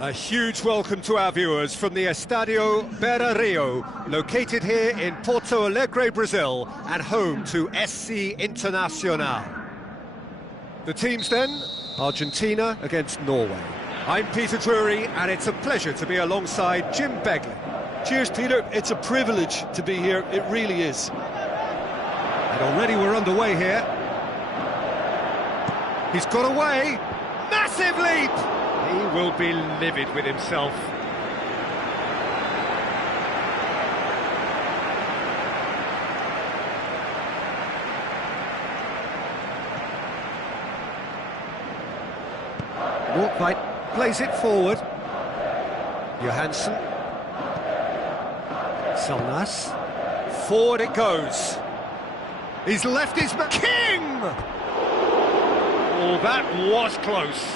A huge welcome to our viewers from the Estadio Beira Rio, located here in Porto Alegre, Brazil, and home to SC Internacional. The teams then, Argentina against Norway. I'm Peter Drury, and it's a pleasure to be alongside Jim Begley. Cheers, Peter. It's a privilege to be here. It really is. And already we're underway here. He's got away. Massive leap! He will be livid with himself. Walkwright plays it forward. Johansson. Salnas. Forward it goes. He's left his King! Oh, that was close.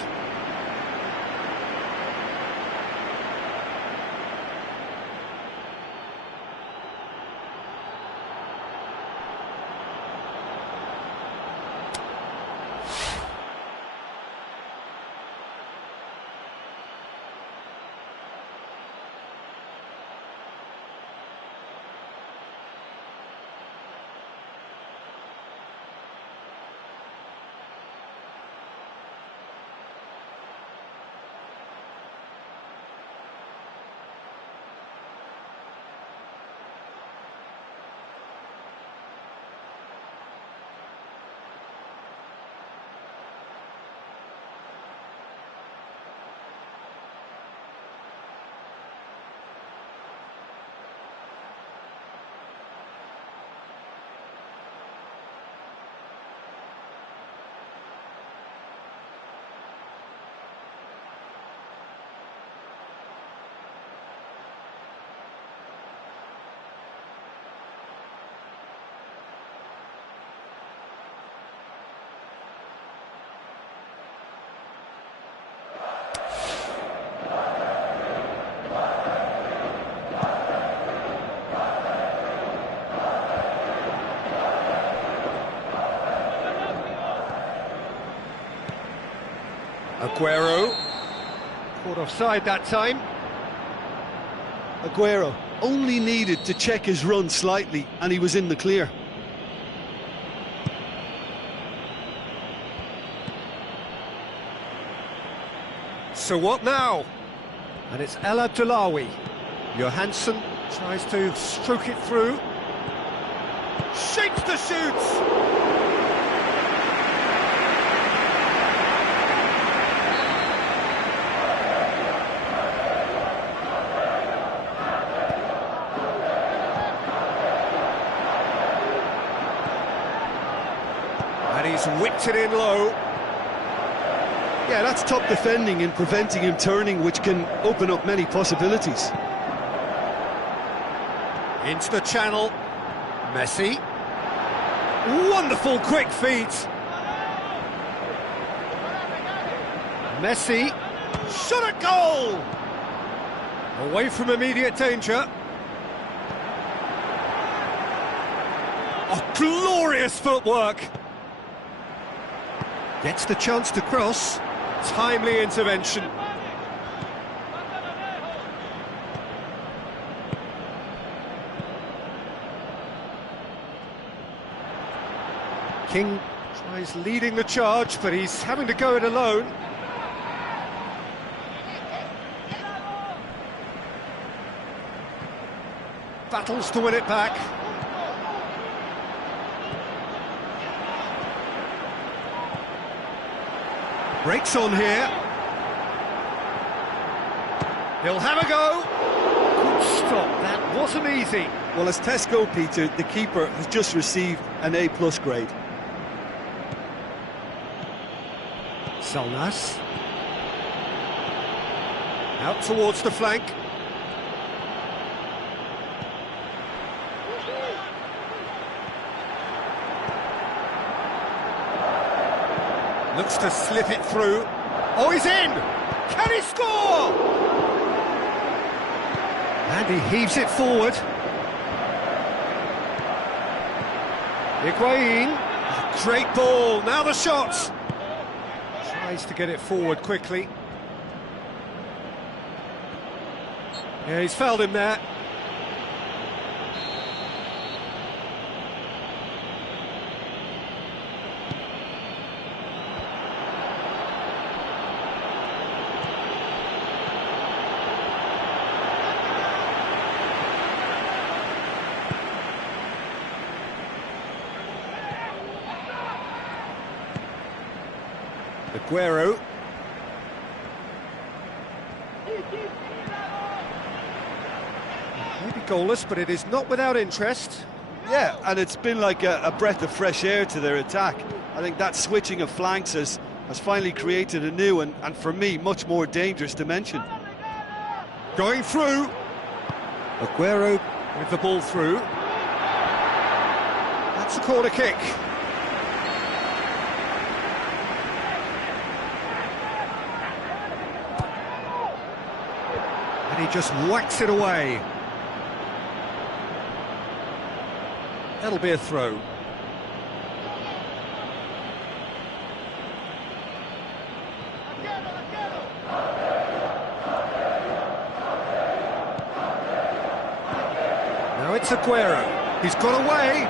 Aguero, caught offside that time. Aguero only needed to check his run slightly and he was in the clear. So what now? And it's El Abdullawi. Johansson tries to stroke it through. Shapes the shoots! And he's whipped it in low. Yeah, that's top defending and preventing him turning, which can open up many possibilities. Into the channel. Messi. Wonderful quick feet. Messi. Shot at goal! Away from immediate danger. Oh, glorious footwork! Gets the chance to cross. Timely intervention. King tries leading the charge, but he's having to go it alone. Battles to win it back. Breaks on here. He'll have a go. Good stop, that wasn't easy. Well, as Tesco, Peter, the keeper has just received an A+ grade. Salnas. Out towards the flank. Looks to slip it through. Oh, he's in! Can he score? And he heaves it forward. Higuain. Oh, great ball. Now the shots. Tries to get it forward quickly. Yeah, he's fouled him there. Aguero. Maybe goalless, but it is not without interest. Yeah, and it's been like a breath of fresh air to their attack. I think that switching of flanks has finally created a new and for me, much more dangerous dimension. Going through. Aguero with the ball through. That's a corner kick. And he just whacks it away. That'll be a throw. Now it's Aguero. He's got away.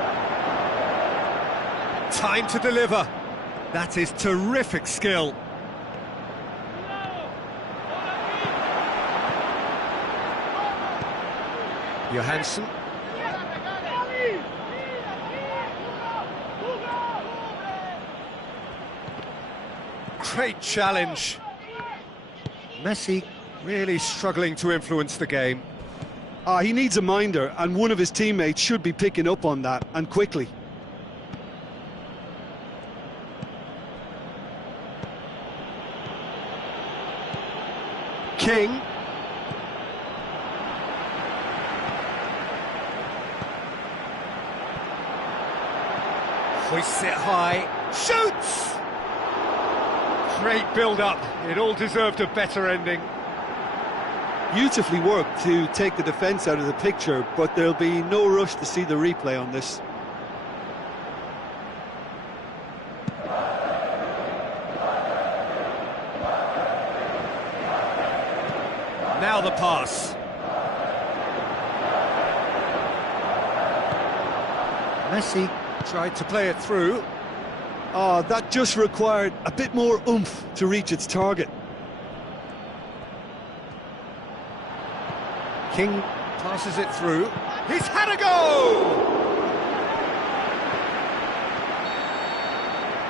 Time to deliver. That is terrific skill. Johansson. Great challenge. Messi really struggling to influence the game. He needs a minder, and one of his teammates should be picking up on that, and quickly. King. Hoists it high. Shoots! Great build-up. It all deserved a better ending. Beautifully worked to take the defence out of the picture, but there'll be no rush to see the replay on this. Now the pass. Messi tried to play it through. That just required a bit more oomph to reach its target. King passes it through. He's had a go!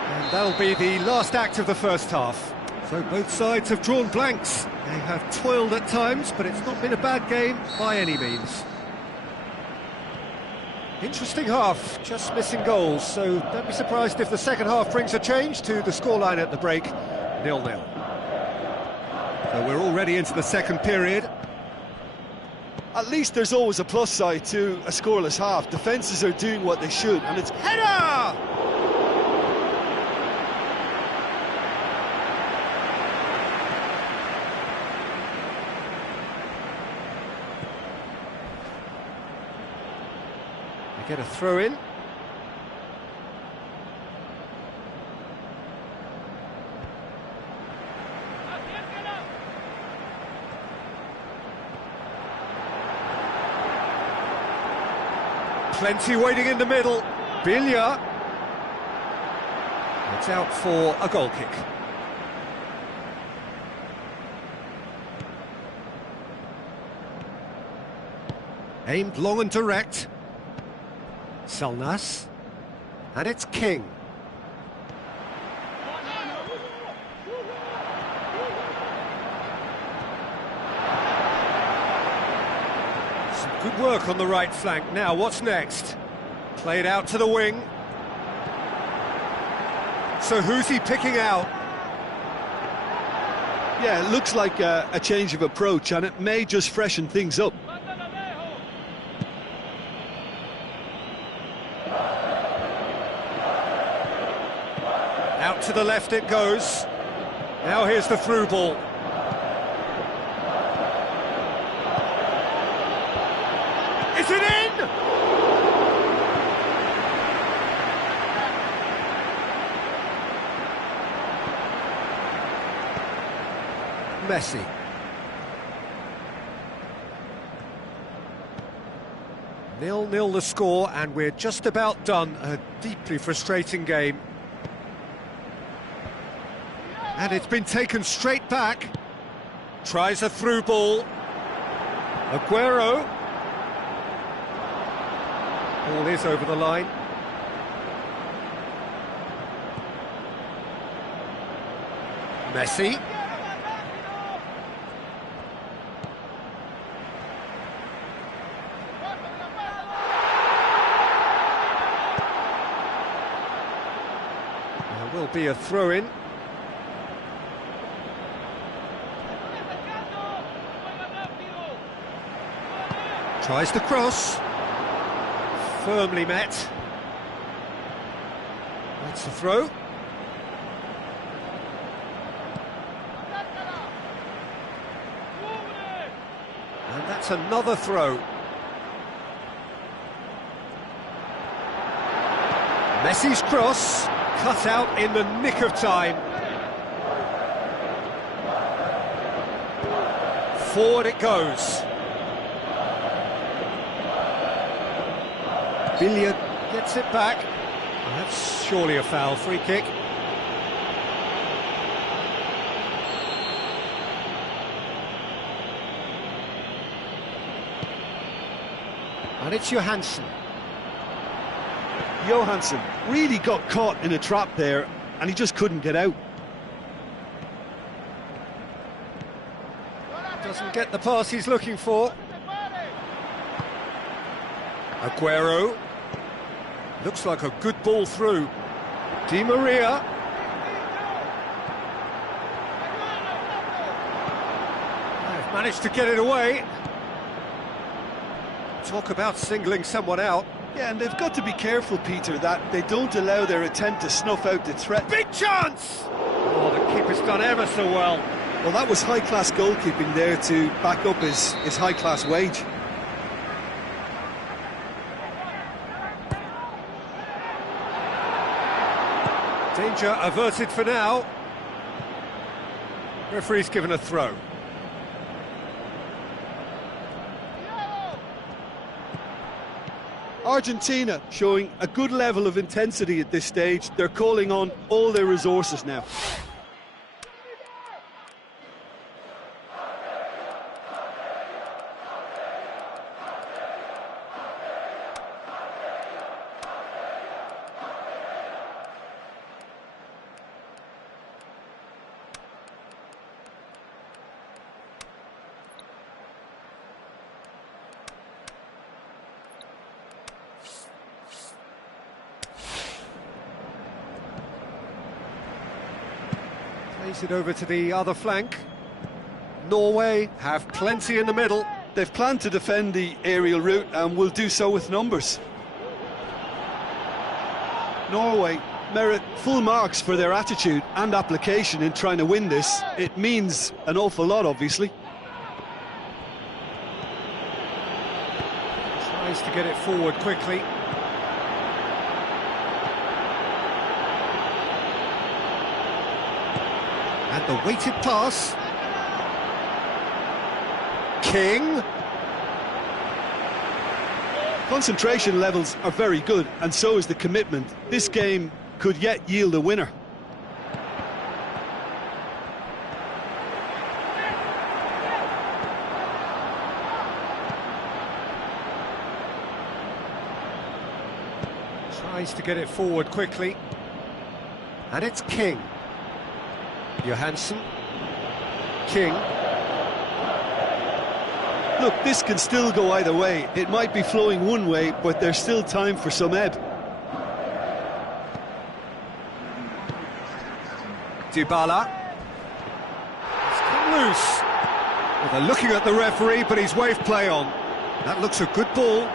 And that'll be the last act of the first half. So both sides have drawn blanks. They have toiled at times, but it's not been a bad game by any means. Interesting half, just missing goals, so don't be surprised if the second half brings a change to the scoreline at the break, 0-0. So we're already into the second period. At least there's always a plus side to a scoreless half. Defences are doing what they should, and it's... Header! They get a throw in. Plenty waiting in the middle. Bilya. It's out for a goal kick. Aimed long and direct. Salnas. And it's King. Good work on the right flank. Now, what's next? Played out to the wing. So who's he picking out? Yeah, it looks like a change of approach, and it may just freshen things up. Out to the left it goes. Now here's the through ball. Is it in? Messi. 0-0 the score, and we're just about done. A deeply frustrating game. And it's been taken straight back. Tries a through ball. Aguero. Ball is over the line. Messi. There will be a throw-in. Tries the cross. Firmly met. That's the throw. And that's another throw. Messi's cross, cut out in the nick of time. Forward it goes. Villa gets it back. That's surely a foul, free kick. And it's Johansson. Johansson really got caught in a trap there, and he just couldn't get out. Doesn't get the pass he's looking for. Aguero. Looks like a good ball through. Di Maria. They've managed to get it away. Talk about singling someone out. Yeah, and they've got to be careful, Peter, that they don't allow their attempt to snuff out the threat. Big chance! Oh, the keeper's done ever so well. Well, that was high-class goalkeeping there to back up his high-class wage. Danger averted for now. Referee's given a throw. Argentina showing a good level of intensity at this stage. They're calling on all their resources now. Plays it over to the other flank. Norway have plenty in the middle. They've planned to defend the aerial route and will do so with numbers. Norway merit full marks for their attitude and application in trying to win this. It means an awful lot, obviously. Tries to get it forward quickly. And the weighted pass. King. Concentration levels are very good, and so is the commitment. This game could yet yield a winner. Tries to get it forward quickly. And it's King. Johansson. King. Look, this can still go either way. It might be flowing one way, but there's still time for some ebb. Dybala. It's come loose. Well, they're looking at the referee, but he's waved play on. That looks a good ball.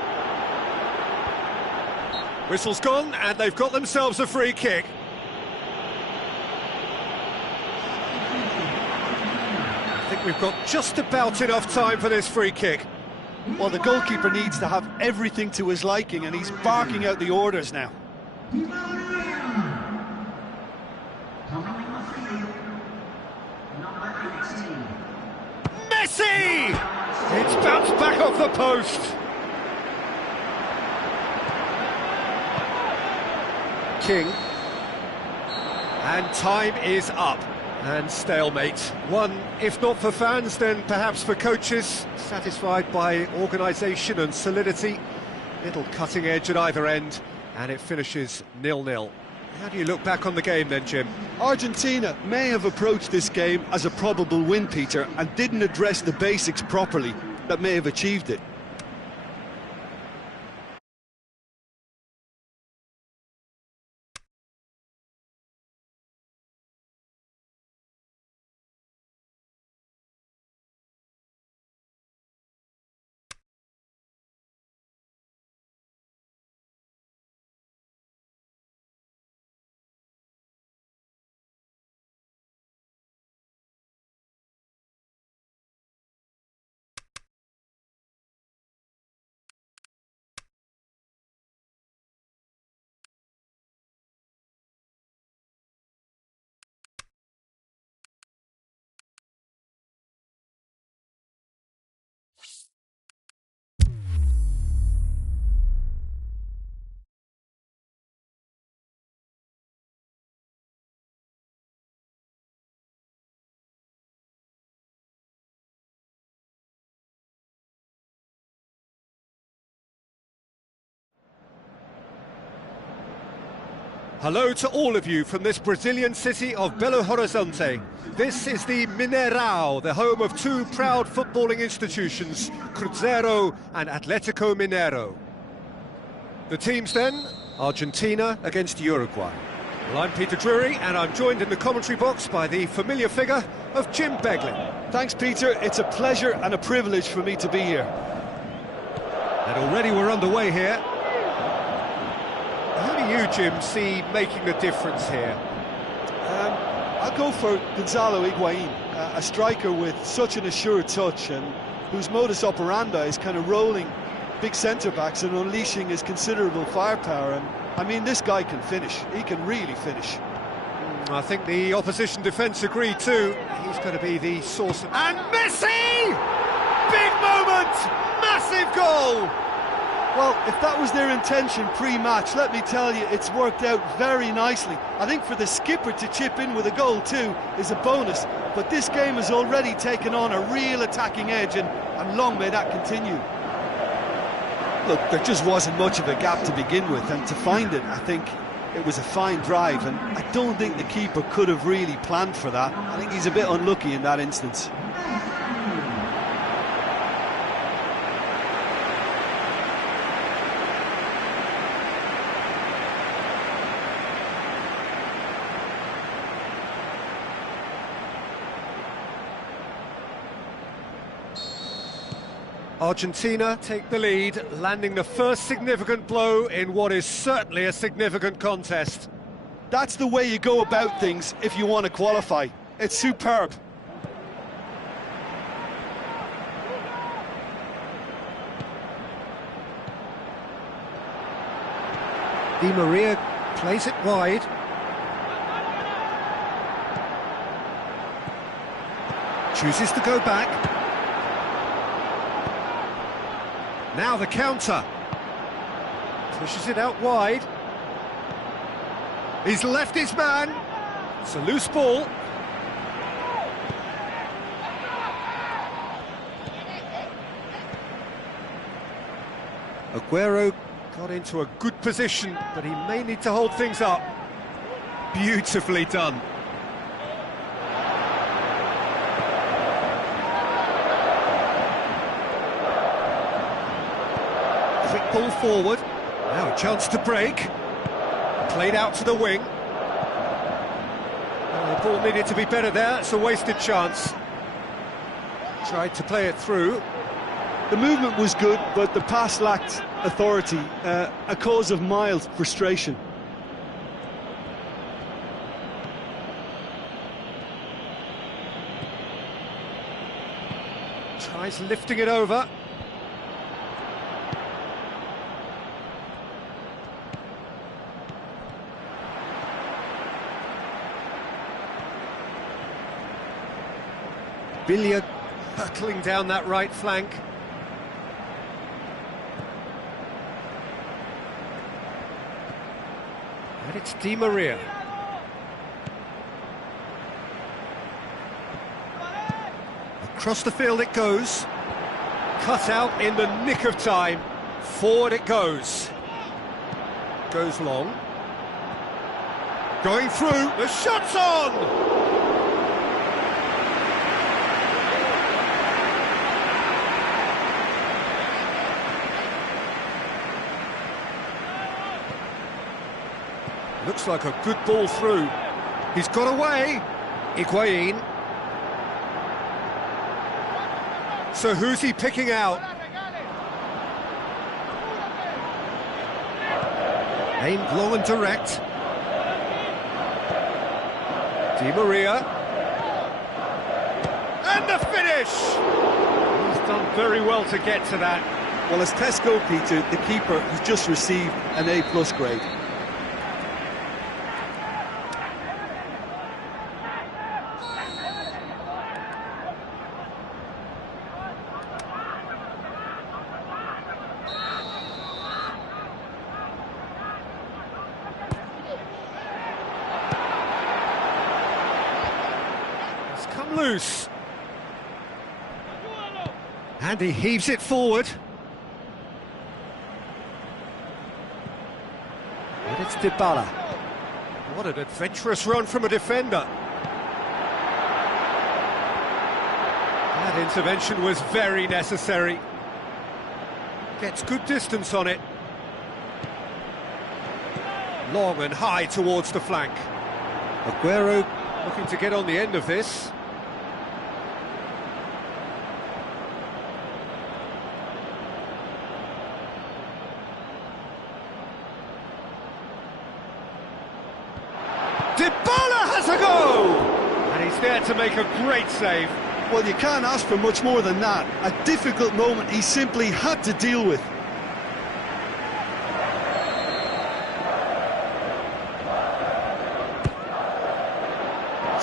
Whistle's gone, and they've got themselves a free kick. I think we've got just about enough time for this free kick. Well, the goalkeeper needs to have everything to his liking, and he's barking out the orders now. Messi! It's bounced back off the post. king. And time is up. And stalemate. One, if not for fans, then perhaps for coaches, satisfied by organisation and solidity. Little cutting edge at either end, and it finishes 0-0. How do you look back on the game then, Jim? Argentina may have approached this game as a probable win, Peter, and didn't address the basics properly that may have achieved it. Hello to all of you from this Brazilian city of Belo Horizonte. This is the Mineirão, the home of two proud footballing institutions, Cruzeiro and Atlético Mineiro. The teams then, Argentina against Uruguay. Well, I'm Peter Drury, and I'm joined in the commentary box by the familiar figure of Jim Beglin. Thanks, Peter. It's a pleasure and a privilege for me to be here. And already we're underway here. Who do you, Jim, see making the difference here? I'll go for Gonzalo Higuain, a striker with such an assured touch and whose modus operandi is kind of rolling big centre-backs and unleashing his considerable firepower. And I mean, this guy can finish. He can really finish. I think the opposition defence agree too. He's going to be the source of... And Messi! Big moment! Massive goal! Well, if that was their intention pre-match, let me tell you, it's worked out very nicely. I think for the skipper to chip in with a goal too is a bonus, but this game has already taken on a real attacking edge, and long may that continue. Look, there just wasn't much of a gap to begin with, and to find it, I think it was a fine drive, and I don't think the keeper could have really planned for that. I think he's a bit unlucky in that instance. Argentina take the lead, landing the first significant blow in what is certainly a significant contest. That's the way you go about things if you want to qualify. It's superb. Di Maria plays it wide. Chooses to go back. Now the counter. Pushes it out wide. He's left his man. It's a loose ball. Aguero got into a good position, but he may need to hold things up. Beautifully done. Quick ball forward. Now a chance to break. Played out to the wing. The ball needed to be better there. It's a wasted chance. Tried to play it through. The movement was good, but the pass lacked authority, a cause of mild frustration. Tries lifting it over. Billiard hurtling down that right flank. It's Di Maria. Across the field it goes. Cut out in the nick of time. Forward it goes. Goes long. Going through. The shot's on! Looks like a good ball through. He's got away. Higuain. So who's he picking out? Aimed low and direct. Di Maria. And the finish! He's done very well to get to that. Well, as test goalkeeper, the keeper has just received an A+ grade. Come loose, and he heaves it forward, and it's Dybala. What an adventurous run from a defender. That intervention was very necessary. Gets good distance on it. Long and high towards the flank. Aguero looking to get on the end of this. Dybala has a go! And he's there to make a great save. Well, you can't ask for much more than that. A difficult moment he simply had to deal with.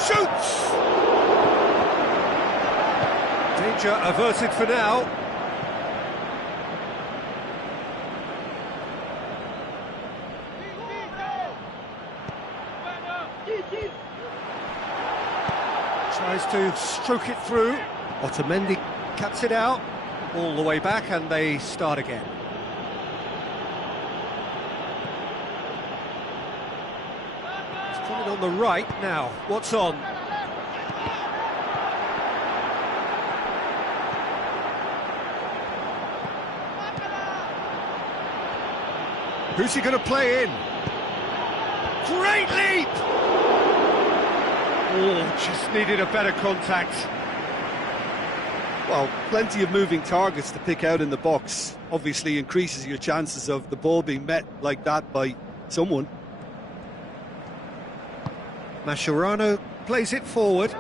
Shoots! Danger averted for now. Tries to stroke it through. Otamendi cuts it out. All the way back and they start again. He's got it on the right now. What's on? Who's he going to play in? Great leap! Oh, just needed a better contact. Well, plenty of moving targets to pick out in the box. Obviously increases your chances of the ball being met like that by someone. Mascherano plays it forward.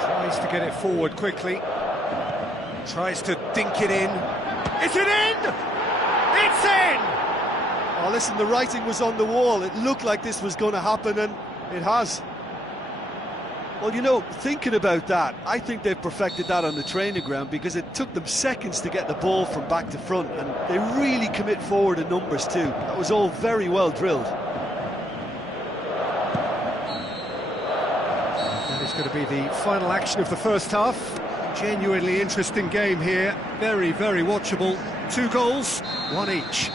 Tries to get it forward quickly. Tries to dink it in. Is it in? It's in! Oh, listen, the writing was on the wall. It looked like this was going to happen, and it has. Well, you know, thinking about that, I think they've perfected that on the training ground because it took them seconds to get the ball from back to front, and they really commit forward in numbers too. That was all very well drilled. That is going to be the final action of the first half. Genuinely interesting game here. Very, very watchable. 2 goals, 1 each.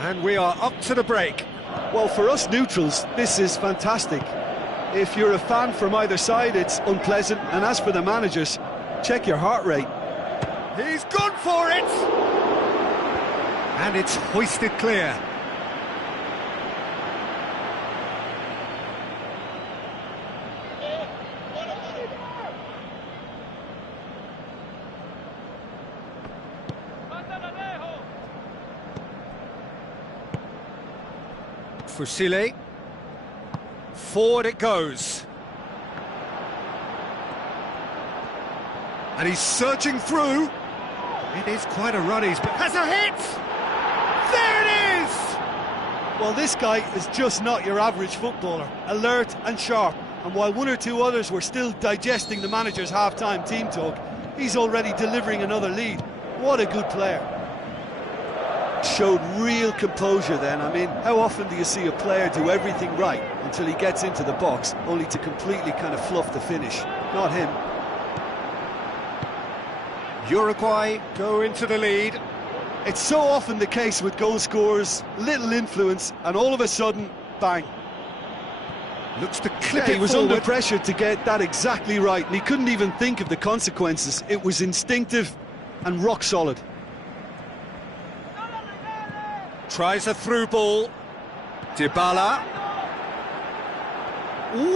And we are up to the break. Well, for us neutrals, this is fantastic. If you're a fan from either side, it's unpleasant. And as for the managers, check your heart rate. He's gone for it! And it's hoisted clear. Fusile. Forward it goes. And he's surging through. It is quite a run. He's has a hit! There it is! Well, this guy is just not your average footballer. Alert and sharp. And while 1 or 2 others were still digesting the manager's half-time team talk, he's already delivering another lead. What a good player. showed real composure then. I mean, how often do you see a player do everything right until he gets into the box, only to completely kind of fluff the finish? Not him. Uruguay go into the lead. It's so often the case with goal scorers, little influence, and all of a sudden, bang. Looks to clip it He was forward. under pressure to get that exactly right, and he couldn't even think of the consequences. It was instinctive and rock solid. Tries a through ball. Dybala.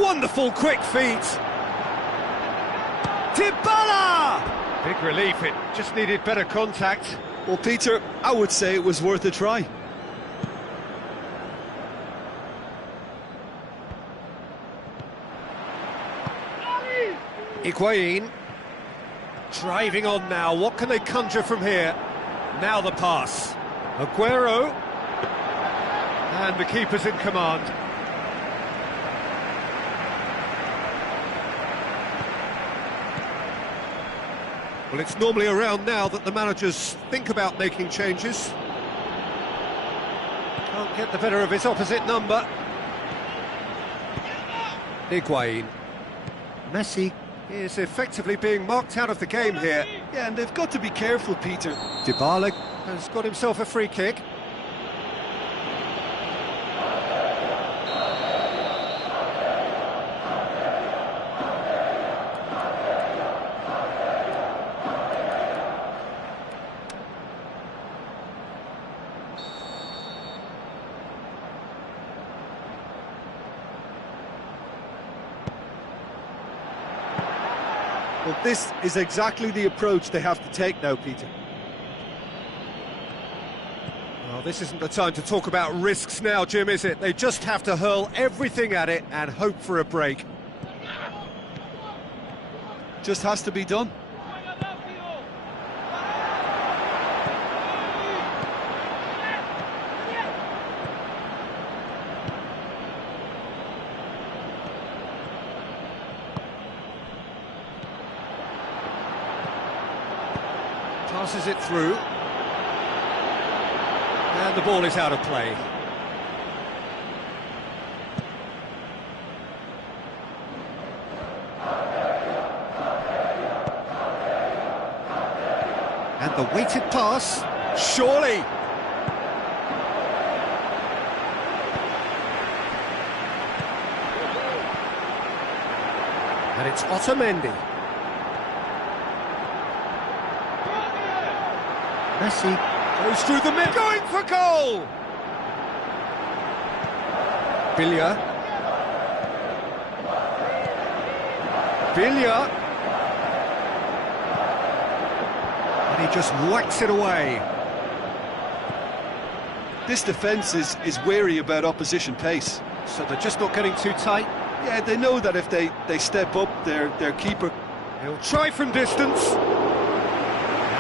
Wonderful quick feet. Dybala! Big relief, it just needed better contact. Well, Peter, I would say it was worth a try. Higuain. Driving on now, what can they conjure from here? Now the pass. Aguero. And the keeper's in command. Well, it's normally around now that the managers think about making changes. Can't get the better of his opposite number. Higuain. Messi is effectively being marked out of the game here. Yeah, and they've got to be careful, Peter. Dybala has got himself a free kick. Well, this is exactly the approach they have to take now, Peter. Well, this isn't the time to talk about risks now, Jim, is it? They just have to hurl everything at it and hope for a break. Just has to be done. Passes it through. And the ball is out of play. And the weighted pass, surely. And it's Otamendi. Messi goes through the middle, going for goal! Biglia. And he just whacks it away. This defence is wary about opposition pace. So they're just not getting too tight. Yeah, they know that if they step up, their keeper... He'll try from distance.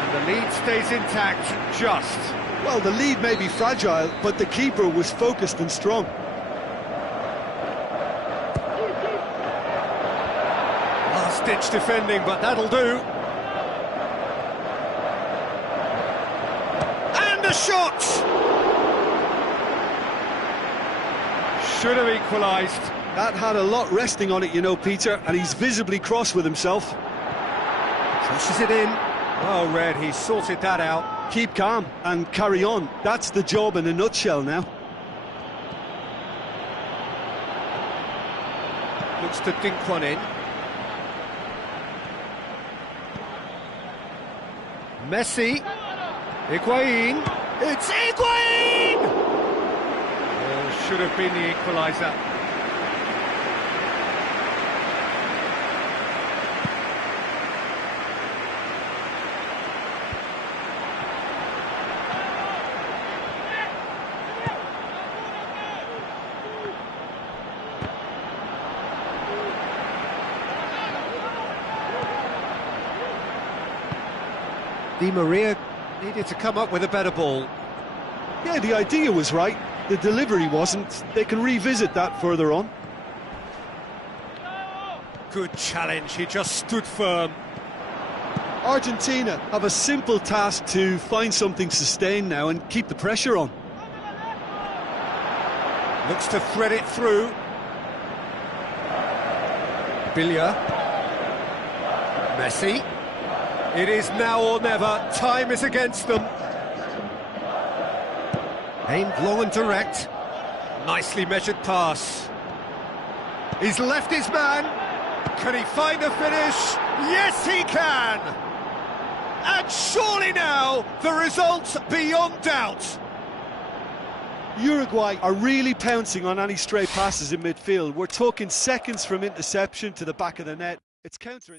The lead stays intact, just. Well, the lead may be fragile, but the keeper was focused and strong. Last-ditch defending, but that'll do. And a shot! Should have equalised. That had a lot resting on it, you know, Peter, and he's visibly cross with himself. Crosses it in. Well read, he sorted that out. Keep calm and carry on. That's the job in a nutshell now. Looks to dink one in. Messi. Higuain. It's Higuain! Oh, should have been the equaliser. Di Maria needed to come up with a better ball. Yeah, the idea was right. The delivery wasn't. They can revisit that further on. Good challenge, he just stood firm. Argentina have a simple task to find something sustained now and keep the pressure on. Looks to thread it through. Billia. Messi. It is now or never. Time is against them. Aimed long and direct. Nicely measured pass. He's left his man. Can he find a finish? Yes, he can! And surely now, the result beyond doubt. Uruguay are really pouncing on any stray passes in midfield. We're talking seconds from interception to the back of the net. It's counter.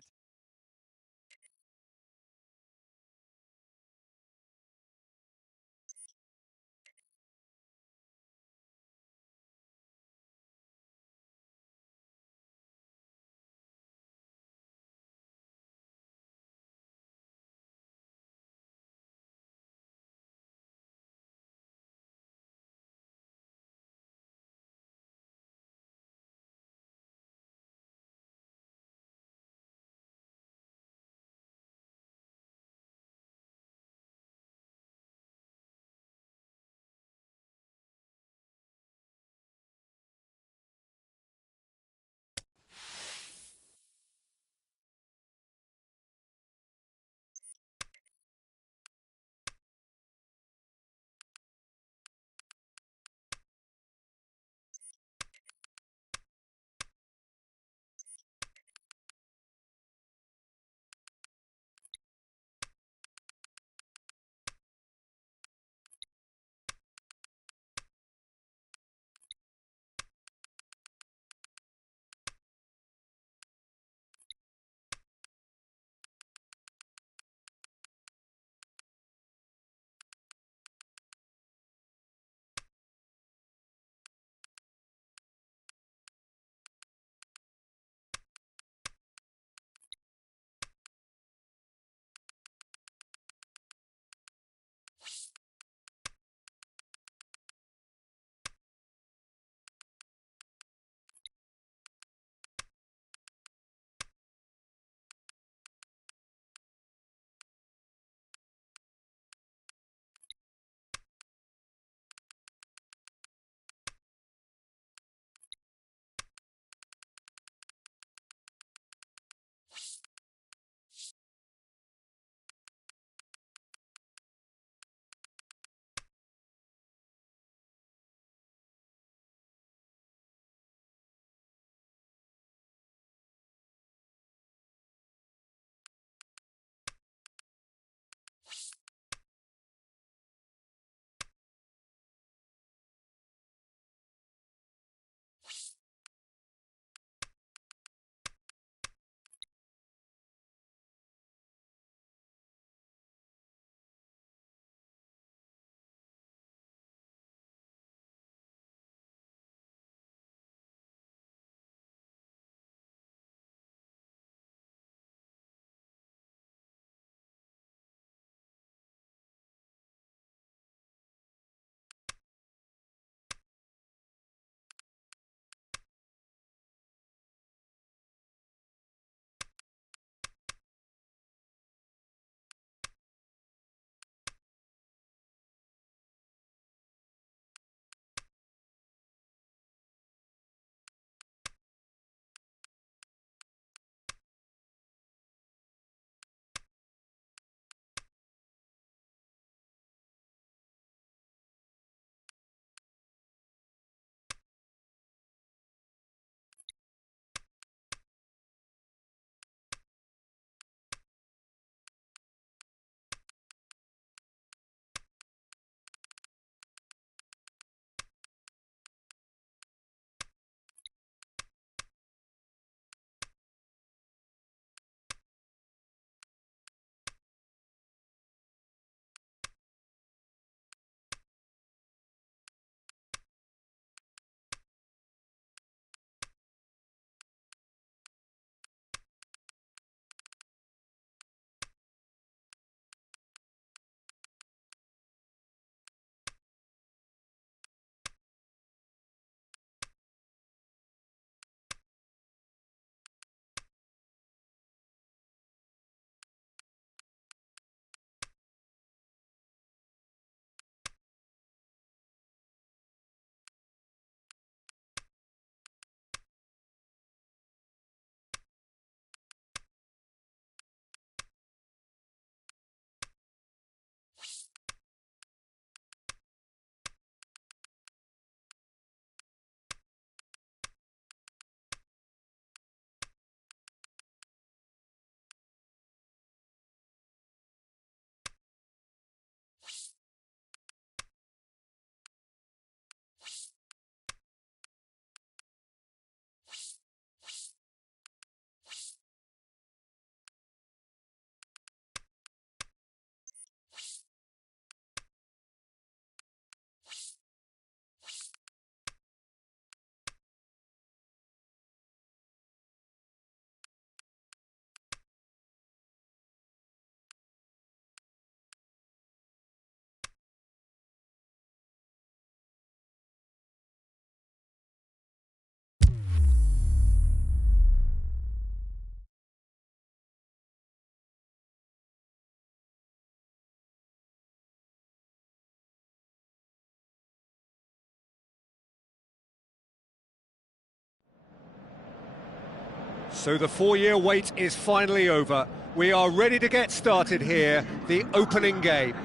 So the 4-year wait is finally over. We are ready to get started here, the opening game.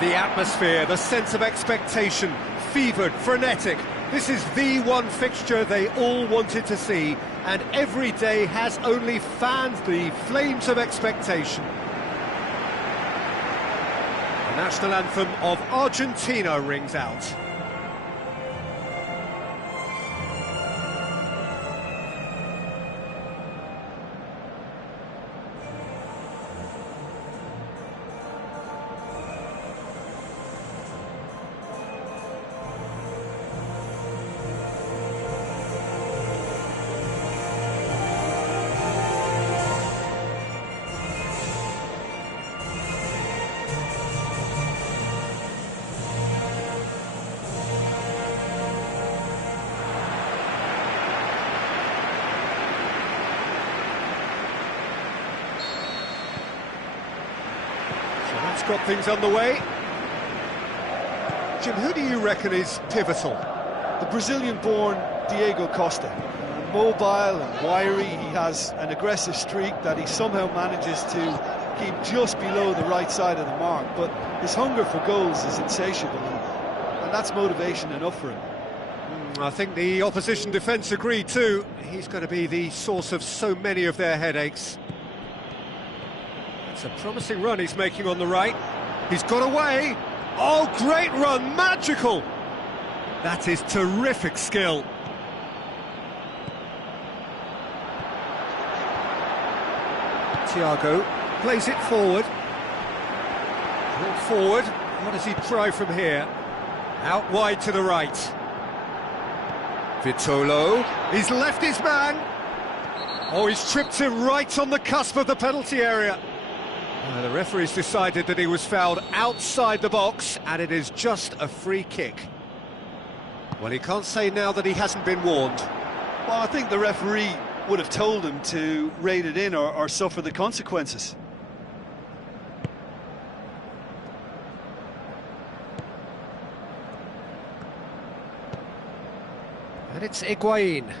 The atmosphere, the sense of expectation, fevered, frenetic. This is the one fixture they all wanted to see, and every day has only fanned the flames of expectation. The national anthem of Argentina rings out. That's got things underway. Jim, who do you reckon is pivotal? The Brazilian-born Diego Costa. Mobile and wiry, he has an aggressive streak that he somehow manages to keep just below the right side of the mark, but his hunger for goals is insatiable, and that's motivation enough for him. I think the opposition defence agree too. He's going to be the source of so many of their headaches. It's a promising run he's making on the right. He's got away. Oh, great run, magical! That is terrific skill. Thiago plays it forward. Brought forward. What does he try from here? Out wide to the right. Vitolo. He's left his man. Oh, he's tripped him right on the cusp of the penalty area. The referee's decided that he was fouled outside the box, and it is just a free kick. Well, he can't say now that he hasn't been warned. Well, I think the referee would have told him to rein it in or suffer the consequences. And it's Higuain.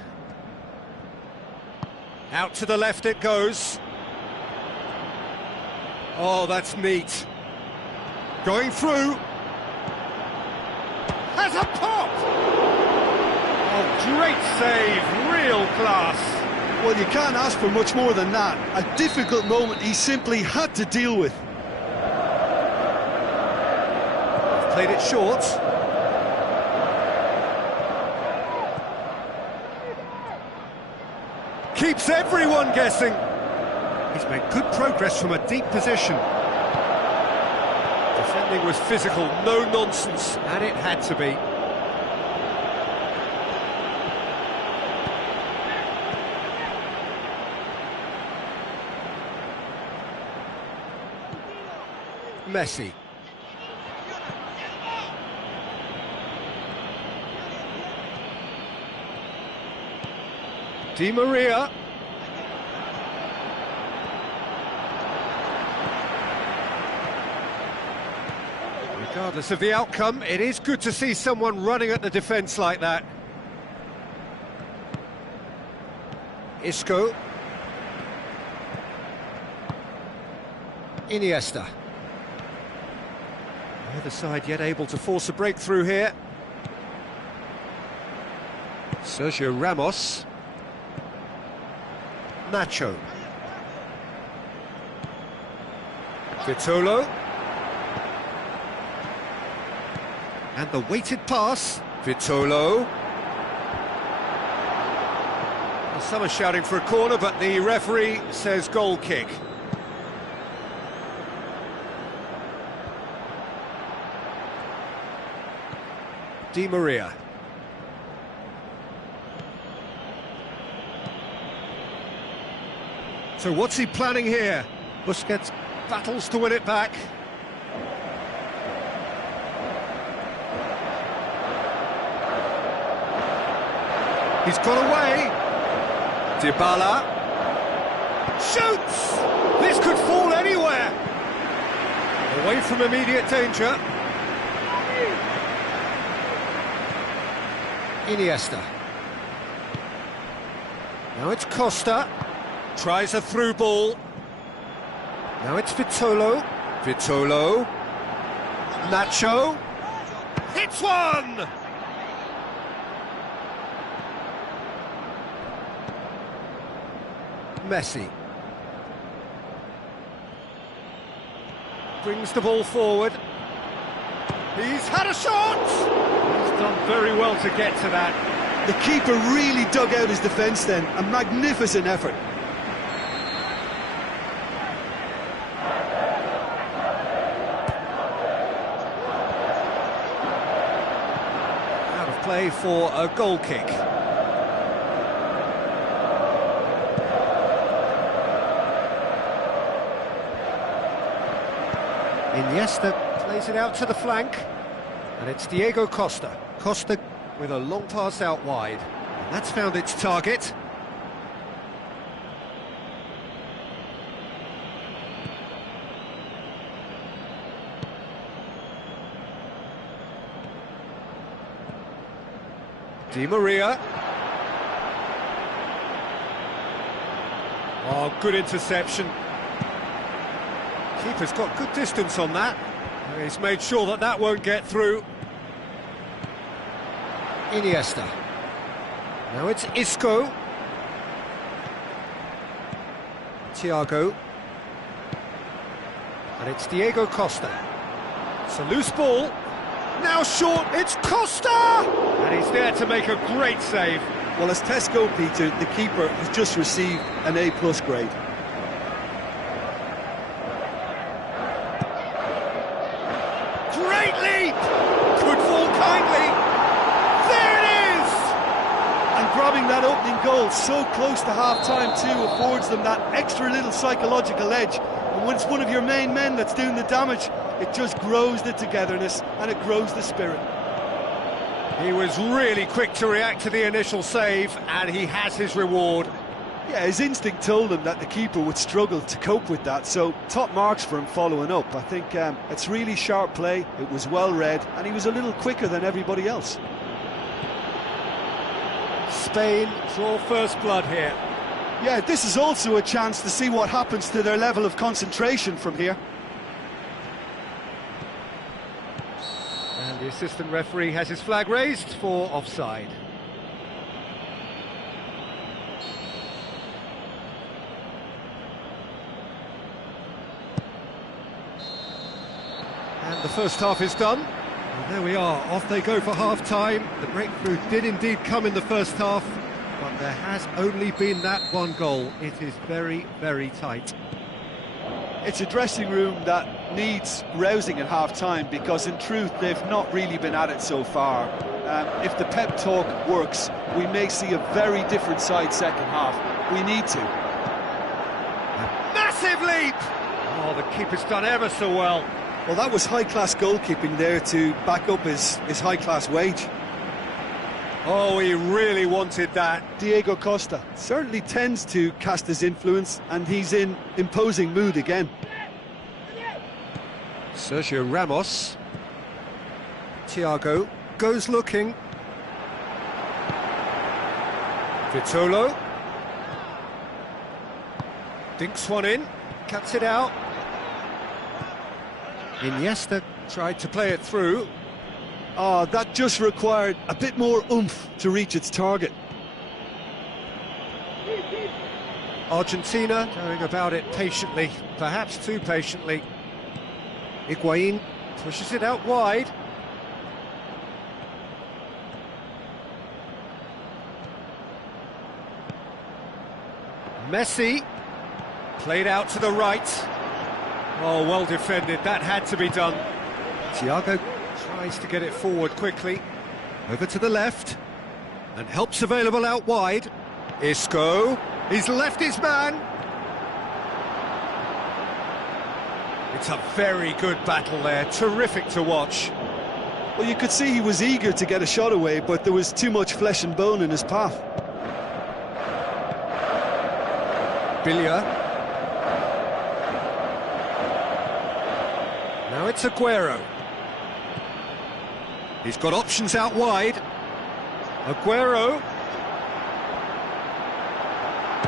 Out to the left it goes. Oh, that's neat. Going through. Has a pop! Oh, great save, real class. Well, you can't ask for much more than that. A difficult moment he simply had to deal with. Played it short. Keeps everyone guessing. He's made good progress from a deep position. Defending was physical, no nonsense, and it had to be. Messi. Di Maria. Regardless of the outcome, it is good to see someone running at the defence like that. Isco. Iniesta. Neither side yet able to force a breakthrough here. Sergio Ramos. Nacho. Vitolo. And the weighted pass. Vitolo. Well, some are shouting for a corner, but the referee says goal kick. Di Maria. So what's he planning here? Busquets battles to win it back. He's got away. Dybala shoots. This could fall anywhere. Away from immediate danger. Iniesta. Now it's Costa. Tries a through ball. Now it's Vitolo. Vitolo. Nacho. Hits one! Messi. Brings the ball forward. He's had a shot! He's done very well to get to that. The keeper really dug out his defence then. A magnificent effort. Out of play for a goal kick. Iniesta plays it out to the flank, and it's Diego Costa. Costa with a long pass out wide, and that's found its target. Di Maria. Oh, good interception. Keeper's got good distance on that. He's made sure that that won't get through. Iniesta. Now it's Isco. Thiago. And it's Diego Costa. It's a loose ball. Now short, it's Costa! And he's there to make a great save. Well, as Tesco, Peter, the keeper has just received an A+ grade. Great leap! Could fall kindly. There it is! And grabbing that opening goal so close to half-time too affords them that extra little psychological edge. And when it's one of your main men that's doing the damage, it just grows the togetherness and it grows the spirit. He was really quick to react to the initial save, and he has his reward. Yeah, his instinct told him that the keeper would struggle to cope with that, so top marks for him following up. I think it's really sharp play, it was well read, and he was a little quicker than everybody else. Spain draw first blood here. Yeah, this is also a chance to see what happens to their level of concentration from here. And the assistant referee has his flag raised for offside. And the first half is done. And there we are, off they go for half-time. The breakthrough did indeed come in the first half, but there has only been that one goal. It is very, very tight. It's a dressing room that needs rousing at half-time, because in truth they've not really been at it so far. If the pep talk works, we may see a very different side second half. We need to. A massive leap! Oh, the keeper's done ever so well. Well, that was high-class goalkeeping there to back up his high-class wage. Oh, he really wanted that. Diego Costa certainly tends to cast his influence, and he's in imposing mood again. Sergio Ramos. Thiago goes looking. Vitolo. Dinks one in, cuts it out. Iniesta tried to play it through. Oh, that just required a bit more oomph to reach its target. Argentina going about it patiently, perhaps too patiently. Higuain pushes it out wide. Messi played out to the right. Oh, well defended, that had to be done. Thiago tries to get it forward quickly. Over to the left. And help's available out wide. Isco, he's left his man. It's a very good battle there, terrific to watch. Well, you could see he was eager to get a shot away, but there was too much flesh and bone in his path. Now Now it's Aguero. He's got options out wide. Aguero.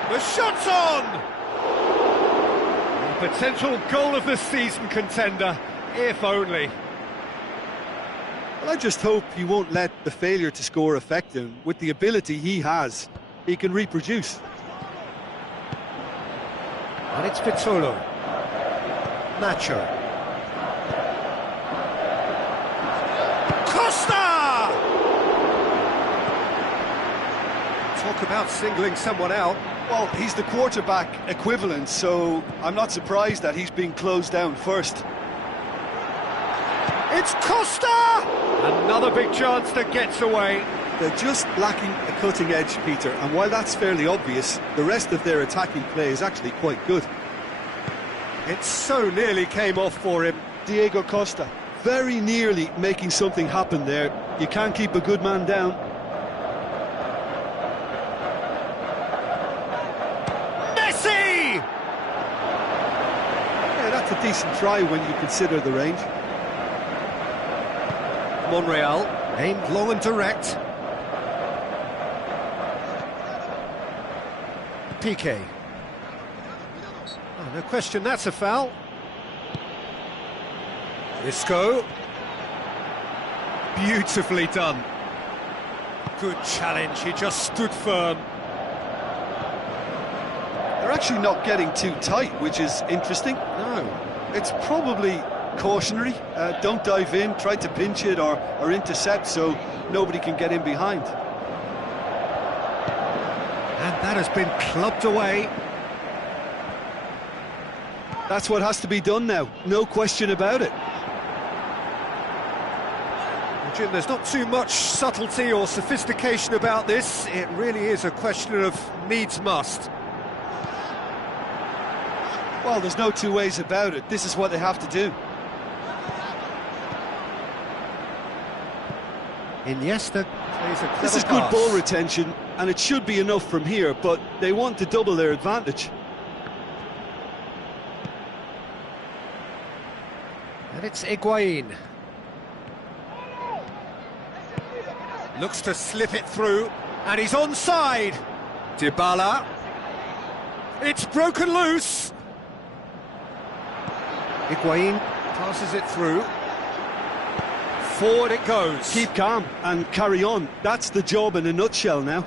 The shot's on! A potential goal of the season contender, if only. Well, I just hope he won't let the failure to score affect him. With the ability he has, he can reproduce. And it's Pizzolo. Nacho. Costa! Talk about singling someone out. Well, he's the quarterback equivalent, so I'm not surprised that he's being closed down first. It's Costa! Another big chance that gets away. They're just lacking a cutting edge, Peter, and while that's fairly obvious, the rest of their attacking play is actually quite good. It so nearly came off for him. Diego Costa, very nearly making something happen there. You can't keep a good man down. Messi! Yeah, that's a decent try when you consider the range. Monreal, aimed long and direct. Piqué. Oh, no question, that's a foul. Isco. Beautifully done. Good challenge, he just stood firm. They're actually not getting too tight, which is interesting. No. It's probably cautionary. Don't dive in, try to pinch it or intercept so nobody can get in behind. And that has been clubbed away. That's what has to be done now, no question about it. Jim, there's not too much subtlety or sophistication about this. It really is a question of needs must. Well, there's no two ways about it. This is what they have to do. Iniesta plays a clever This is good pass. ball retention, and it should be enough from here, but they want to double their advantage. And it's Higuain. Looks to slip it through, and he's onside. Dybala. It's broken loose. Higuain passes it through. Forward it goes. Keep calm and carry on. That's the job in a nutshell now.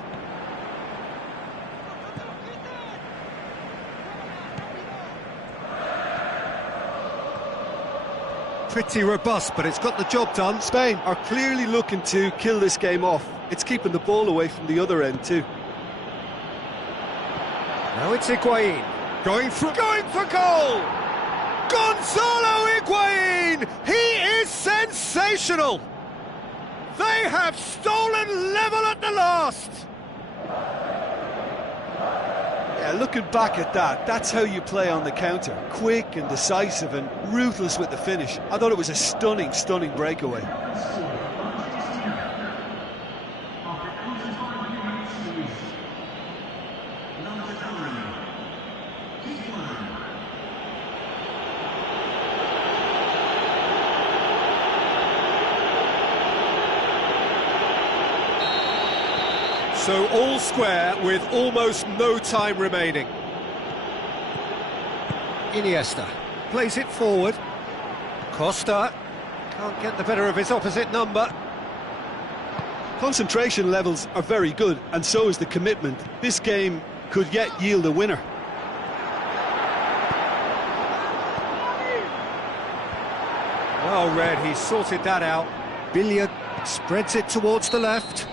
Pretty robust, but it's got the job done. Spain are clearly looking to kill this game off. It's keeping the ball away from the other end too. Now it's Higuain. Going for goal! Gonzalo Higuain! He is sensational! They have stolen level at the last! Yeah, looking back at that, that's how you play on the counter. Quick and decisive and ruthless with the finish. I thought it was a stunning, stunning breakaway. So all square with almost no time remaining. Iniesta plays it forward. Costa can't get the better of his opposite number. Concentration levels are very good, and so is the commitment. This game could yet yield a winner. Well read, he sorted that out. Billiard spreads it towards the left.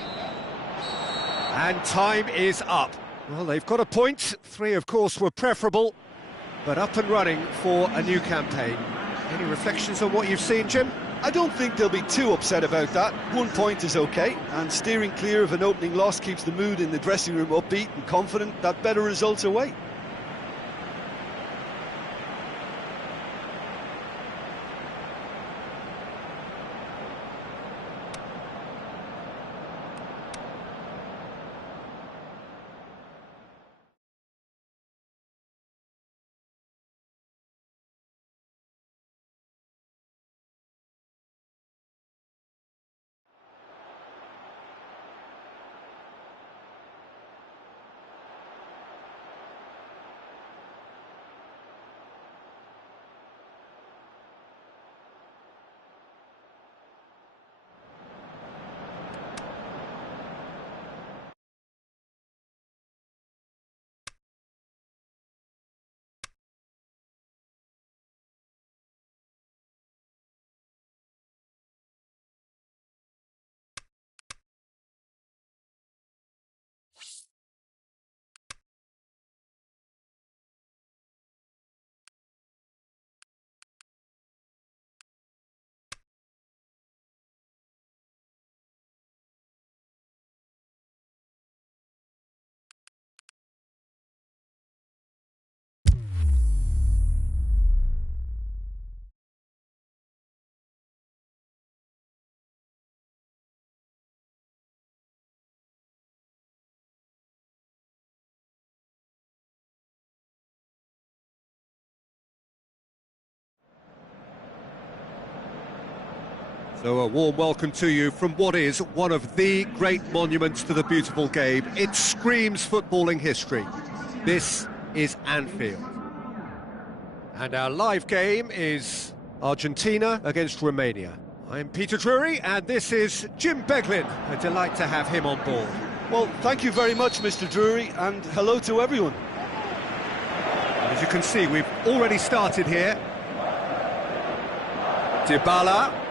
And time is up. Well, they've got a point. 3, of course, were preferable, but up and running for a new campaign. Any reflections on what you've seen, Jim? I don't think they'll be too upset about that. 1 point is okay, and steering clear of an opening loss keeps the mood in the dressing room upbeat and confident that better results await. So a warm welcome to you from what is one of the great monuments to the beautiful game. It screams footballing history. This is Anfield. And our live game is Argentina against Romania. I'm Peter Drury, and this is Jim Beglin. A delight to have him on board. Well, thank you very much, Mr. Drury, and hello to everyone. As you can see, we've already started here. Dybala.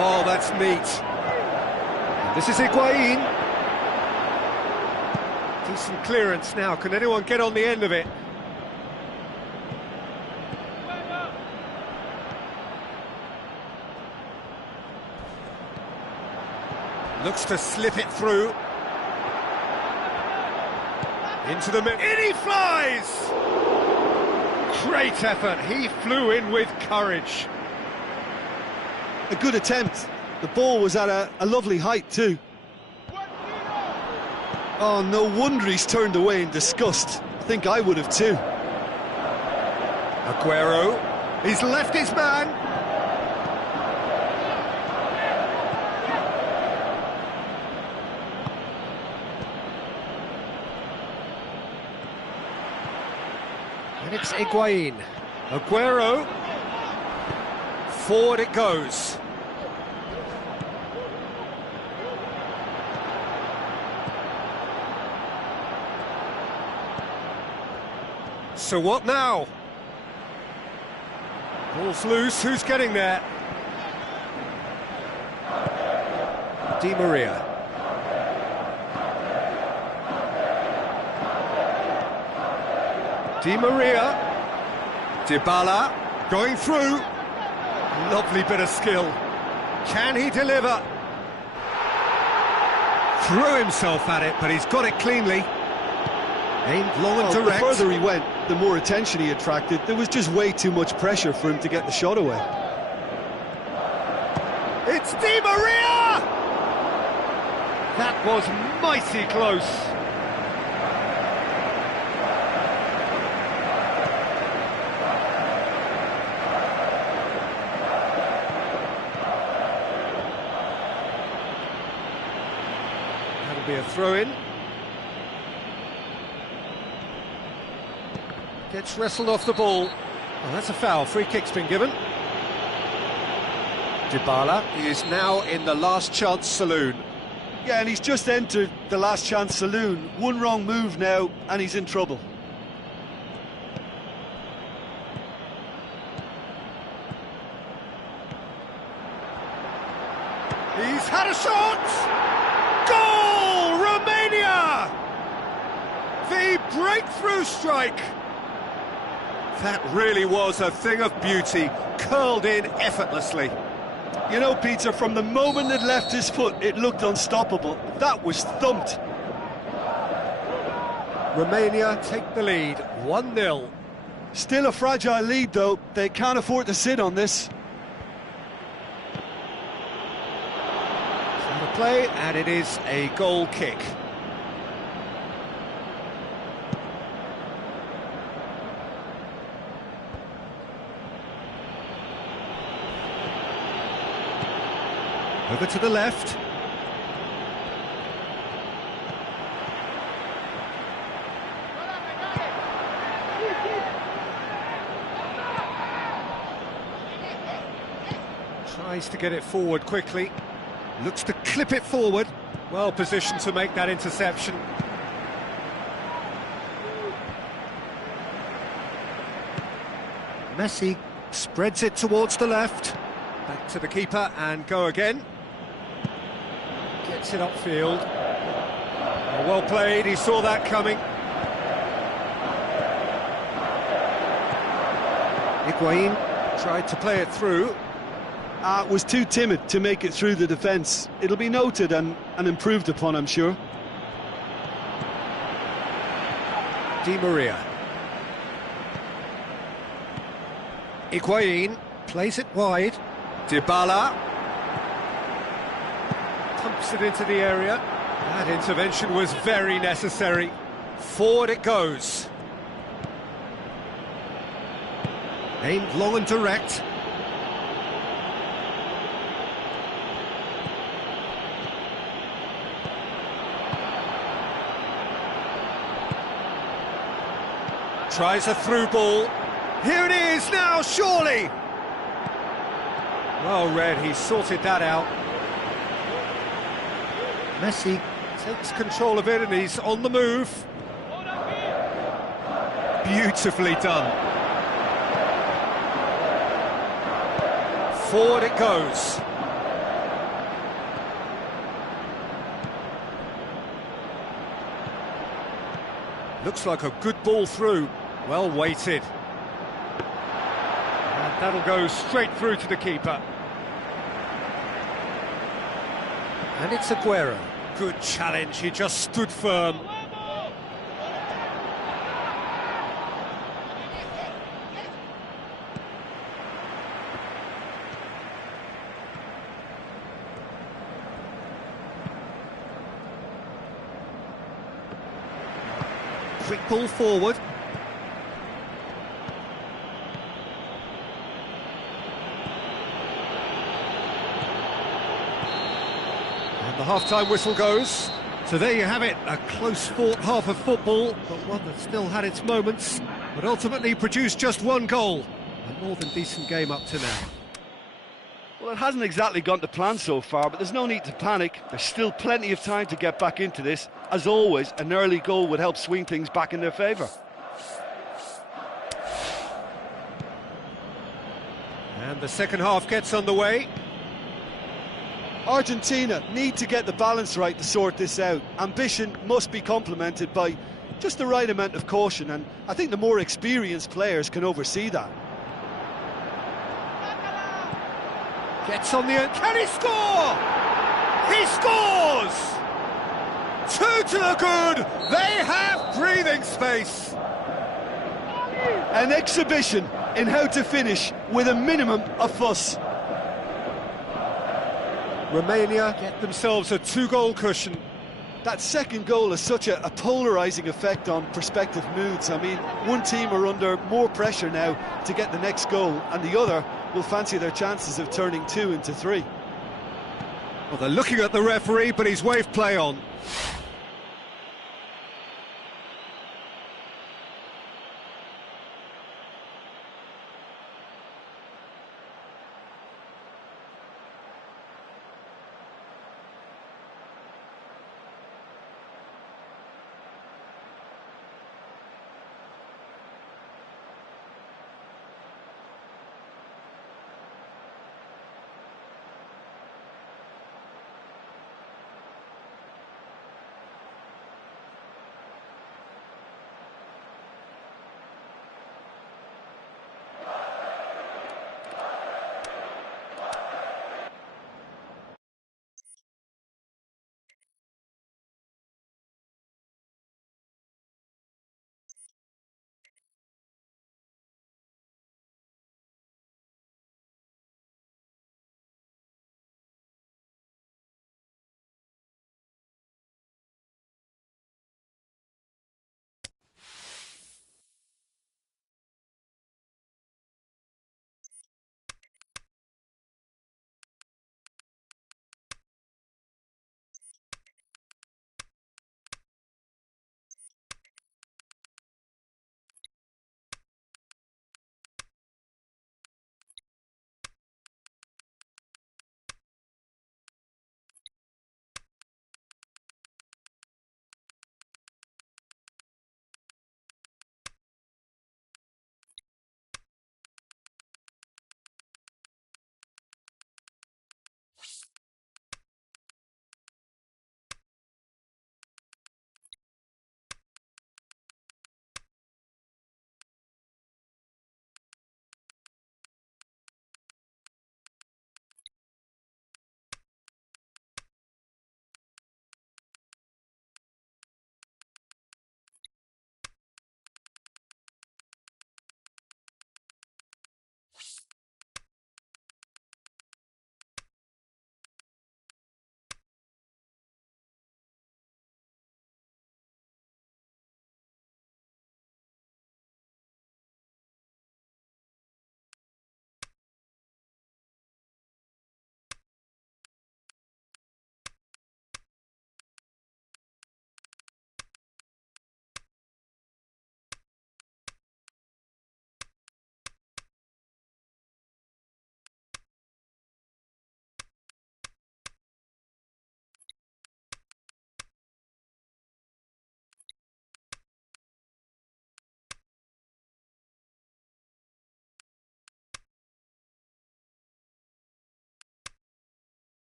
Oh, that's neat. And this is Higuain. Decent clearance now. Can anyone get on the end of it? Looks to slip it through. Into the middle. In he flies! Great effort. He flew in with courage. A good attempt. The ball was at a lovely height too. Oh, no wonder he's turned away in disgust. I think I would have too. Aguero. He's left his man. And it's Higuain. Aguero. Forward it goes. So what now? Ball's loose, who's getting there? Di Maria. Di Maria. Dybala going through. Lovely bit of skill. Can he deliver? Threw himself at it, but he's got it cleanly. Aimed long and direct. The further he went, the more attention he attracted. There was just way too much pressure for him to get the shot away. It's Di Maria! That was mighty close. That'll be a throw-in. Gets wrestled off the ball. Oh, that's a foul. Free kick's been given. Dybala is now in the last chance saloon. Yeah, and he's just entered the last chance saloon. One wrong move now, and he's in trouble. He's had a shot! Goal! Romania! The breakthrough strike! That really was a thing of beauty, curled in effortlessly. You know, Peter, from the moment it left his foot, it looked unstoppable. That was thumped. Romania take the lead, 1-0. Still a fragile lead, though. They can't afford to sit on this. On the play, and it is a goal kick. Over to the left. Tries to get it forward quickly. Looks to clip it forward. Well positioned to make that interception. Messi spreads it towards the left. Back to the keeper and go again. Gets it upfield. Oh, well played, he saw that coming. Higuain tried to play it through. Was too timid to make it through the defence. It'll be noted and improved upon, I'm sure. Di Maria. Higuain plays it wide. Dybala pumps it into the area. That intervention was very necessary. Forward it goes. Aimed long and direct. Tries a through ball. Here it is now, surely! Well read, he sorted that out. Messi takes control of it and he's on the move. Beautifully done. Forward it goes. Looks like a good ball through. Well weighted. And that'll go straight through to the keeper. And it's Aguero. Good challenge, he just stood firm. Quick ball forward. And the half-time whistle goes. So there you have it, a close-fought half of football, but one that still had its moments, but ultimately produced just one goal. A more than decent game up to now. Well, it hasn't exactly gone to plan so far, but there's no need to panic. There's still plenty of time to get back into this. As always, an early goal would help swing things back in their favour. And the second half gets underway. Argentina need to get the balance right to sort this out. Ambition must be complemented by just the right amount of caution, and I think the more experienced players can oversee that. Gets on the end. Can he score? He scores! 2 to the good. They have breathing space. An exhibition in how to finish with a minimum of fuss. Romania get themselves a 2-goal cushion. That second goal has such a polarising effect on prospective moods. I mean, one team are under more pressure now to get the next goal, and the other will fancy their chances of turning 2 into 3. Well, they're looking at the referee, but he's waved play on.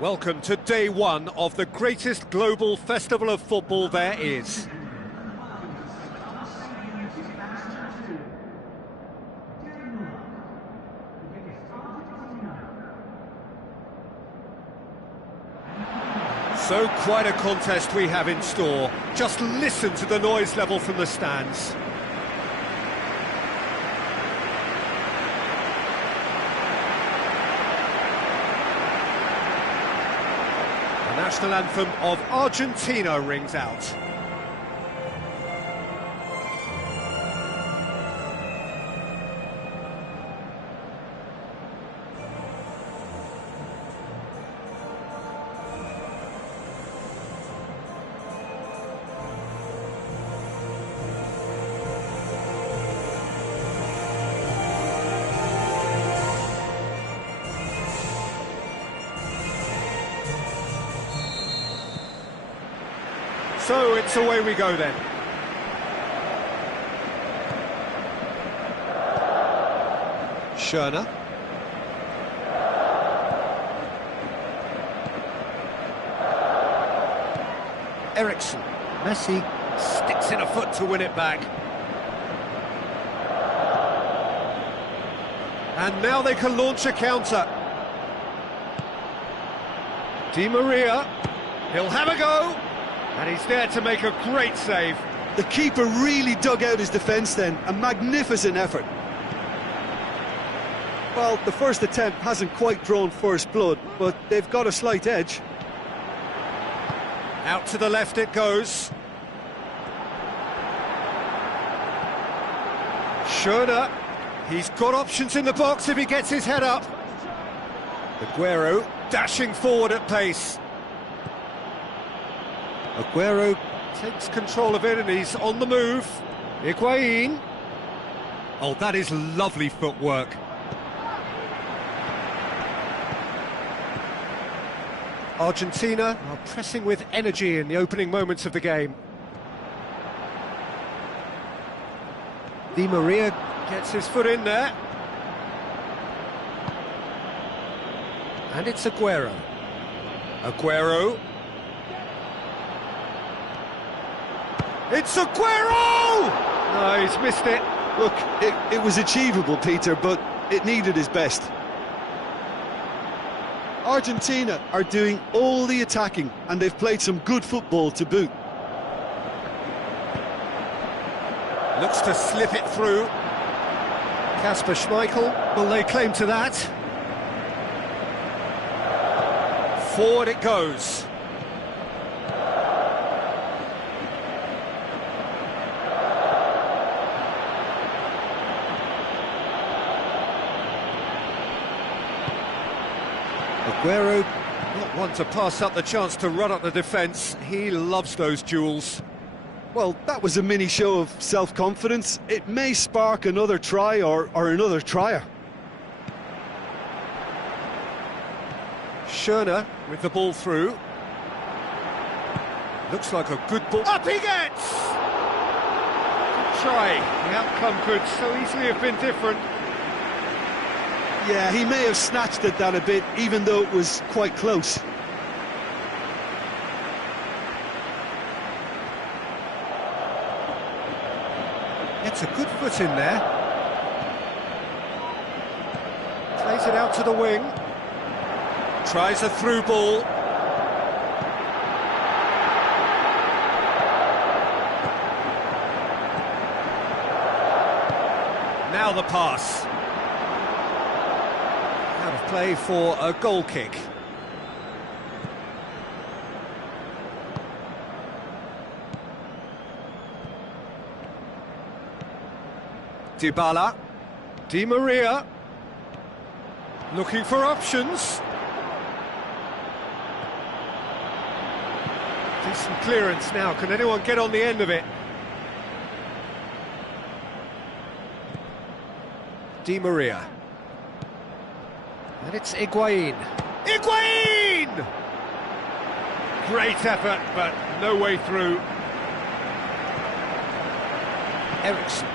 Welcome to day one of the greatest global festival of football there is. So quite a contest we have in store. Just listen to the noise level from the stands. The national anthem of Argentina rings out. So it's away we go then. Schöner. Eriksson. Messi sticks in a foot to win it back. And now they can launch a counter. Di Maria. He'll have a go. And he's there to make a great save. The keeper really dug out his defence then, a magnificent effort. Well, the first attempt hasn't quite drawn first blood, but they've got a slight edge. Out to the left it goes. Schöner, he's got options in the box if he gets his head up. Aguero dashing forward at pace. Aguero takes control of it and he's on the move. Higuain. Oh, that is lovely footwork. Argentina are pressing with energy in the opening moments of the game. Di Maria gets his foot in there. And it's Aguero. Aguero. It's Aguero! No, he's missed it. Look, it was achievable, Peter, but it needed his best. Argentina are doing all the attacking, and they've played some good football to boot. Looks to slip it through. Kasper Schmeichel will lay claim to that. Forward it goes. Aguero, not one to pass up the chance to run up the defence. He loves those duels. Well, that was a mini show of self-confidence. It may spark another try or another trier. Schöner with the ball through. Looks like a good ball. Up he gets! Good try. The outcome could so easily have been different. Yeah, he may have snatched at that a bit, even though it was quite close. Gets a good foot in there. Plays it out to the wing. Tries a through ball. Now the pass. Out of play for a goal kick. Dybala. Di Maria. Looking for options. Decent clearance now. Can anyone get on the end of it? Di Maria. And it's Higuain. Higuain! Great effort, but no way through. Eriksson.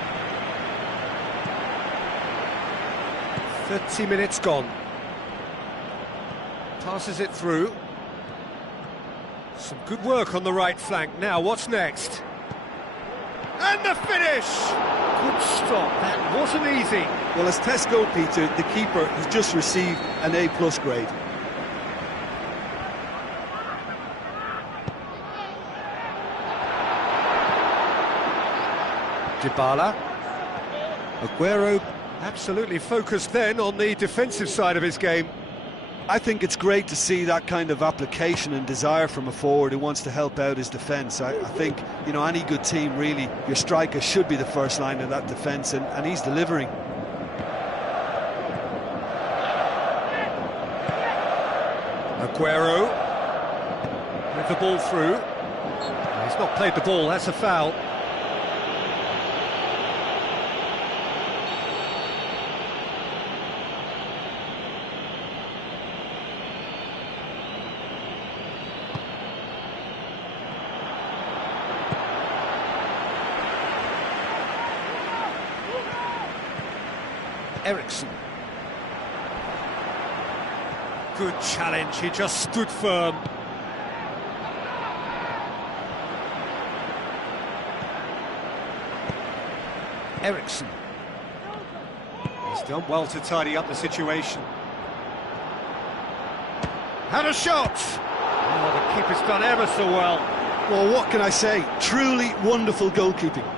30 minutes gone. Passes it through. Some good work on the right flank. Now, what's next? And the finish! Good stop, that wasn't easy. Well, as tests go, Peter, the keeper has just received an A+ grade. Dybala. Aguero absolutely focused then on the defensive side of his game. I think it's great to see that kind of application and desire from a forward who wants to help out his defence. I think, you know, any good team, really, your striker should be the first line of that defence, and he's delivering. Aguero with the ball through. He's not played the ball, that's a foul. Ericsson. Good challenge, he just stood firm. Ericsson. He's done well to tidy up the situation. Had a shot! Oh, the keeper's done ever so well. Well, what can I say? Truly wonderful goalkeeping.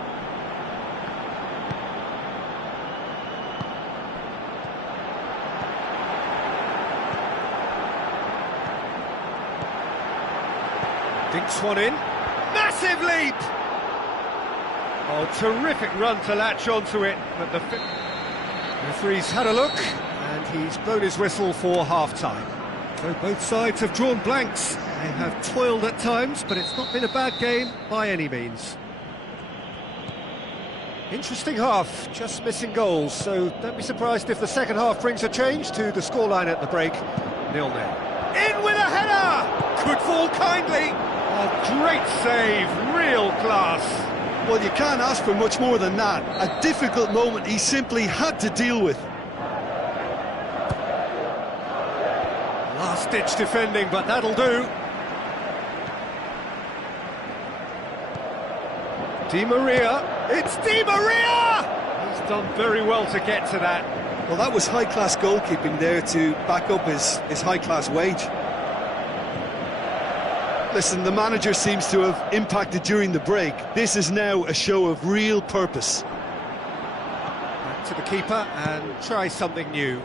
Dinks one in. Massive leap! Oh, terrific run to latch onto it, but the referee's had a look, and he's blown his whistle for half-time. So both sides have drawn blanks. They have toiled at times, but it's not been a bad game by any means. Interesting half, just missing goals, so don't be surprised if the second half brings a change to the scoreline at the break. 0-0. In with a header! Could fall kindly. Oh, great save, real class. Well, you can't ask for much more than that. A difficult moment he simply had to deal with. Last-ditch defending, but that'll do. Di Maria. It's Di Maria! He's done very well to get to that. Well, that was high-class goalkeeping there to back up his high-class wage. Listen, the manager seems to have impacted during the break. This is now a show of real purpose. Back to the keeper and try something new.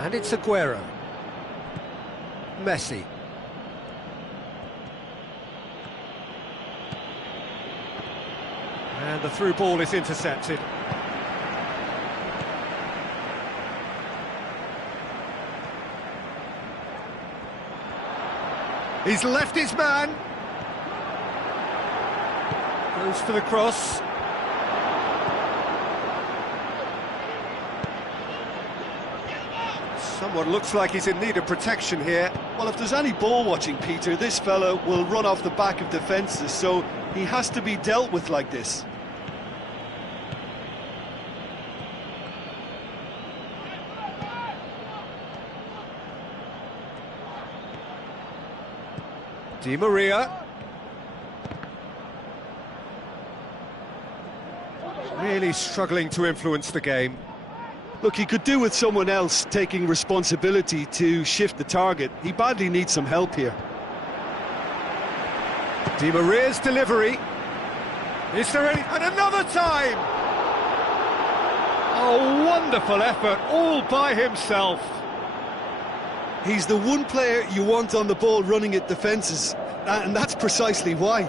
And it's Aguero. Messi. And the through ball is intercepted. He's left his man. Goes for the cross. Someone looks like he's in need of protection here. Well, if there's any ball watching, Peter, this fella will run off the back of defences, so he has to be dealt with like this. Di Maria. Really struggling to influence the game. Look, he could do with someone else taking responsibility to shift the target. He badly needs some help here. Di Maria's delivery. Is there any... And another time! Oh, wonderful effort, all by himself. He's the one player you want on the ball running at defences, and that's precisely why.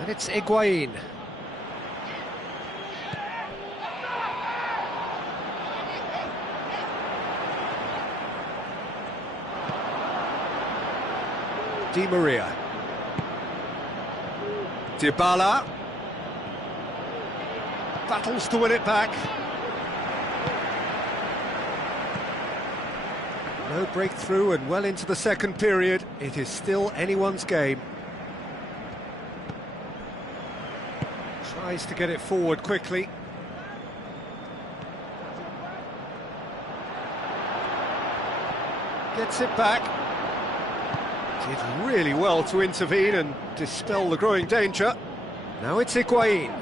And it's Higuain. Di Maria. Dybala. Battles to win it back. No breakthrough and well into the second period. It is still anyone's game. Tries to get it forward quickly. Gets it back. Did really well to intervene and dispel the growing danger. Now it's Higuain.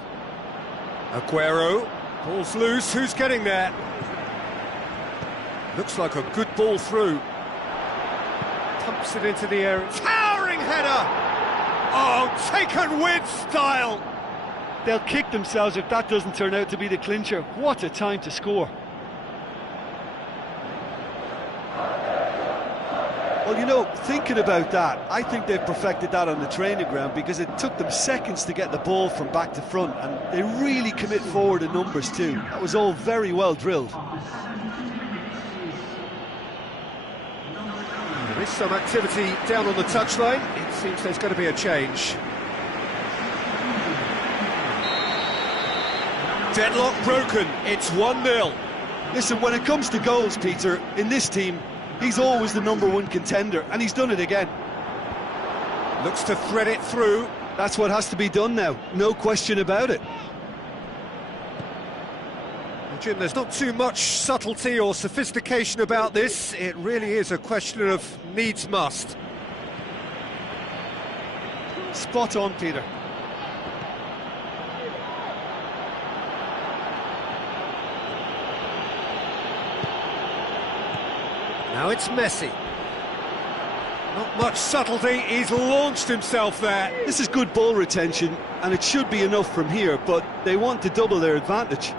Aguero. Ball's loose. Who's getting there? Looks like a good ball through. Pumps it into the air. Towering header! Oh, taken with style! They'll kick themselves if that doesn't turn out to be the clincher. What a time to score. Well, you know, thinking about that, I think they've perfected that on the training ground because it took them seconds to get the ball from back to front, and they really commit forward in numbers too. That was all very well drilled. There is some activity down on the touchline. It seems there's going to be a change. Deadlock broken. It's 1-0. Listen, when it comes to goals, Peter, in this team, he's always the #1 contender, and he's done it again. Looks to thread it through. That's what has to be done now, no question about it. Well, Jim, there's not too much subtlety or sophistication about this. It really is a question of needs must. Spot on, Peter. Now it's Messi. Not much subtlety, he's launched himself there. This is good ball retention, and it should be enough from here, but they want to double their advantage.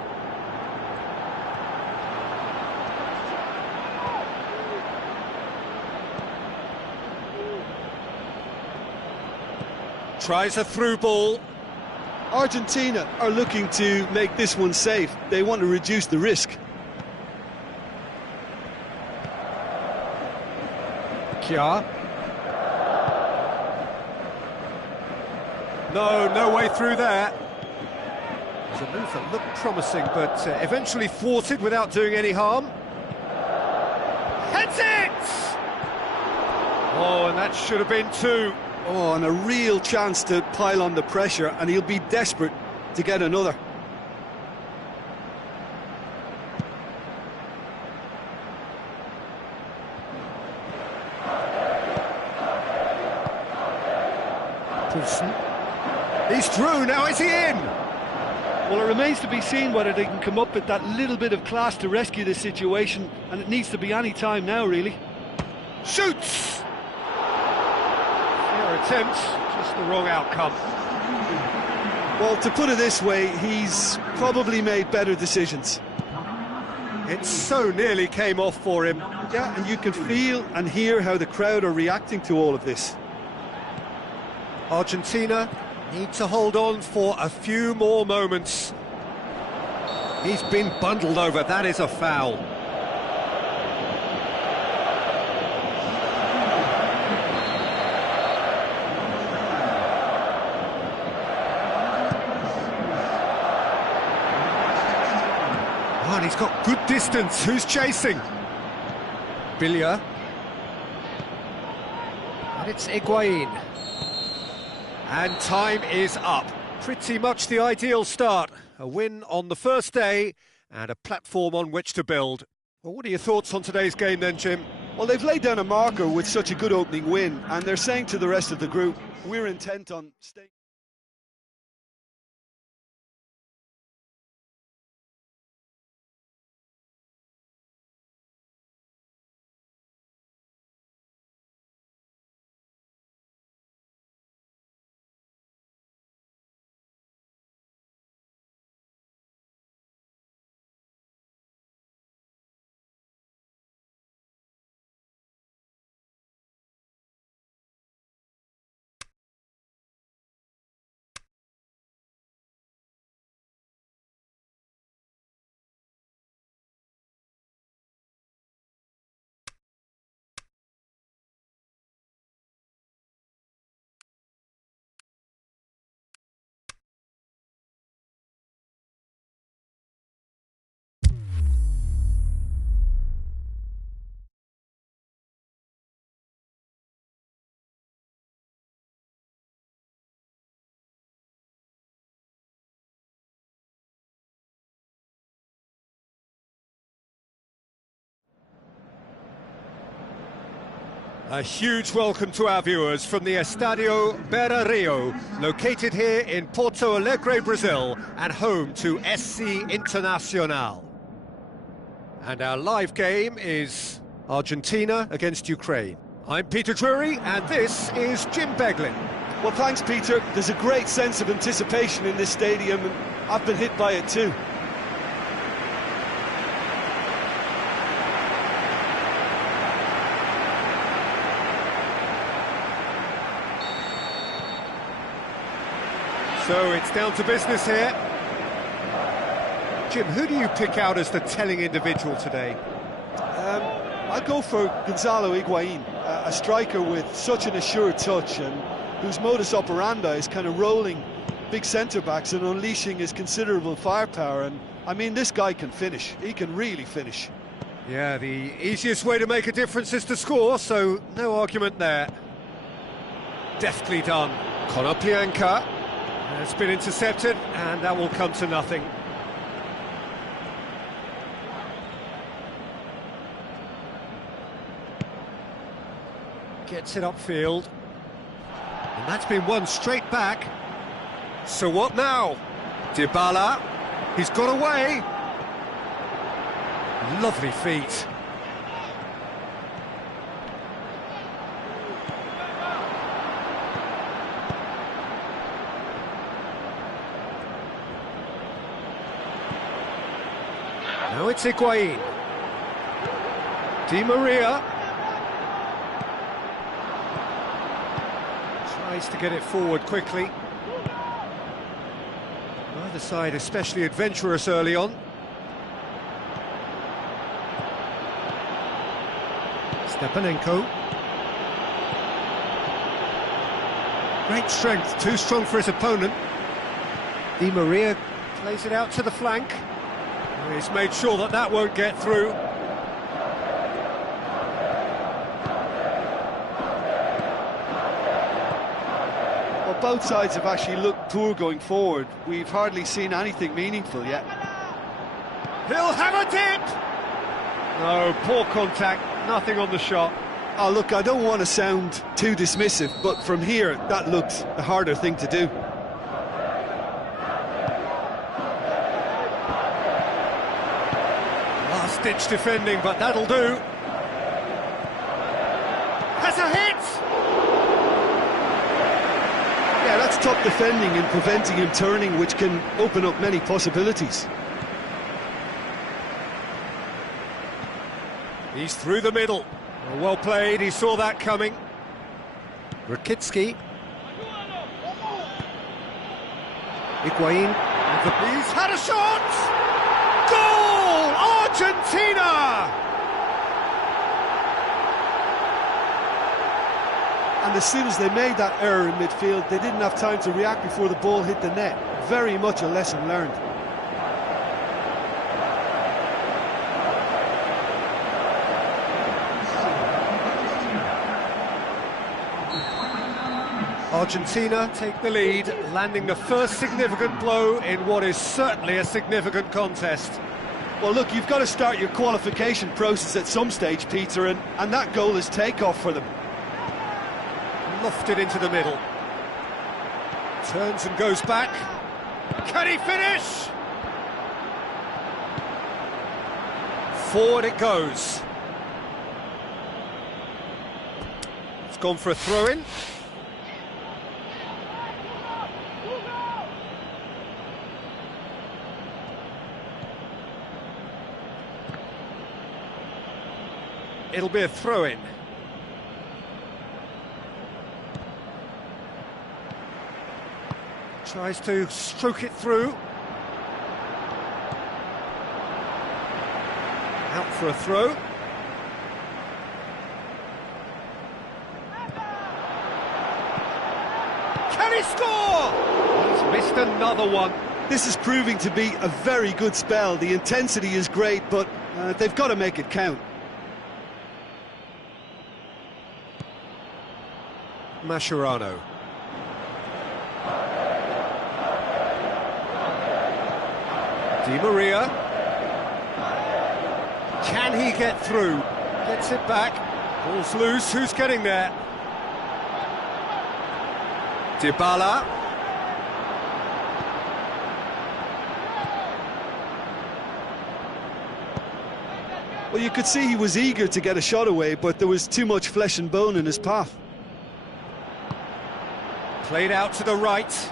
Tries a through ball. Argentina are looking to make this one safe. They want to reduce the risk. Kja. No way through there. It was a move that looked promising, but eventually thwarted without doing any harm. Heads it! Oh, and that should have been 2. Oh, and a real chance to pile on the pressure, and he'll be desperate to get another. He's through, now is he in? Well, it remains to be seen whether they can come up with that little bit of class to rescue this situation, and it needs to be any time now, really. Shoots! Fair attempt, just the wrong outcome. Well, to put it this way, he's probably made better decisions. It so nearly came off for him. Yeah, and you can feel and hear how the crowd are reacting to all of this. Argentina need to hold on for a few more moments. He's been bundled over, that is a foul. Oh, and he's got good distance, who's chasing? Billia. And it's Higuain. And time is up. Pretty much the ideal start. A win on the first day and a platform on which to build. Well, what are your thoughts on today's game then, Jim? Well, they've laid down a marker with such a good opening win, and they're saying to the rest of the group, we're intent on staying... A huge welcome to our viewers from the Estadio Beira-Rio, located here in Porto Alegre, Brazil, and home to SC Internacional. And our live game is Argentina against Ukraine. I'm Peter Drury, and this is Jim Beglin. Well, thanks, Peter. There's a great sense of anticipation in this stadium, and I've been hit by it too. So it's down to business here. Jim, who do you pick out as the telling individual today? I'll go for Gonzalo Higuain, a striker with such an assured touch and whose modus operandi is kind of rolling big centre-backs and unleashing his considerable firepower. And I mean, this guy can finish. He can really finish. Yeah, the easiest way to make a difference is to score, so no argument there. Deftly done. Konoplyanka has been intercepted, and that will come to nothing. Gets it upfield. And that's been won straight back. So what now? Dybala. He's got away. Lovely feet. Now it's Higuain. Di Maria. Tries to get it forward quickly. Either side especially adventurous early on. Stepanenko. Great strength, too strong for his opponent. Di Maria plays it out to the flank. He's made sure that that won't get through. Well, both sides have actually looked poor going forward. We've hardly seen anything meaningful yet. He'll have a dip! No, poor contact, nothing on the shot. Oh, look, I don't want to sound too dismissive, but from here, that looked the harder thing to do. Last-ditch defending, but that'll do. Has a hit! Yeah, that's top defending and preventing him turning, which can open up many possibilities. He's through the middle. Well played, he saw that coming. Rakitsky. Higuain. He's had a shot! Goal! Argentina! And as soon as they made that error in midfield, they didn't have time to react before the ball hit the net. Very much a lesson learned. Argentina take the lead, landing the first significant blow in what is certainly a significant contest. Well, look, you've got to start your qualification process at some stage, Peter, and that goal is takeoff for them. Lofted into the middle. Turns and goes back. Can he finish? Forward it goes. It's gone for a throw-in. It'll be a throw-in. Tries to stroke it through. Out for a throw. Can he score? He's missed another one. This is proving to be a very good spell. The intensity is great, but they've got to make it count. Mascherano. Di Maria. Can he get through? Gets it back. Ball's loose, who's getting there? Dybala. Well, you could see he was eager to get a shot away, but there was too much flesh and bone in his path. Played out to the right.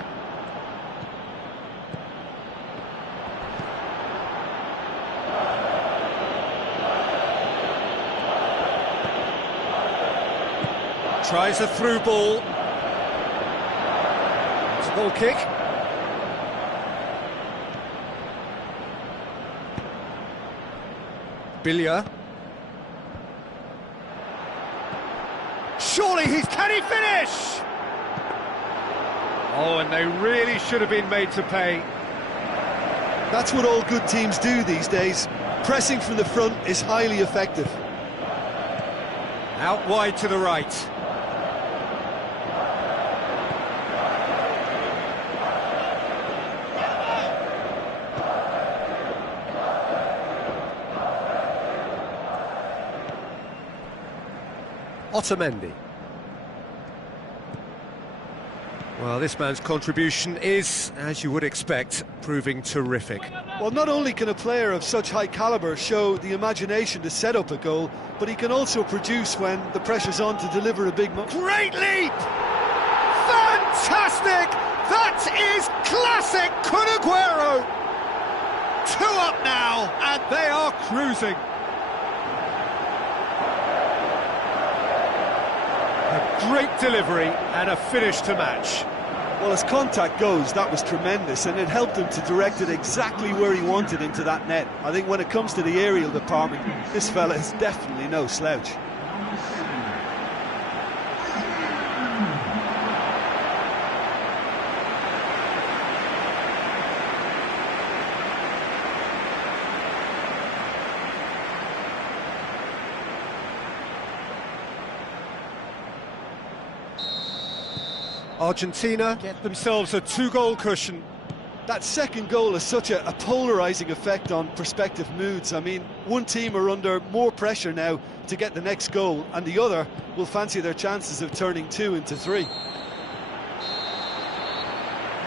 Tries a through ball. It's a goal kick. Billia. Surely can he finish? Oh, and they really should have been made to pay. That's what all good teams do these days. Pressing from the front is highly effective. Out wide to the right. Otamendi. Well, this man's contribution is, as you would expect, proving terrific. Well, not only can a player of such high calibre show the imagination to set up a goal, but he can also produce when the pressure's on to deliver a big... Great leap! Fantastic! That is classic Kun Aguero! 2 up now, and they are cruising. A great delivery and a finish to match. Well, as contact goes, that was tremendous, and it helped him to direct it exactly where he wanted into that net. I think when it comes to the aerial department, this fella is definitely no slouch. Argentina get themselves a 2-goal cushion. That second goal has such a polarising effect on prospective moods. I mean, one team are under more pressure now to get the next goal, and the other will fancy their chances of turning 2 into 3.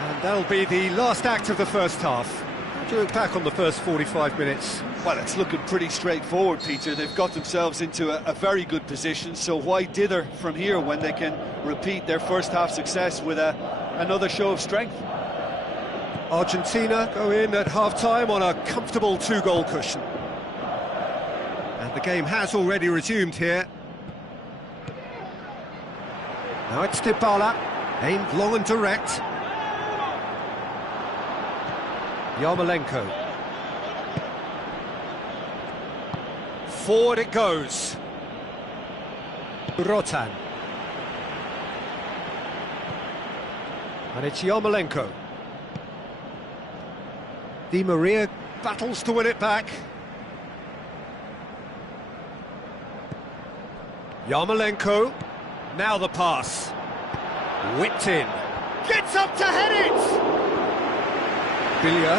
And that'll be the last act of the first half. How do you look back on the first 45 minutes? Well, it's looking pretty straightforward, Peter. They've got themselves into a very good position, so why dither from here when they can repeat their first half success with another show of strength? Argentina go in at half-time on a comfortable 2-goal cushion. And the game has already resumed here. Now it's Dybala, aimed long and direct. Yarmolenko. Forward it goes. Rotan. And it's Yarmolenko. Di Maria battles to win it back. Yarmolenko. Now the pass. Whipped in. Gets up to head it! Billia.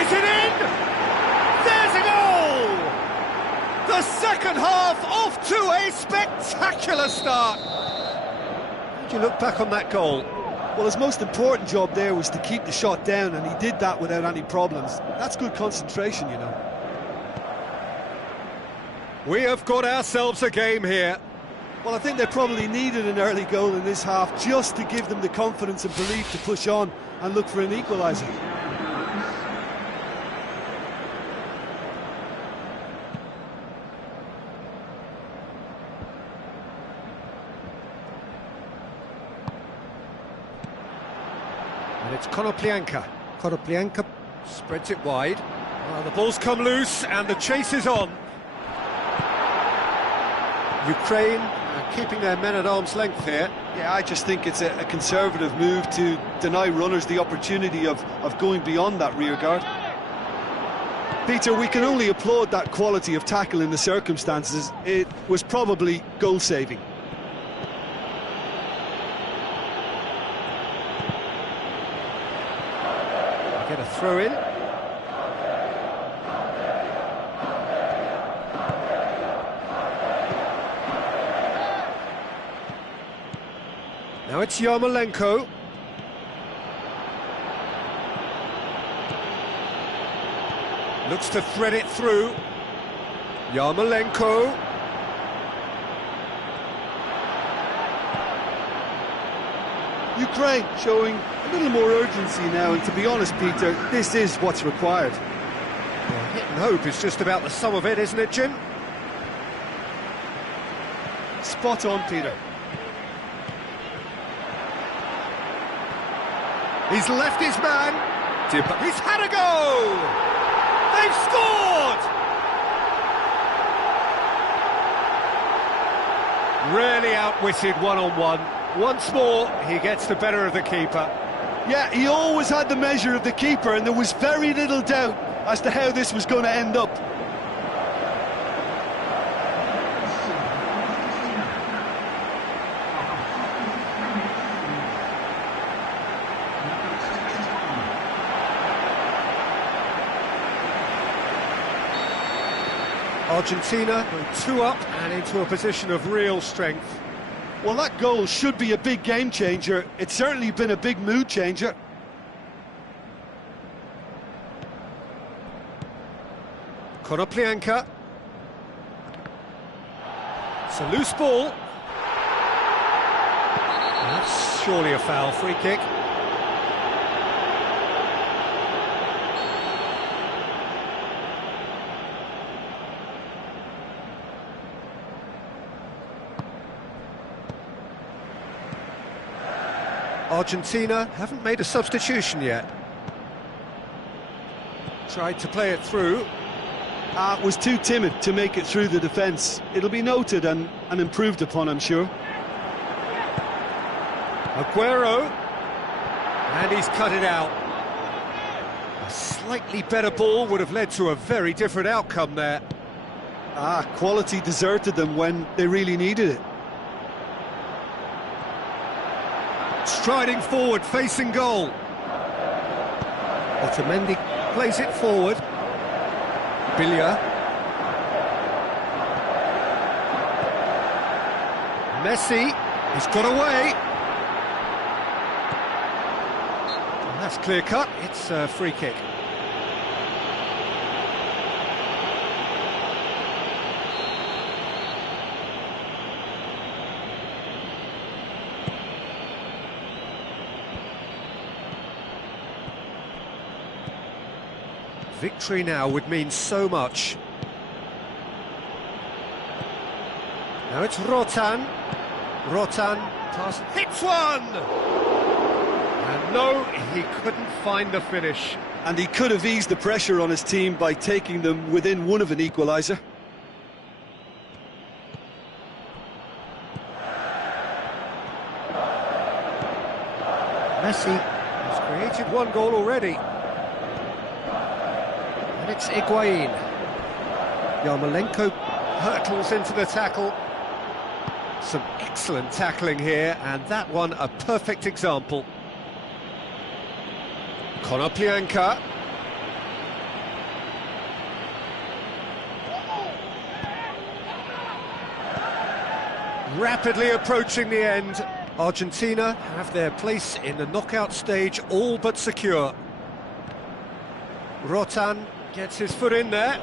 Is it in? There's a goal! The second half off to a spectacular start. How do you look back on that goal? Well, his most important job there was to keep the shot down, and he did that without any problems. That's good concentration, you know. We have got ourselves a game here. Well, I think they probably needed an early goal in this half just to give them the confidence and belief to push on and look for an equaliser. And it's Konoplyanka. Konoplyanka spreads it wide. Well, the ball's come loose and the chase is on. Ukraine are keeping their men at arm's length here. Yeah, I just think it's a conservative move to deny runners the opportunity of going beyond that rear guard. Peter, we can only applaud that quality of tackle in the circumstances. It was probably goal-saving. Get a throw in. Now it's Yarmolenko. Looks to thread it through. Yarmolenko. Ukraine showing a little more urgency now, and to be honest, Peter, this is what's required. Well, hit and hope is just about the sum of it, isn't it, Jim? Spot on, Peter. He's left his man. He's had a go! They've scored! Really outwitted one-on-one. Once more, he gets the better of the keeper. Yeah, he always had the measure of the keeper, and there was very little doubt as to how this was going to end up. Argentina go 2 up and into a position of real strength. Well, that goal should be a big game changer. It's certainly been a big mood changer. Konoplyanka. It's a loose ball. That's surely a foul, free kick. Argentina haven't made a substitution yet. Tried to play it through. Was too timid to make it through the defence. It'll be noted and improved upon, I'm sure. Aguero. And he's cut it out. A slightly better ball would have led to a very different outcome there. Quality deserted them when they really needed it. Striding forward, facing goal. Otamendi plays it forward. Billia. Messi, he's got away. And that's clear cut, it's a free kick. Victory now would mean so much. Now it's Rotan. Rotan pass, hits one! And no, he couldn't find the finish. And he could have eased the pressure on his team by taking them within one of an equaliser. Messi has created one goal already. It's Higuain. Yarmolenko hurtles into the tackle. Some excellent tackling here, and that one a perfect example. Konoplyanka. Rapidly approaching the end. Argentina have their place in the knockout stage all but secure. Rotan gets his foot in there.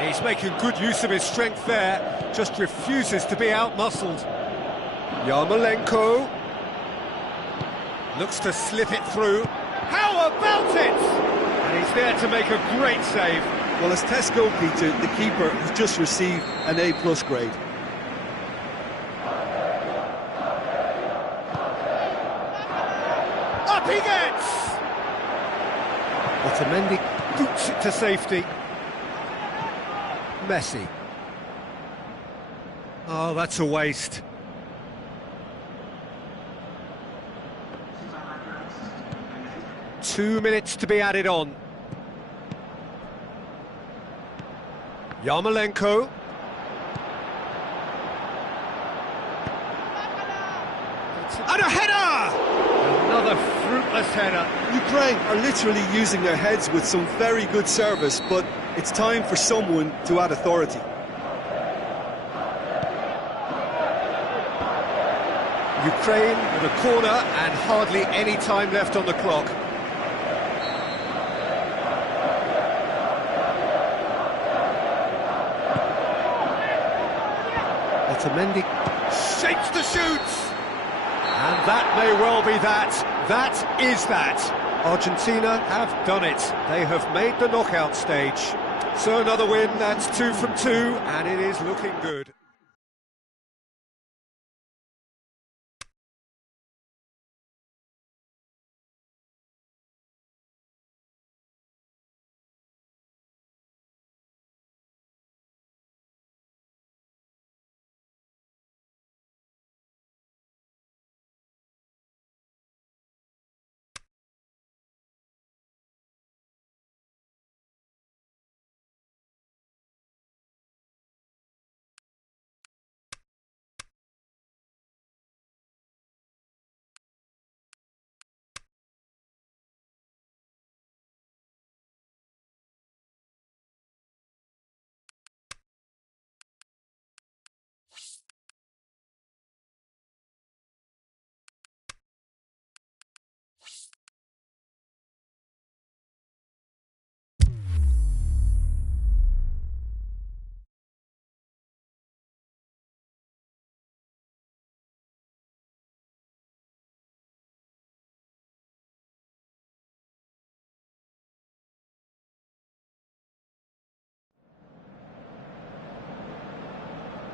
He's making good use of his strength there, just refuses to be outmuscled. Yarmolenko looks to slip it through. How about it? And he's there to make a great save. Well, as Tesco, Peter, the keeper has just received an A+ grade. Up he gets! Otamendi boots it to safety. Messi. Oh, that's a waste. Two minutes to be added on. Yarmolenko. And a header! Another fruitless header. Ukraine are literally using their heads with some very good service, but it's time for someone to add authority. Ukraine with a corner and hardly any time left on the clock. Otamendi shapes to shoot! And that may well be that. That is that. Argentina have done it. They have made the knockout stage. So another win, that's 2 from 2, and it is looking good.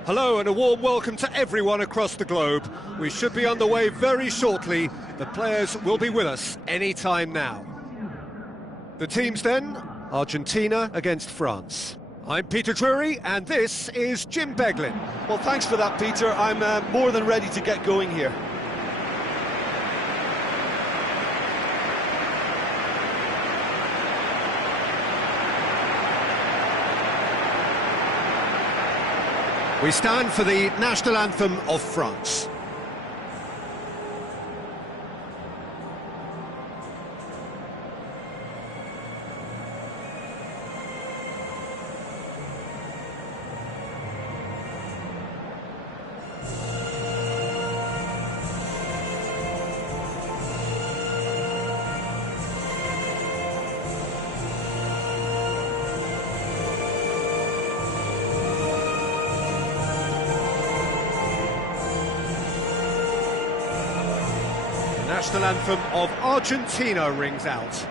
Hello and a warm welcome to everyone across the globe. We should be underway very shortly. The players will be with us any time now. The teams then, Argentina against France. I'm Peter Drury and this is Jim Beglin. Well, thanks for that, Peter. I'm more than ready to get going here. We stand for the national anthem of France. National anthem of Argentina rings out.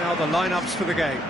Now the lineups for the game.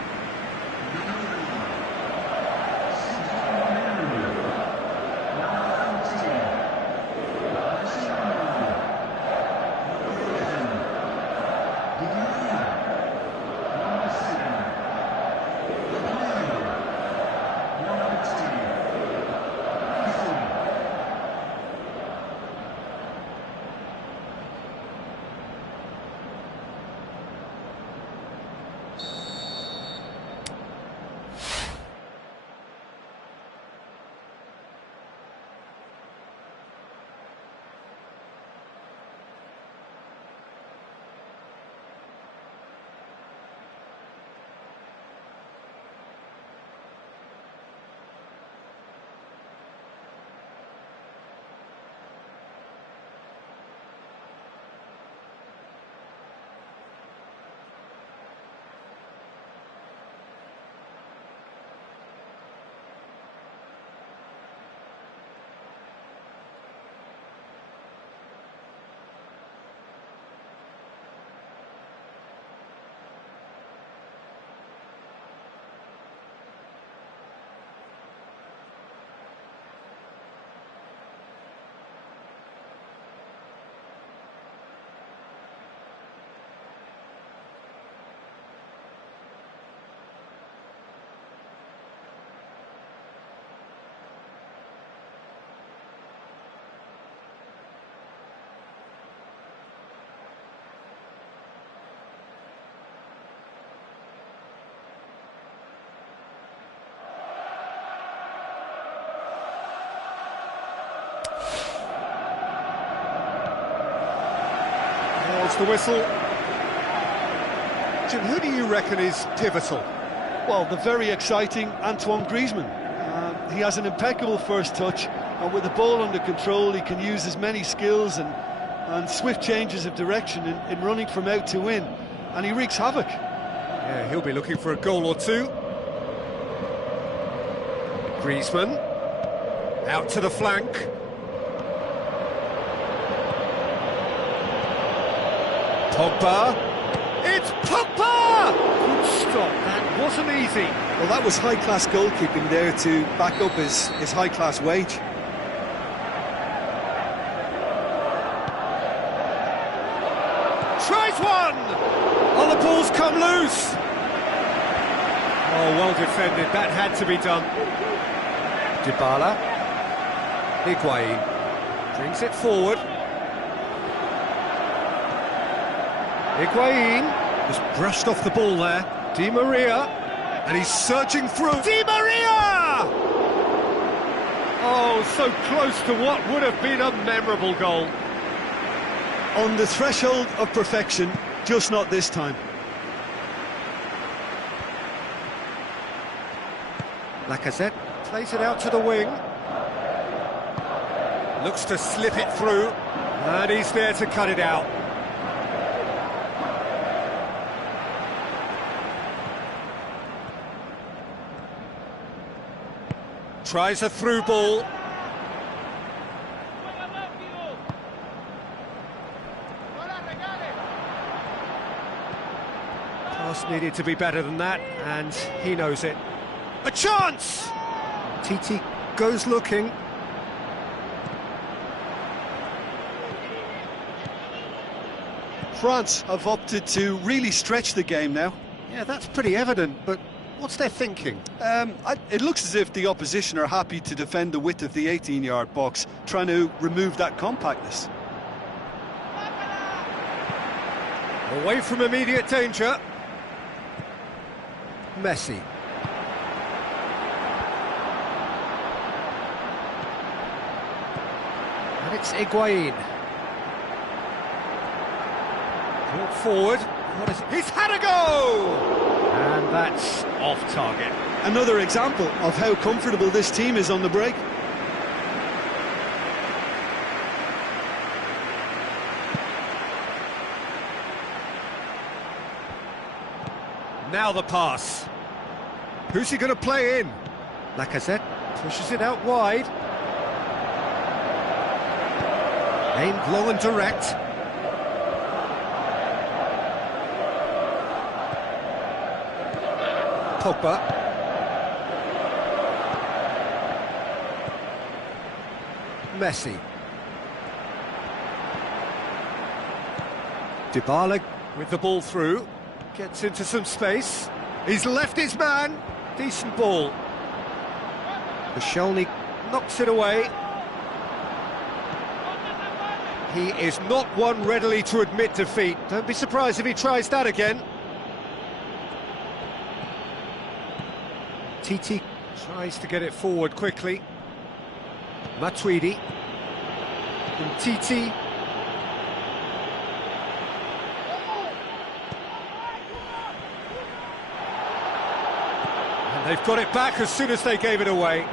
the whistle. Jim, who do you reckon is pivotal? Well, the very exciting Antoine Griezmann. He has an impeccable first touch, and with the ball under control, he can use his many skills and swift changes of direction in running from out to in, and he wreaks havoc. Yeah, he'll be looking for a goal or two. Griezmann, out to the flank. Pogba, it's Pogba! Good stop, that wasn't easy. Well, that was high-class goalkeeping there to back up his high-class wage. Tries one! Oh, the ball's come loose! Oh, well defended, that had to be done. Dybala, Higuain, brings it forward. Higuain just brushed off the ball there. Di Maria, and he's surging through. Di Maria! Oh, so close to what would have been a memorable goal. On the threshold of perfection, just not this time. Lacazette plays it out to the wing. Looks to slip it through, and he's there to cut it out. Tries a through ball. Pass needed to be better than that, and he knows it. A chance! Titi goes looking. France have opted to really stretch the game now. Yeah, that's pretty evident, but what's their thinking? It looks as if the opposition are happy to defend the width of the 18-yard box, trying to remove that compactness. Away from immediate danger. Messi. And it's Higuain. Brought forward. What is it? He's had a go! And that's off target. Another example of how comfortable this team is on the break. Now the pass. Who's he going to play in? Lacazette pushes it out wide. Aimed long and direct. Pogba. Messi. Dybala with the ball through. Gets into some space. He's left his man. Decent ball. Koscielny knocks it away. He is not one readily to admit defeat. Don't be surprised if he tries that again. Titi tries to get it forward quickly. Matuidi. And Titi. And they've got it back as soon as they gave it away.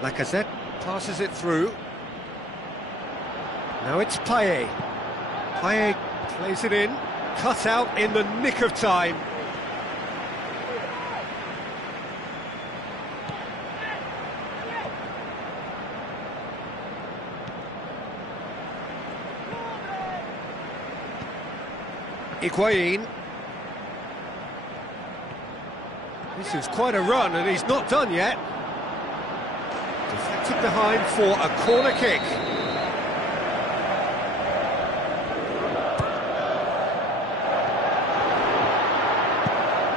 Lacazette passes it through. Now it's Payet. Payet plays it in, cut out in the nick of time. Higuain. This is quite a run, and he's not done yet. Deflected behind for a corner kick.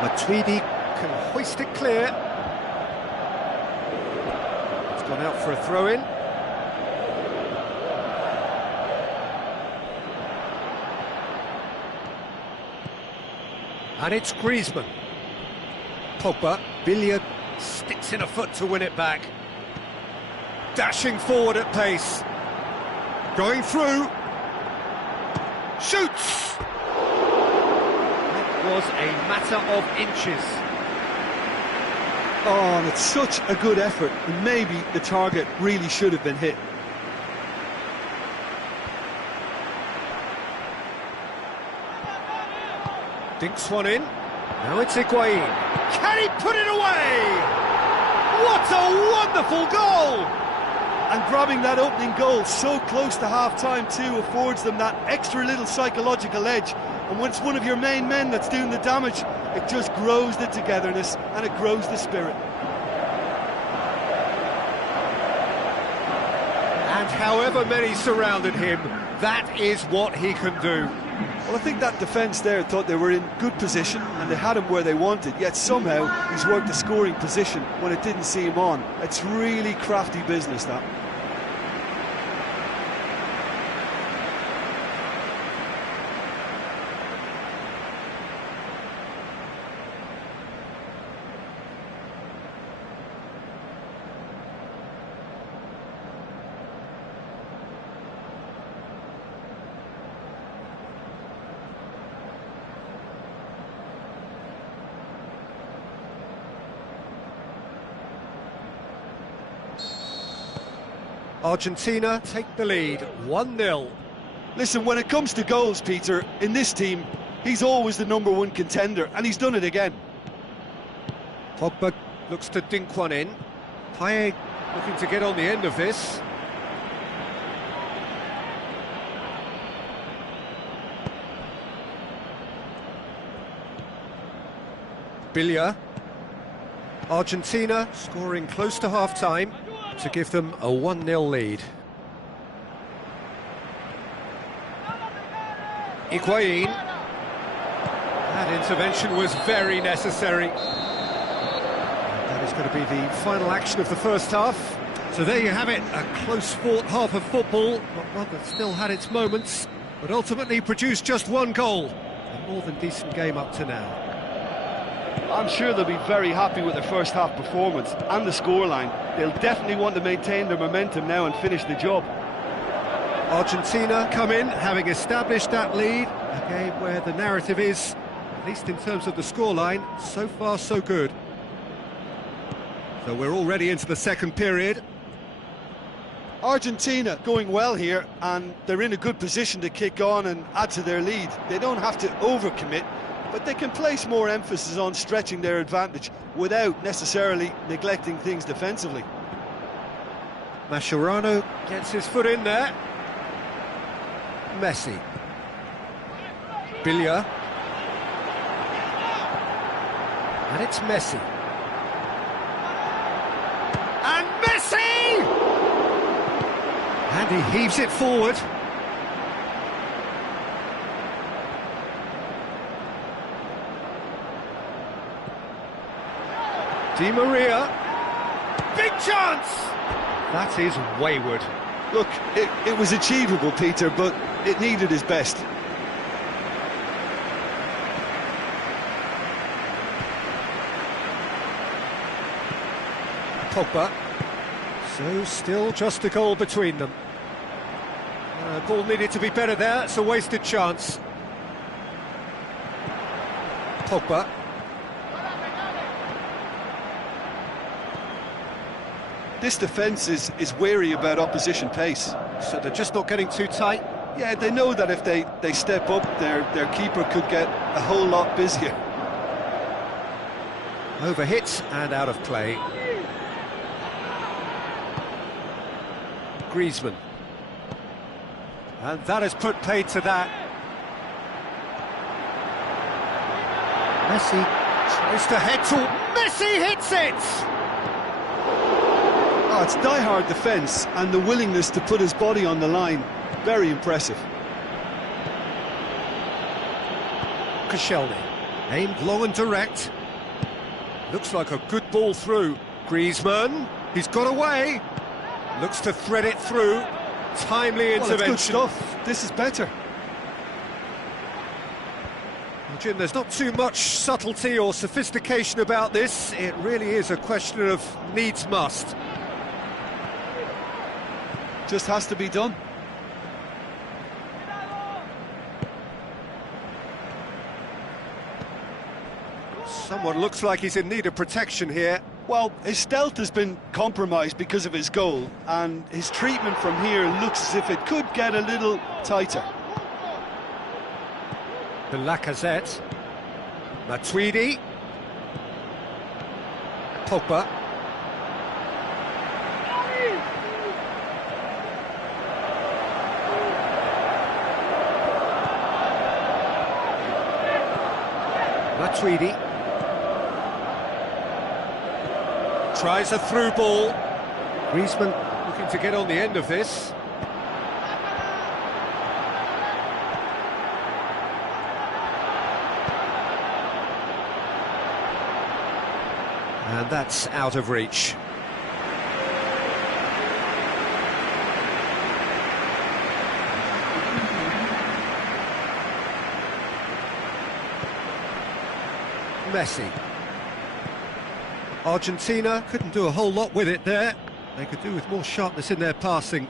Matuidi can hoist it clear. It's gone out for a throw-in. And it's Griezmann. Pogba, Billiard Sticks in a foot to win it back. Dashing forward at pace. Going through. Shoots! It was a matter of inches. Oh, and it's such a good effort, and maybe the target really should have been hit. Dinks one in. Now it's Higuain. Can he put it away? What a wonderful goal! And grabbing that opening goal so close to half-time too affords them that extra little psychological edge. And when it's one of your main men that's doing the damage, it just grows the togetherness and it grows the spirit. And however many surrounded him, that is what he can do. Well, I think that defence there thought they were in good position and they had him where they wanted, yet somehow he's worked the scoring position when it didn't see him on. It's really crafty business, that. Argentina take the lead, 1-0. Listen, when it comes to goals, Peter, in this team, he's always the #1 contender, and he's done it again. Pogba looks to dink one in. Payet looking to get on the end of this. Billia. Argentina scoring close to half-time to give them a 1-0 lead. Higuain. That intervention was very necessary. And that is going to be the final action of the first half. So there you have it, a close-fought half of football, but one that still had its moments, but ultimately produced just one goal. A more than decent game up to now. I'm sure they'll be very happy with their first half performance and the scoreline. They'll definitely want to maintain their momentum now and finish the job. Argentina come in, having established that lead. A game where the narrative is, at least in terms of the scoreline, so far so good. So we're already into the second period. Argentina going well here, and they're in a good position to kick on and add to their lead. They don't have to overcommit, but they can place more emphasis on stretching their advantage without necessarily neglecting things defensively. Mascherano gets his foot in there. Messi. Billia. And it's Messi. And Messi! And he heaves it forward. Di Maria, big chance! That is wayward. Look, it was achievable, Peter, but it needed his best. Pogba. So still just a goal between them. Ball needed to be better there, it's a wasted chance. Pogba. This defence is wary about opposition pace. So they're just not getting too tight? Yeah, they know that if they step up, their keeper could get a whole lot busier. Overhit and out of play. Griezmann. And that has put paid to that. Messi tries to head to... Messi hits it! Oh, it's die-hard defence and the willingness to put his body on the line. Very impressive. Koscielny, aimed long and direct. Looks like a good ball through. Griezmann, he's got away. Looks to thread it through. Timely intervention. Well, it's good stuff. This is better. Jim, there's not too much subtlety or sophistication about this. It really is a question of needs must. Just has to be done. Someone looks like he's in need of protection here. Well, his stealth has been compromised because of his goal, and his treatment from here looks as if it could get a little tighter. The Lacazette. Matuidi. Pogba. Matuidi. Tries a through ball. Griezmann looking to get on the end of this. And that's out of reach. Messi. Argentina couldn't do a whole lot with it there. They could do with more sharpness in their passing.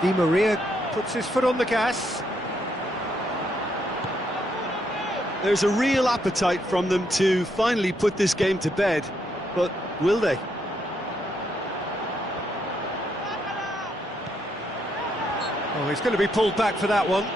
Di Maria puts his foot on the gas. There's a real appetite from them to finally put this game to bed, but will they? Oh, he's going to be pulled back for that one.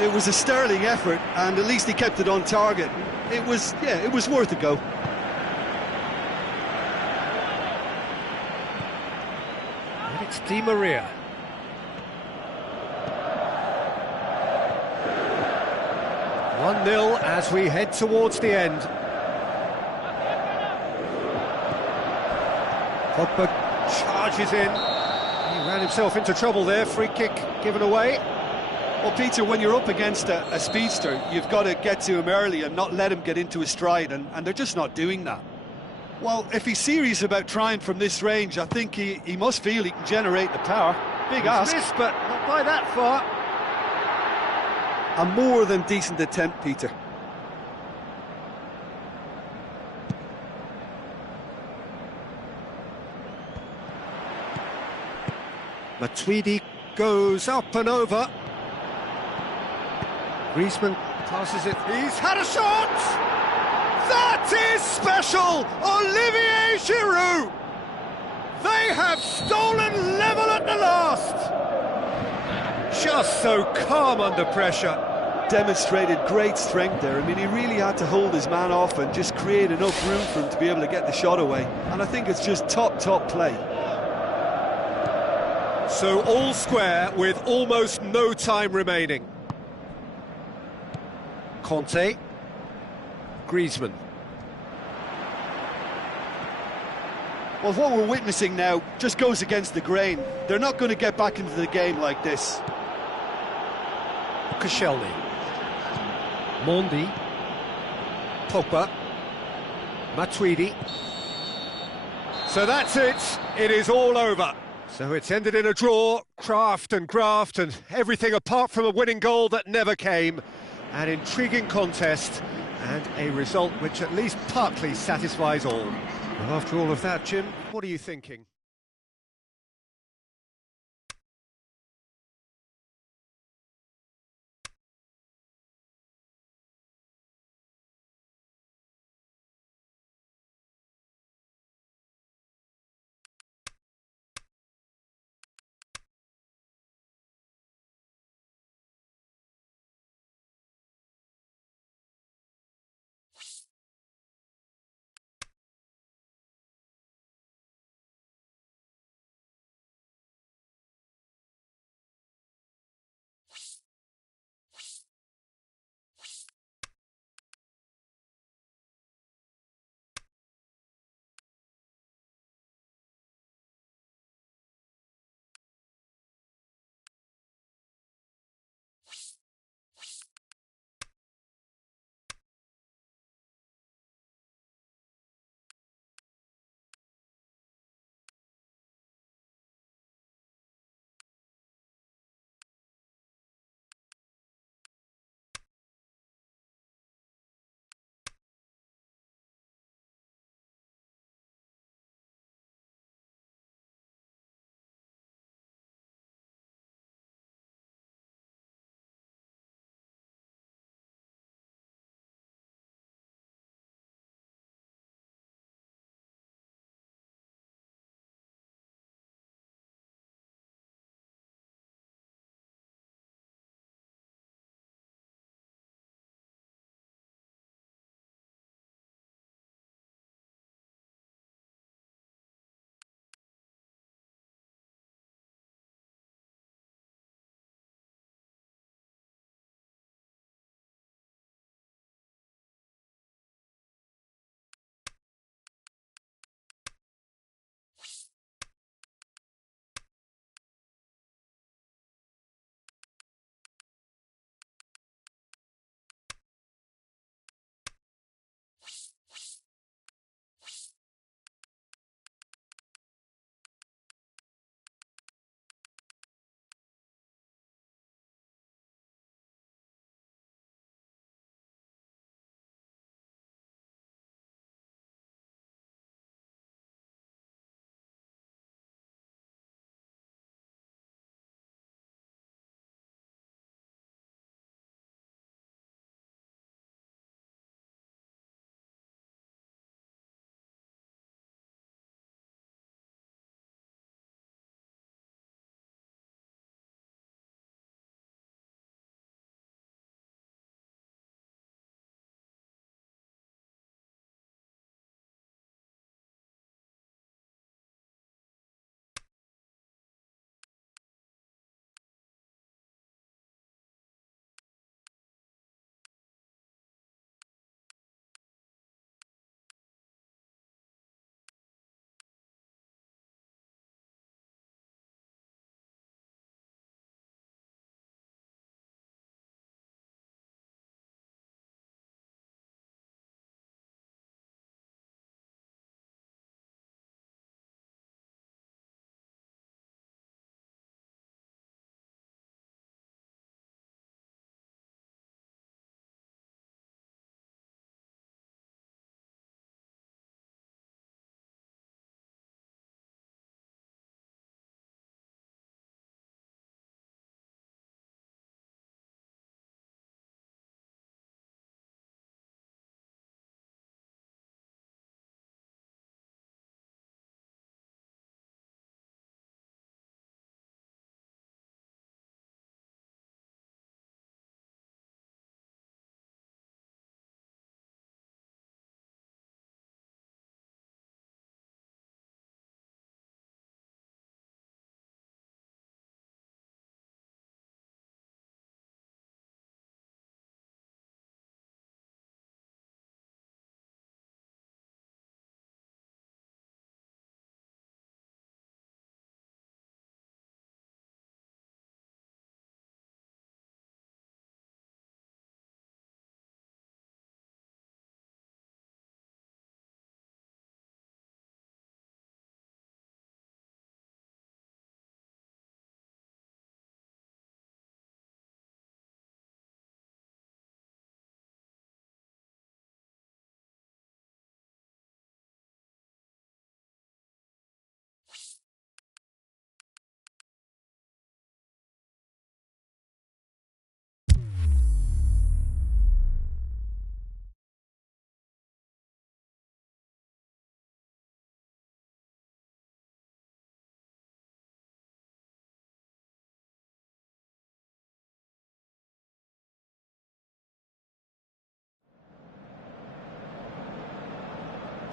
It was a sterling effort, and at least he kept it on target. It was worth a go. And it's Di Maria. One 0 as we head towards the end. Pogba charges in. He ran himself into trouble there. Free kick given away. Well, Peter, when you're up against a speedster, you've got to get to him early and not let him get into his stride, and they're just not doing that. Well, if he's serious about trying from this range, I think he must feel he can generate the power. Big ask. Missed, but not by that far. A more than decent attempt, Peter. Matuidi goes up and over. Griezmann passes it. He's had a shot! That is special! Olivier Giroud! They have stolen level at the last! Just so calm under pressure. Demonstrated great strength there. I mean, he really had to hold his man off and just create enough room for him to be able to get the shot away. And I think it's just top play. So all square with almost no time remaining. Conte. Griezmann. Well, what we're witnessing now just goes against the grain. They're not going to get back into the game like this. Koscielny. Mondi. Pogba. Matuidi. So that's it. It is all over. So it's ended in a draw, craft and graft and everything apart from a winning goal that never came. An intriguing contest and a result which at least partly satisfies all. Well, after all of that, Jim, what are you thinking?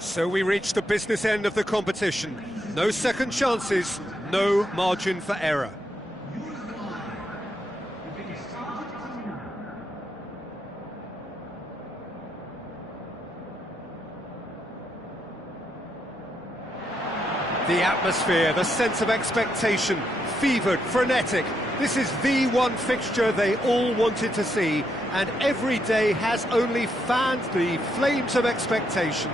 So we reach the business end of the competition. No second chances, no margin for error. The atmosphere, the sense of expectation, fevered, frenetic. This is the one fixture they all wanted to see, and every day has only fanned the flames of expectation.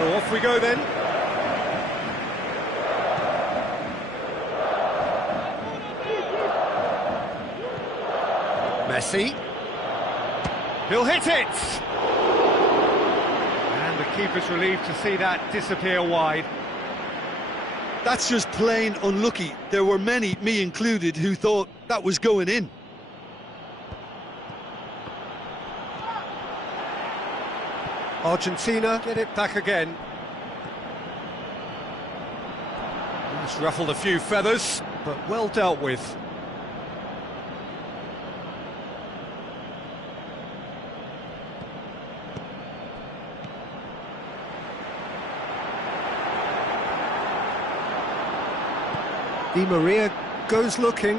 Off we go then. Messi. He'll hit it! And the keeper's relieved to see that disappear wide. That's just plain unlucky. There were many, me included, who thought that was going in. Argentina get it back again. It's ruffled a few feathers, but well dealt with. Di Maria goes looking.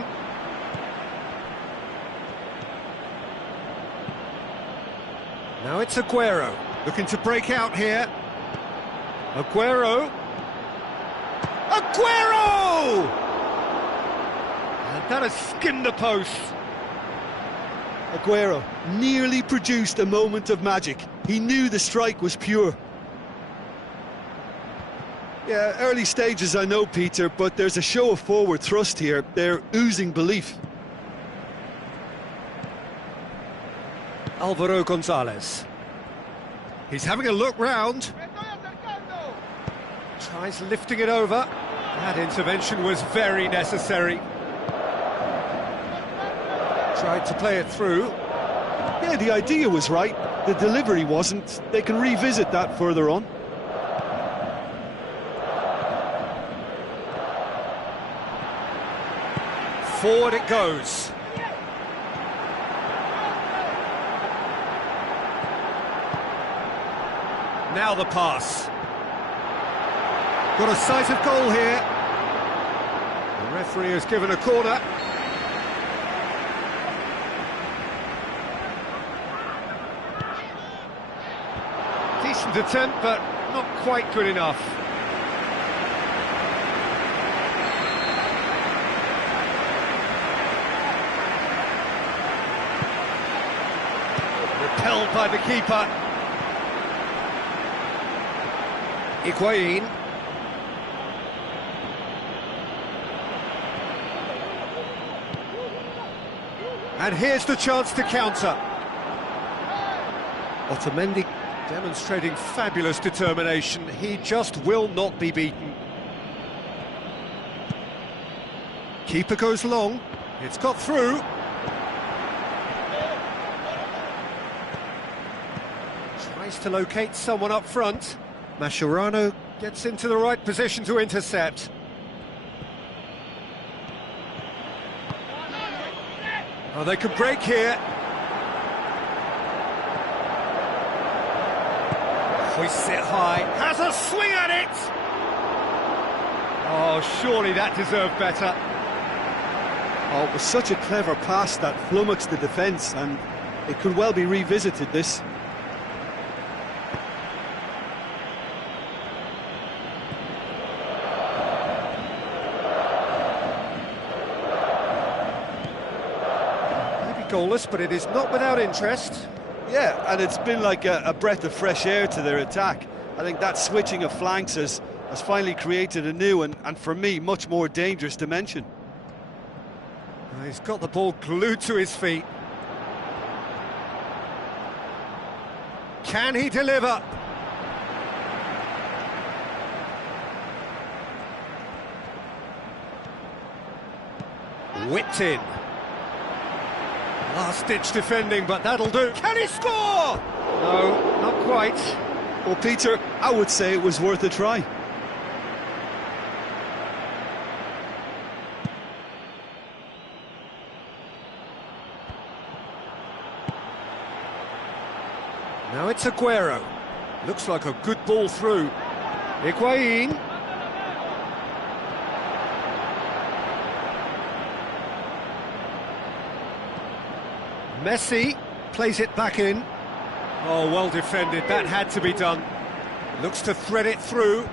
Now it's Aguero, looking to break out here. Aguero! And that has skimmed the post. Aguero nearly produced a moment of magic. He knew the strike was pure. Yeah, early stages I know, Peter, but there's a show of forward thrust here. They're oozing belief. Alvaro Gonzalez. He's having a look round. Tries lifting it over. That intervention was very necessary. Tried to play it through. Yeah, the idea was right. The delivery wasn't. They can revisit that further on. Forward it goes. Now the pass. Got a sight of goal here. The referee has given a corner. Decent attempt, but not quite good enough. Repelled by the keeper. Higuain. And here's the chance to counter. Otamendi demonstrating fabulous determination. He just will not be beaten. Keeper goes long. It's got through. Tries to locate someone up front. Mascherano gets into the right position to intercept. Oh, they could break here. Hoists it high, has a swing at it! Oh, surely that deserved better. Oh, it was such a clever pass that flummoxed the defence, and it could well be revisited, this. Maybe goalless, but it is not without interest. Yeah, and it's been like a breath of fresh air to their attack. I think that switching of flanks has finally created a new and for me, much more dangerous dimension. He's got the ball glued to his feet. Can he deliver? Whipped in. Last-ditch defending, but that'll do. Can he score? No, not quite. Well, Peter, I would say it was worth a try. Now it's Aguero. Looks like a good ball through. Higuain. Messi plays it back in. Oh, well defended, that had to be done. Looks to thread it through.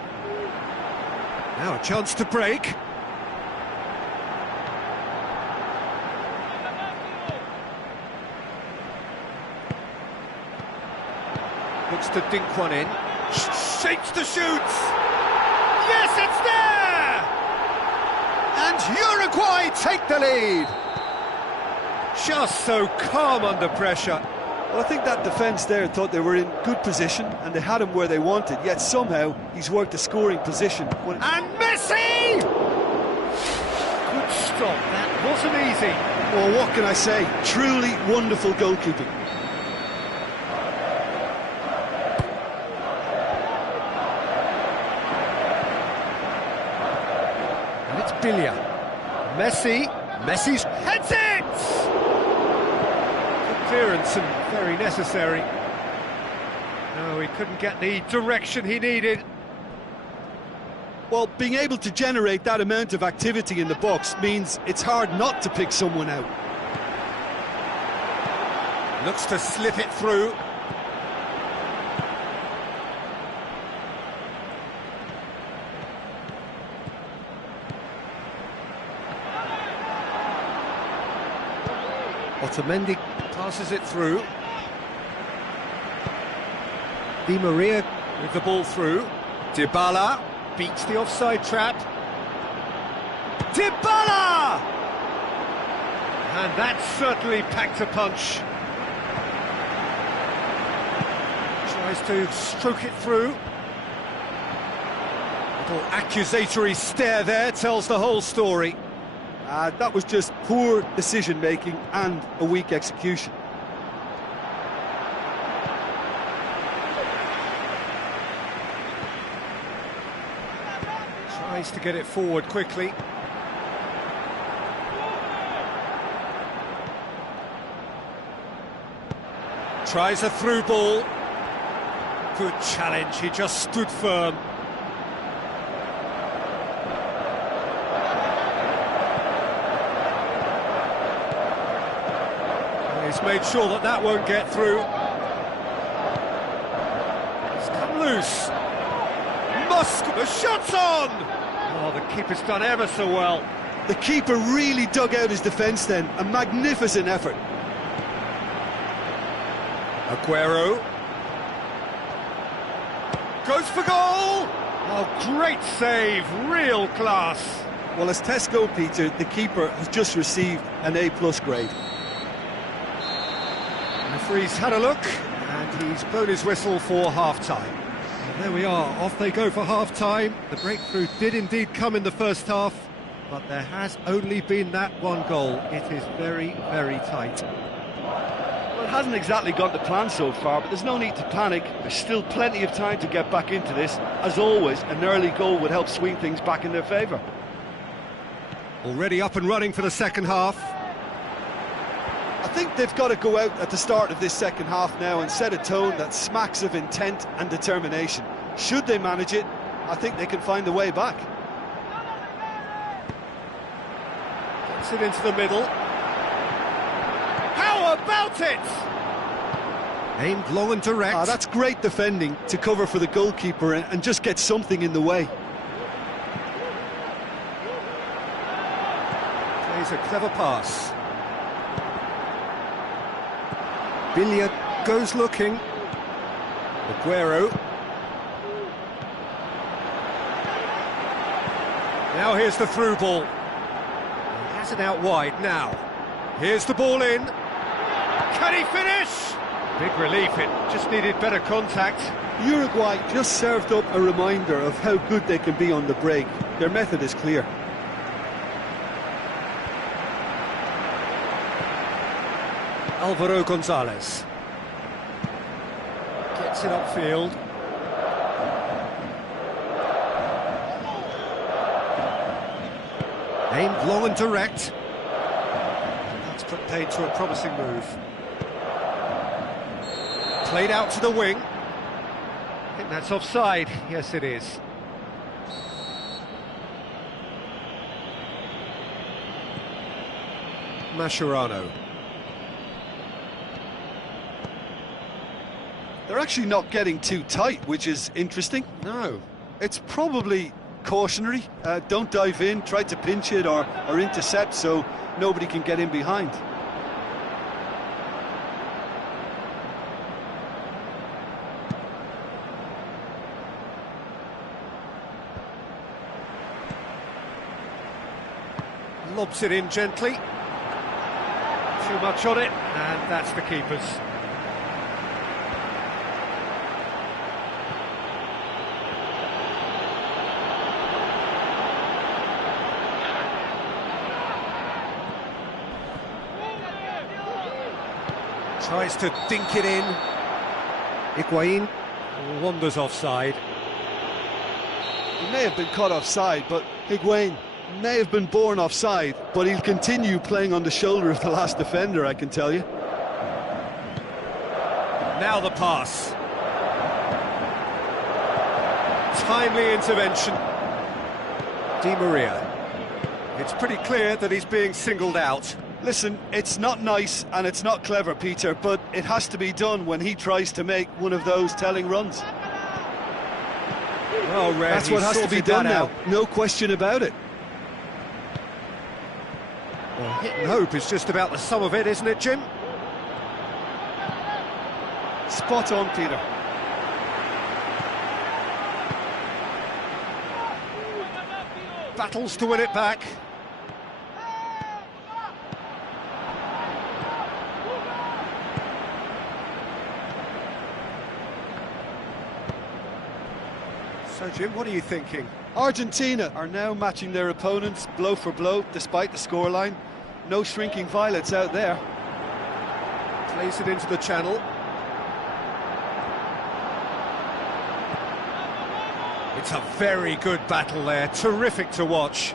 Now a chance to break. Looks to dink one in. Shapes the shoots! Yes, it's there! And Uruguay take the lead! Just so calm under pressure. Well, I think that defence there thought they were in good position and they had him where they wanted, yet somehow he's worked a scoring position. And Messi! Good stop, that wasn't easy. Well, what can I say? Truly wonderful goalkeeping. And it's Bilia. Messi's heads it! Good clearance and very necessary. No, he couldn't get the direction he needed. Well, being able to generate that amount of activity in the box means it's hard not to pick someone out. Looks to slip it through. Otamendi passes it through. Di Maria with the ball through. Dybala beats the offside trap. Dybala! And that certainly packed a punch. Tries to stroke it through. Little accusatory stare there tells the whole story. That was just poor decision-making and a weak execution. Tries to get it forward quickly. Tries a through ball. Good challenge, he just stood firm. He's made sure that that won't get through. It's come loose. The shot's on! Oh, the keeper's done ever so well. The keeper really dug out his defence then. A magnificent effort. Aguero. Goes for goal! Oh, great save, real class. Well, as Tesco, Peter, the keeper has just received an A+ grade. The referee's had a look, and he's blown his whistle for half-time. There we are, off they go for half-time. The breakthrough did indeed come in the first half, but there has only been that one goal. It is very, very tight. Well, it hasn't exactly gone to plan so far, but there's no need to panic. There's still plenty of time to get back into this. As always, an early goal would help swing things back in their favour. Already up and running for the second half. I think they've got to go out at the start of this second half now and set a tone that smacks of intent and determination. Should they manage it, I think they can find a way back. Gets it into the middle. How about it? Aimed low and direct. That's great defending to cover for the goalkeeper and just get something in the way. Plays a clever pass. Billiard goes looking. Aguero. Now here's the through ball. He has it out wide now. Here's the ball in. Can he finish? Big relief, it just needed better contact. Uruguay just served up a reminder of how good they can be on the break. Their method is clear. Alvaro Gonzalez gets it upfield. Aimed long and direct. That's put paid to a promising move. Played out to the wing. I think that's offside. Yes, it is. Mascherano. They're actually not getting too tight, which is interesting. No. It's probably cautionary. Don't dive in, try to pinch it or intercept so nobody can get in behind. Lobs it in gently. Too much on it, and that's the keeper's. Tries to dink it in. Higuain wanders offside. He may have been caught offside, but Higuain may have been born offside, but he'll continue playing on the shoulder of the last defender, I can tell you. Now the pass. Timely intervention. Di Maria. It's pretty clear that he's being singled out. Listen, it's not nice and it's not clever, Peter, but it has to be done when he tries to make one of those telling runs. Well, Red, that's what has to be done now, no question about it. Well, hit and hope is just about the sum of it, isn't it, Jim? Spot on, Peter. Battles to win it back. So, Jim, what are you thinking? Argentina are now matching their opponents blow for blow, despite the scoreline. No shrinking violets out there. Plays it into the channel. It's a very good battle there, terrific to watch.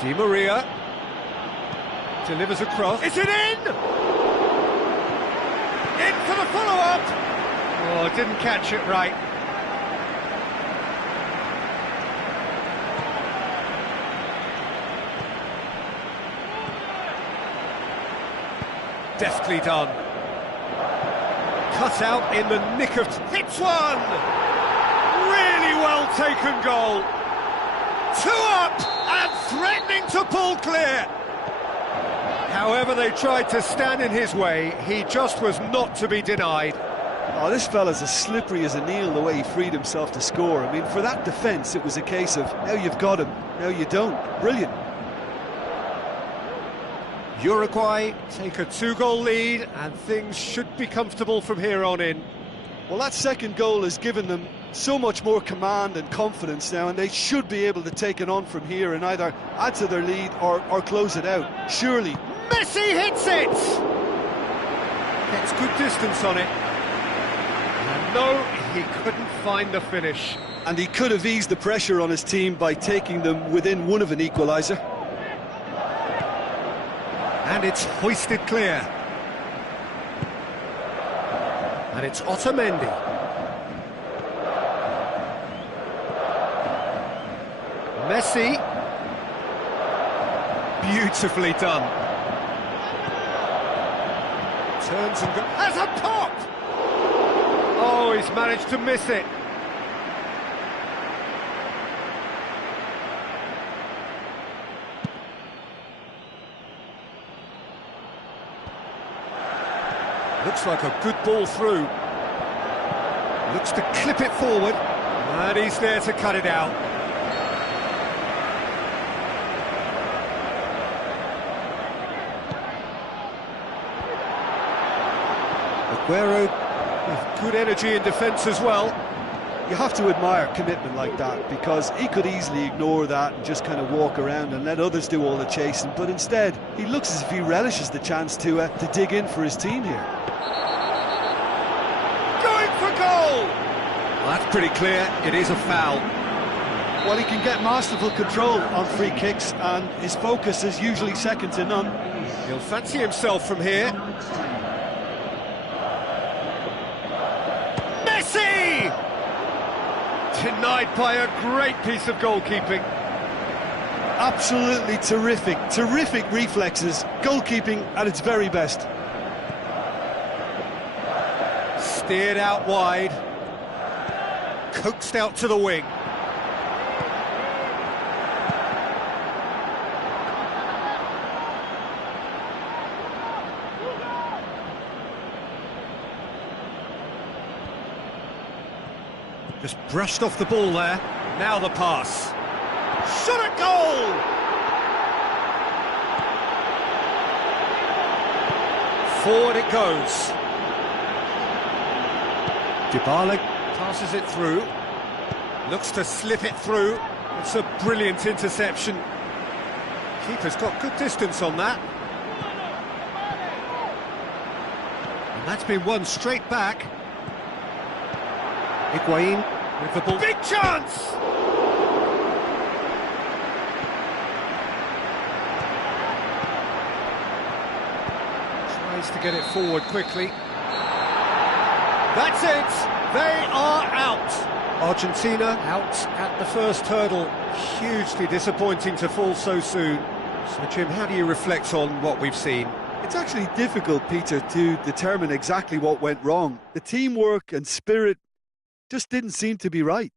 Di Maria delivers across. Is it in? In for the follow-up! Oh, didn't catch it right. Deftly done. Cut out in the nick of... Hits one! Really well taken goal. 2 up and threatening to pull clear. However they tried to stand in his way, he just was not to be denied. Oh, this fella's as slippery as a Neil, the way he freed himself to score. I mean, for that defence, it was a case of, now you've got him, now you don't. Brilliant. Uruguay take a 2-goal lead, and things should be comfortable from here on in. Well, that second goal has given them so much more command and confidence now, and they should be able to take it on from here and either add to their lead or close it out. Surely, Messi hits it! Gets good distance on it. And no, he couldn't find the finish. And he could have eased the pressure on his team by taking them within one of an equaliser. And it's hoisted clear. And it's Otamendi. Messi. Beautifully done. Turns and goes. Has a pop! Oh, he's managed to miss it. Looks like a good ball through. Looks to clip it forward. And he's there to cut it out. Aguero with good energy in defence as well. You have to admire commitment like that, because he could easily ignore that and just kind of walk around and let others do all the chasing, but instead he looks as if he relishes the chance to dig in for his team here. Going for goal! Well, that's pretty clear, it is a foul. Well, he can get masterful control on free kicks, and his focus is usually second to none. He'll fancy himself from here. Messi! Denied by a great piece of goalkeeping. Absolutely terrific reflexes, goalkeeping at its very best. Steered out wide, coaxed out to the wing. Just brushed off the ball there. Now the pass. Shot at goal! Forward it goes. Dybala passes it through. Looks to slip it through. It's a brilliant interception. Keeper's got good distance on that. And that's been won straight back. Higuain with the ball. Big chance! Tries to get it forward quickly. That's it! They are out! Argentina out at the first hurdle. Hugely disappointing to fall so soon. So, Jim, how do you reflect on what we've seen? It's actually difficult, Peter, to determine exactly what went wrong. The teamwork and spirit just didn't seem to be right.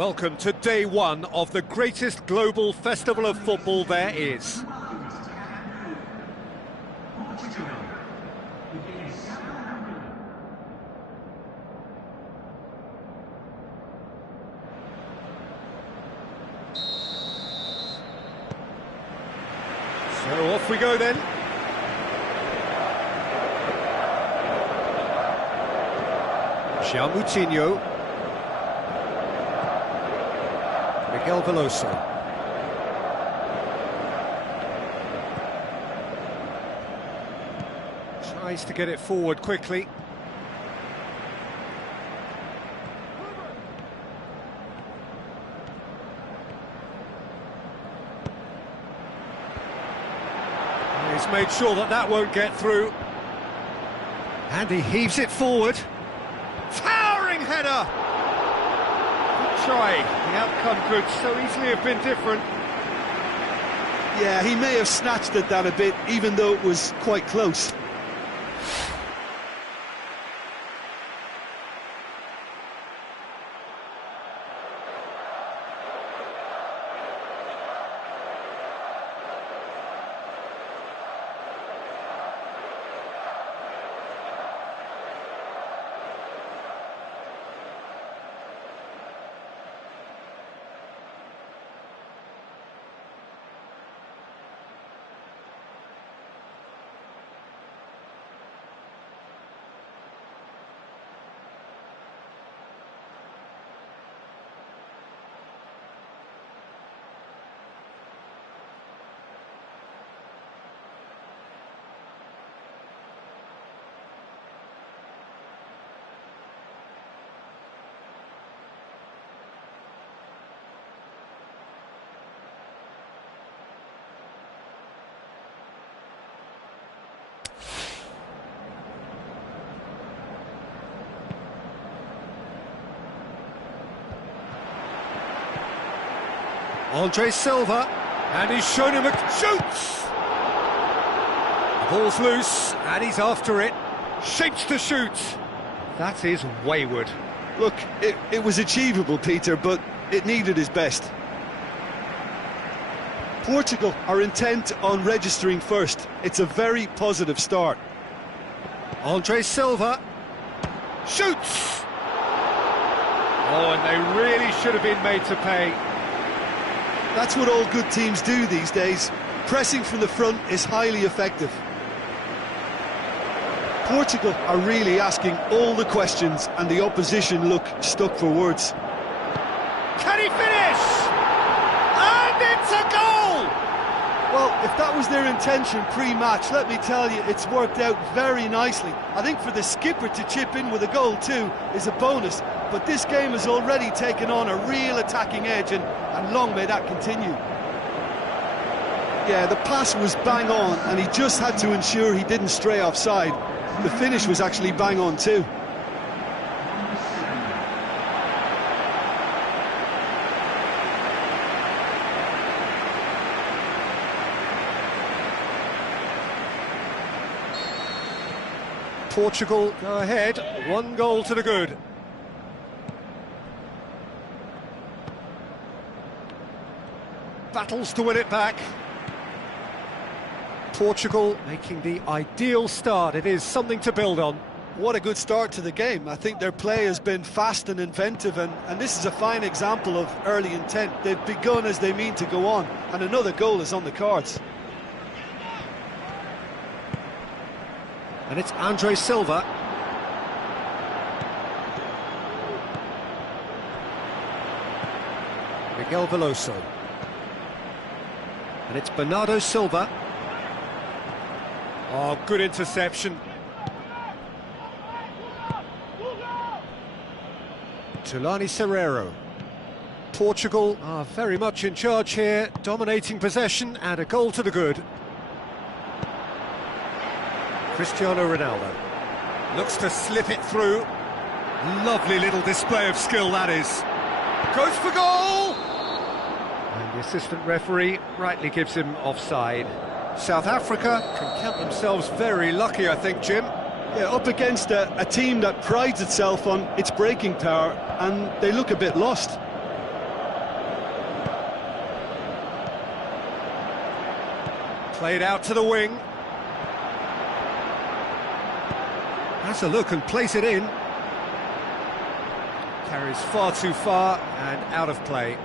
Welcome to day one of the greatest global festival of football there is. So off we go then. Moutinho. Miguel Veloso. Tries to get it forward quickly. He's made sure that that won't get through. And he heaves it forward. Towering header! Good try. The outcome could so easily have been different. Yeah, he may have snatched at that a bit, even though it was quite close. Andre Silva, and he's shown him a shoots! The ball's loose, and he's after it. Shapes to shoot. That is wayward. Look, it was achievable, Peter, but it needed his best. Portugal are intent on registering first. It's a very positive start. Andre Silva shoots! Oh, and they really should have been made to pay. That's what all good teams do these days. Pressing from the front is highly effective. Portugal are really asking all the questions, and the opposition look stuck for words. Can he finish? And it's a goal! Well, if that was their intention pre-match, let me tell you, it's worked out very nicely. I think for the skipper to chip in with a goal too is a bonus, but this game has already taken on a real attacking edge, and long may that continue. Yeah, the pass was bang on, and he just had to ensure he didn't stray offside. The finish was actually bang on too. Portugal go ahead, 1 goal to the good. Battles to win it back. Portugal making the ideal start. It is something to build on. What a good start to the game. I think their play has been fast and inventive, and this is a fine example of early intent. They've begun as they mean to go on, and another goal is on the cards. And it's Andre Silva. Miguel Veloso. And it's Bernardo Silva. Oh, good interception. Tulani Serrero. Portugal are very much in charge here, dominating possession, and a goal to the good. Cristiano Ronaldo looks to slip it through. Lovely little display of skill, that is. Goes for goal! And the assistant referee rightly gives him offside. South Africa can count themselves very lucky, I think, Jim. Yeah, up against a team that prides itself on its breaking power, and they look a bit lost. Played out to the wing. Has a look and plays it in. Carries far too far and out of play.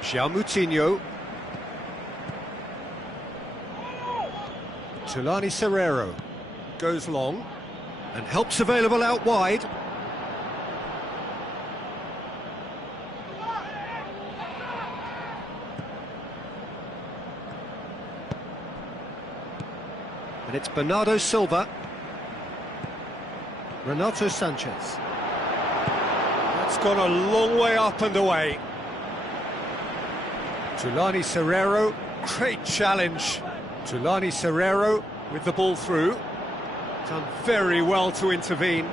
Moutinho. Tulani Serrero goes long and helps available out wide. And it's Bernardo Silva. Renato Sanchez. That's gone a long way up and away. Tulani Serrero, great challenge. Tulani Serrero with the ball through. Done very well to intervene.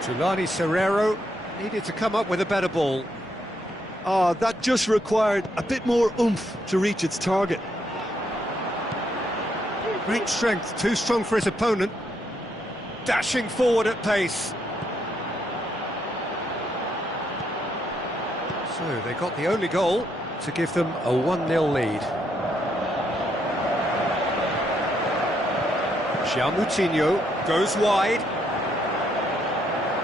Tulani Serrero needed to come up with a better ball. That just required a bit more oomph to reach its target. Great strength, too strong for his opponent. Dashing forward at pace. So they got the only goal to give them a 1-0 lead. Moutinho goes wide.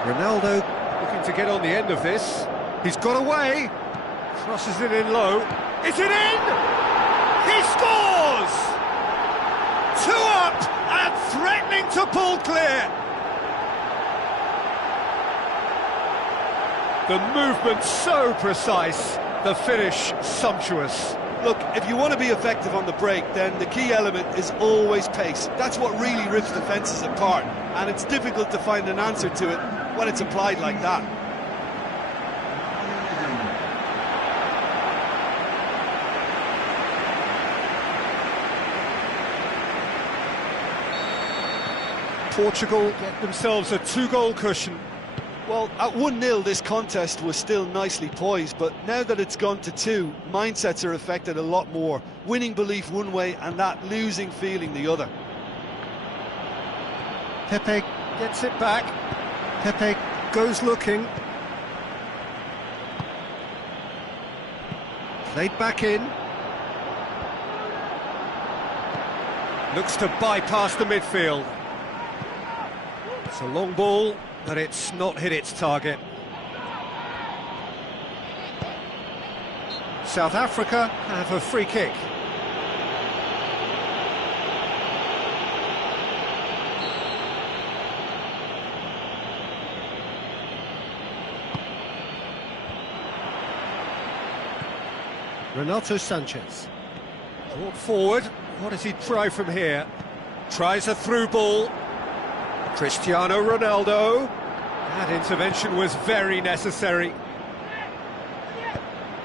Ronaldo looking to get on the end of this. He's got away. Crosses it in low. Is it in? He scores! 2 up and threatening to pull clear. The movement so precise, the finish sumptuous. Look, if you want to be effective on the break, then the key element is always pace. That's what really rips defences apart, and it's difficult to find an answer to it when it's applied like that. Portugal get themselves a 2-goal cushion. Well, at 1-0 this contest was still nicely poised, but now that it's gone to 2, mindsets are affected a lot more. Winning belief one way and that losing feeling the other. Pepe gets it back. Pepe goes looking. Played back in. Looks to bypass the midfield. It's a long ball, but it's not hit its target. South Africa have a free kick. Renato Sanchez. Brought forward. What does he try from here? Tries a through ball. Cristiano Ronaldo. That intervention was very necessary.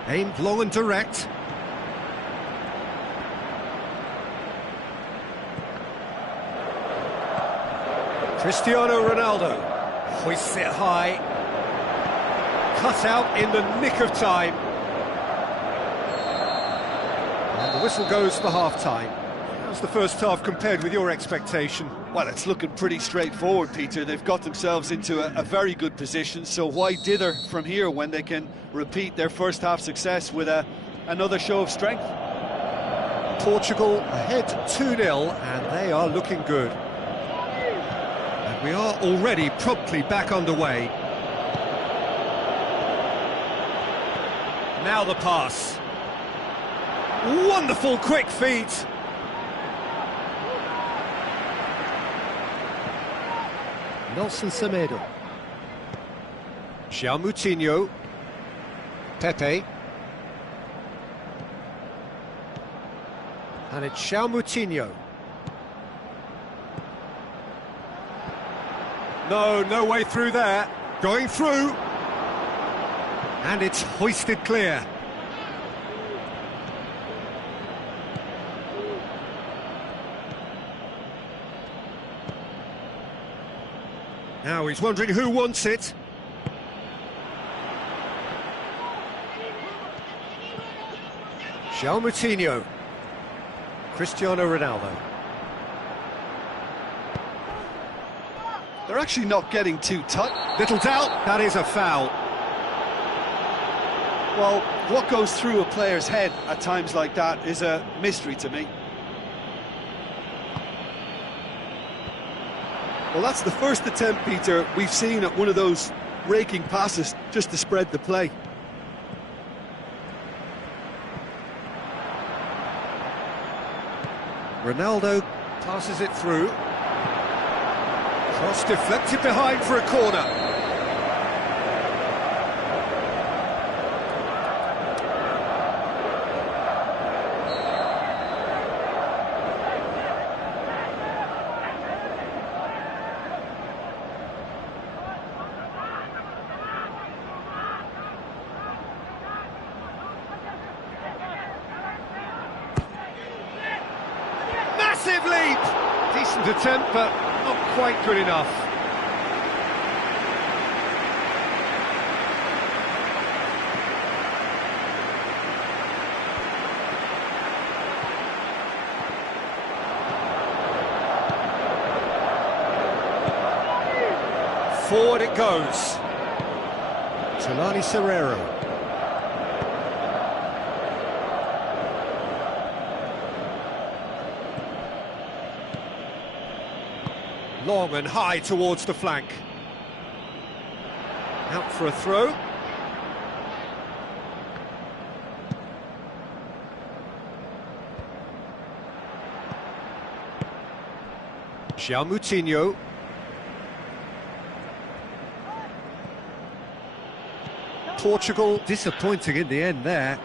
Aimed long and direct. Cristiano Ronaldo hoists it high. Cut out in the nick of time. And the whistle goes for half-time. How's the first half compared with your expectation? Well, it's looking pretty straightforward, Peter. They've got themselves into a very good position, so why dither from here when they can repeat their first half success with another show of strength? Portugal ahead 2-0, and they are looking good. And we are already promptly back underway. Now the pass. Wonderful quick feet. Nelson Semedo. Moutinho. Pepe. And it's Moutinho. No way through there. Going through. And it's hoisted clear. Now he's wondering who wants it. Moutinho. Cristiano Ronaldo. They're They're actually not getting too tight. Little doubt, that is a foul. Well, what goes through a player's head at times like that is a mystery to me. Well, that's the first attempt, Peter, we've seen at one of those raking passes just to spread the play. Ronaldo passes it through. Cross deflected behind for a corner. Massive leap! Decent attempt, but not quite good enough. Forward it goes. Tulani Serrero. Long and high towards the flank. Out for a throw. João Moutinho. Portugal disappointing in the end there.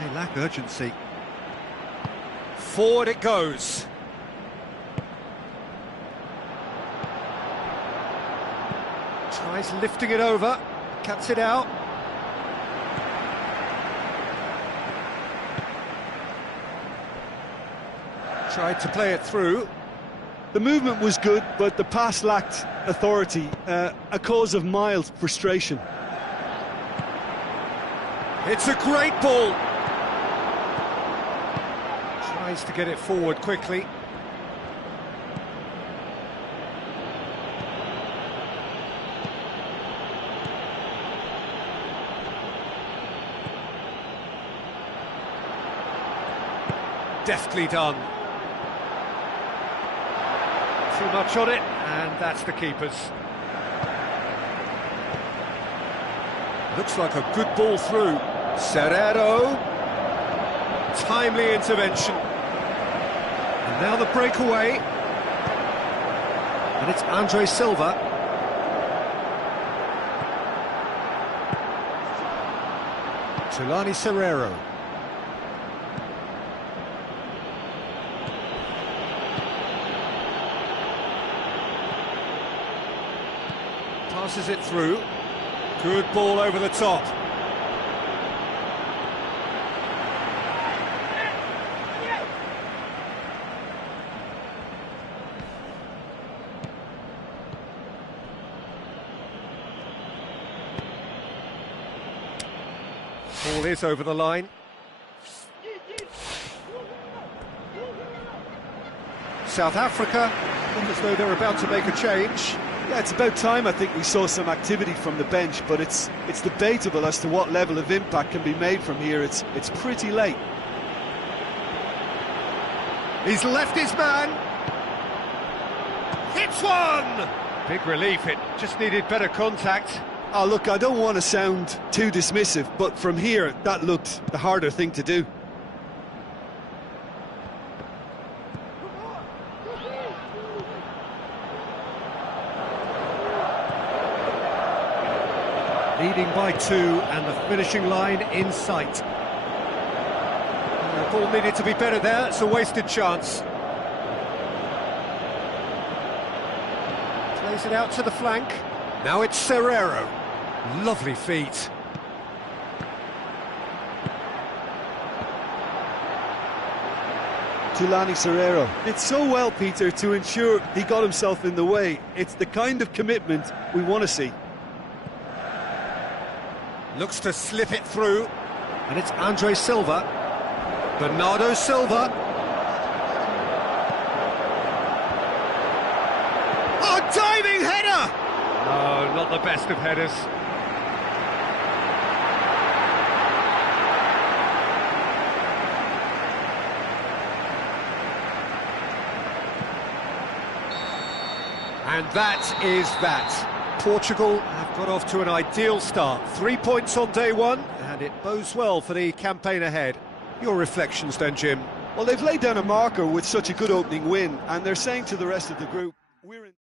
They lack urgency. Forward it goes. Tries lifting it over, cuts it out. Tried to play it through. The movement was good, but the pass lacked authority, a cause of mild frustration. It's a great ball. Tries to get it forward quickly. Deftly done. Too much on it, and that's the keeper's. Looks like a good ball through. Serrero. Timely intervention. And now the breakaway. And it's Andre Silva. Tulani Serrero. Passes it through. Good ball over the top. Ball is over the line. South Africa, look as though they're about to make a change. Yeah, it's about time I think we saw some activity from the bench, but it's debatable as to what level of impact can be made from here. It's pretty late. He's left his man. Hits one! Big relief, it just needed better contact. Oh, look, I don't want to sound too dismissive, but from here, that looked the harder thing to do. Leading by 2 and the finishing line in sight. The ball needed to be better there, it's a wasted chance. Plays it out to the flank. Now it's Serrero. Lovely feet. Tulani Serrero. It's so well, Peter, to ensure he got himself in the way. It's the kind of commitment we want to see. Looks to slip it through, and it's Andre Silva. Bernardo Silva. Oh, diving header! Oh, not the best of headers. And that is that. Portugal have got off to an ideal start. 3 points on day one, and it bodes well for the campaign ahead. Your reflections then, Jim? Well, they've laid down a marker with such a good opening win, and they're saying to the rest of the group, we're in...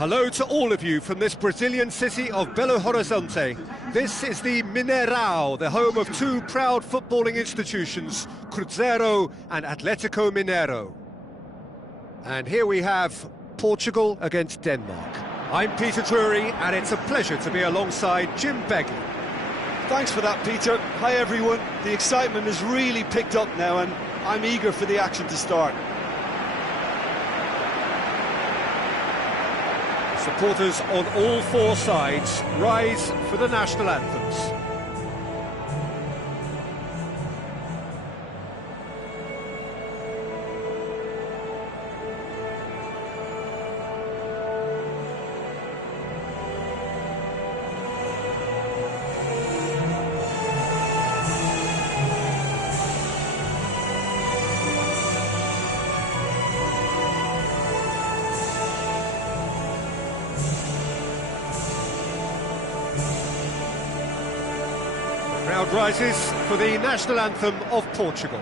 Hello to all of you from this Brazilian city of Belo Horizonte. This is the Mineirão, the home of two proud footballing institutions, Cruzeiro and Atlético Mineiro. And here we have Portugal against Denmark. I'm Peter Drury, and it's a pleasure to be alongside Jim Begley. Thanks for that, Peter. Hi, everyone. The excitement has really picked up now, and I'm eager for the action to start. Supporters on all four sides rise for the national anthems. Crowd rises for the national anthem of Portugal.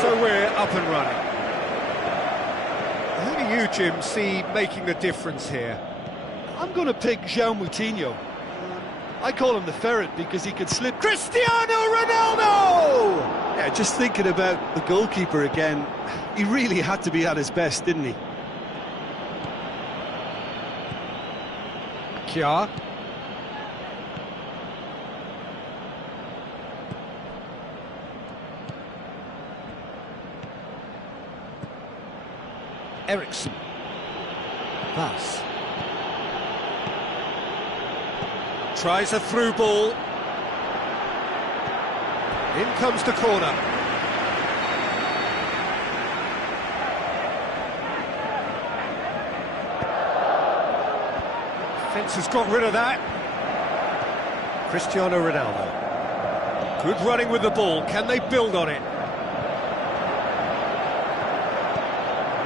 So we're up and running. Who do you, Jim, see making the difference here? I'm going to pick João Moutinho. I call him the ferret because he could slip... Cristiano Ronaldo! Yeah, just thinking about the goalkeeper again, he really had to be at his best, didn't he? Kjaer. Eriksson. Pass. Tries a through ball. In comes the corner. Fence has got rid of that. Cristiano Ronaldo. Good running with the ball. Can they build on it?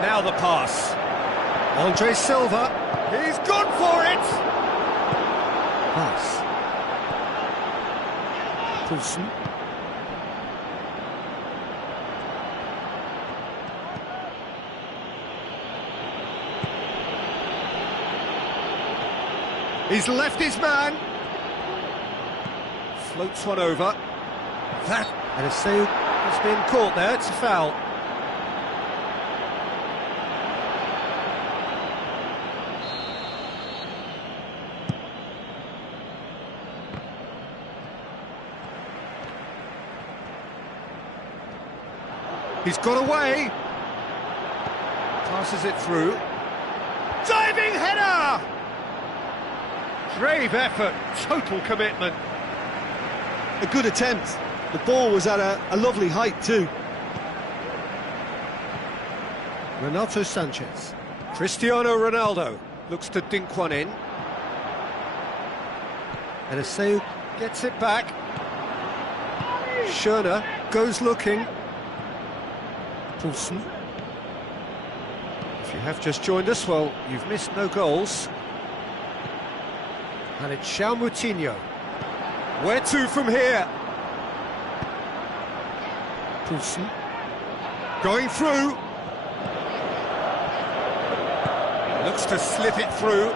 Now the pass. Andre Silva. He's gone for it! Pass. Poulsen. He's left his man. Floats one over. That, and Aseu has been caught there. It's a foul. He's got away. Passes it through. Diving header! Brave effort, total commitment. A good attempt. The ball was at a lovely height too. Renato Sanchez. Cristiano Ronaldo looks to dink one in. And Aseu gets it back. Schöner goes looking. Poulsen. If you have just joined us, well, you've missed no goals. And it's João Moutinho. Where to from here? Poulsen. Going through. Looks to slip it through.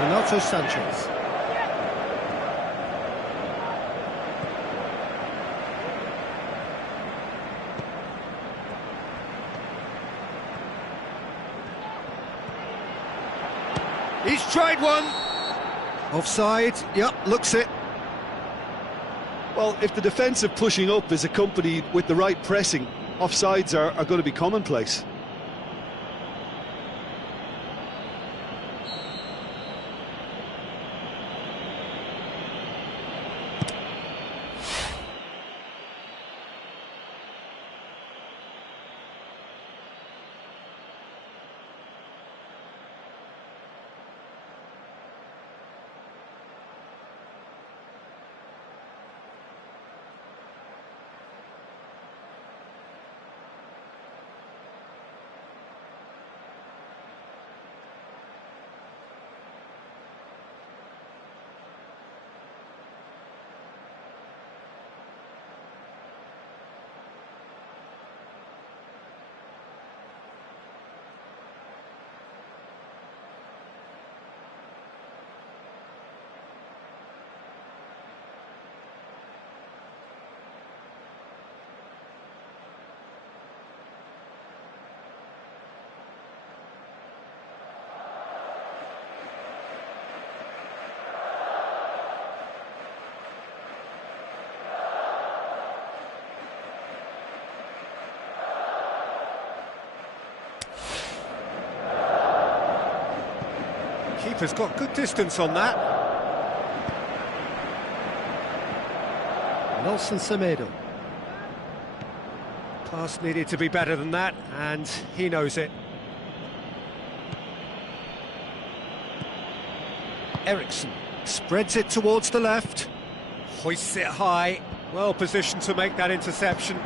Renato Sanchez. He's tried one. Offside, yep, looks it. Well, if the defensive pushing up is accompanied with the right pressing, offsides are going to be commonplace. Keeper's got good distance on that. Nelson Semedo. Pass needed to be better than that, and he knows it. Eriksson spreads it towards the left, hoists it high, well positioned to make that interception.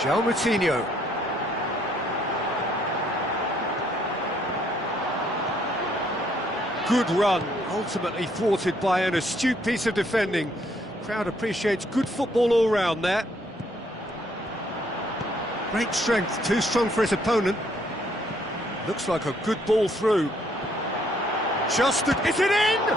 João Moutinho. Good run, ultimately thwarted by an astute piece of defending. Crowd appreciates good football all round there. Great strength, too strong for his opponent. Looks like a good ball through. Is it in?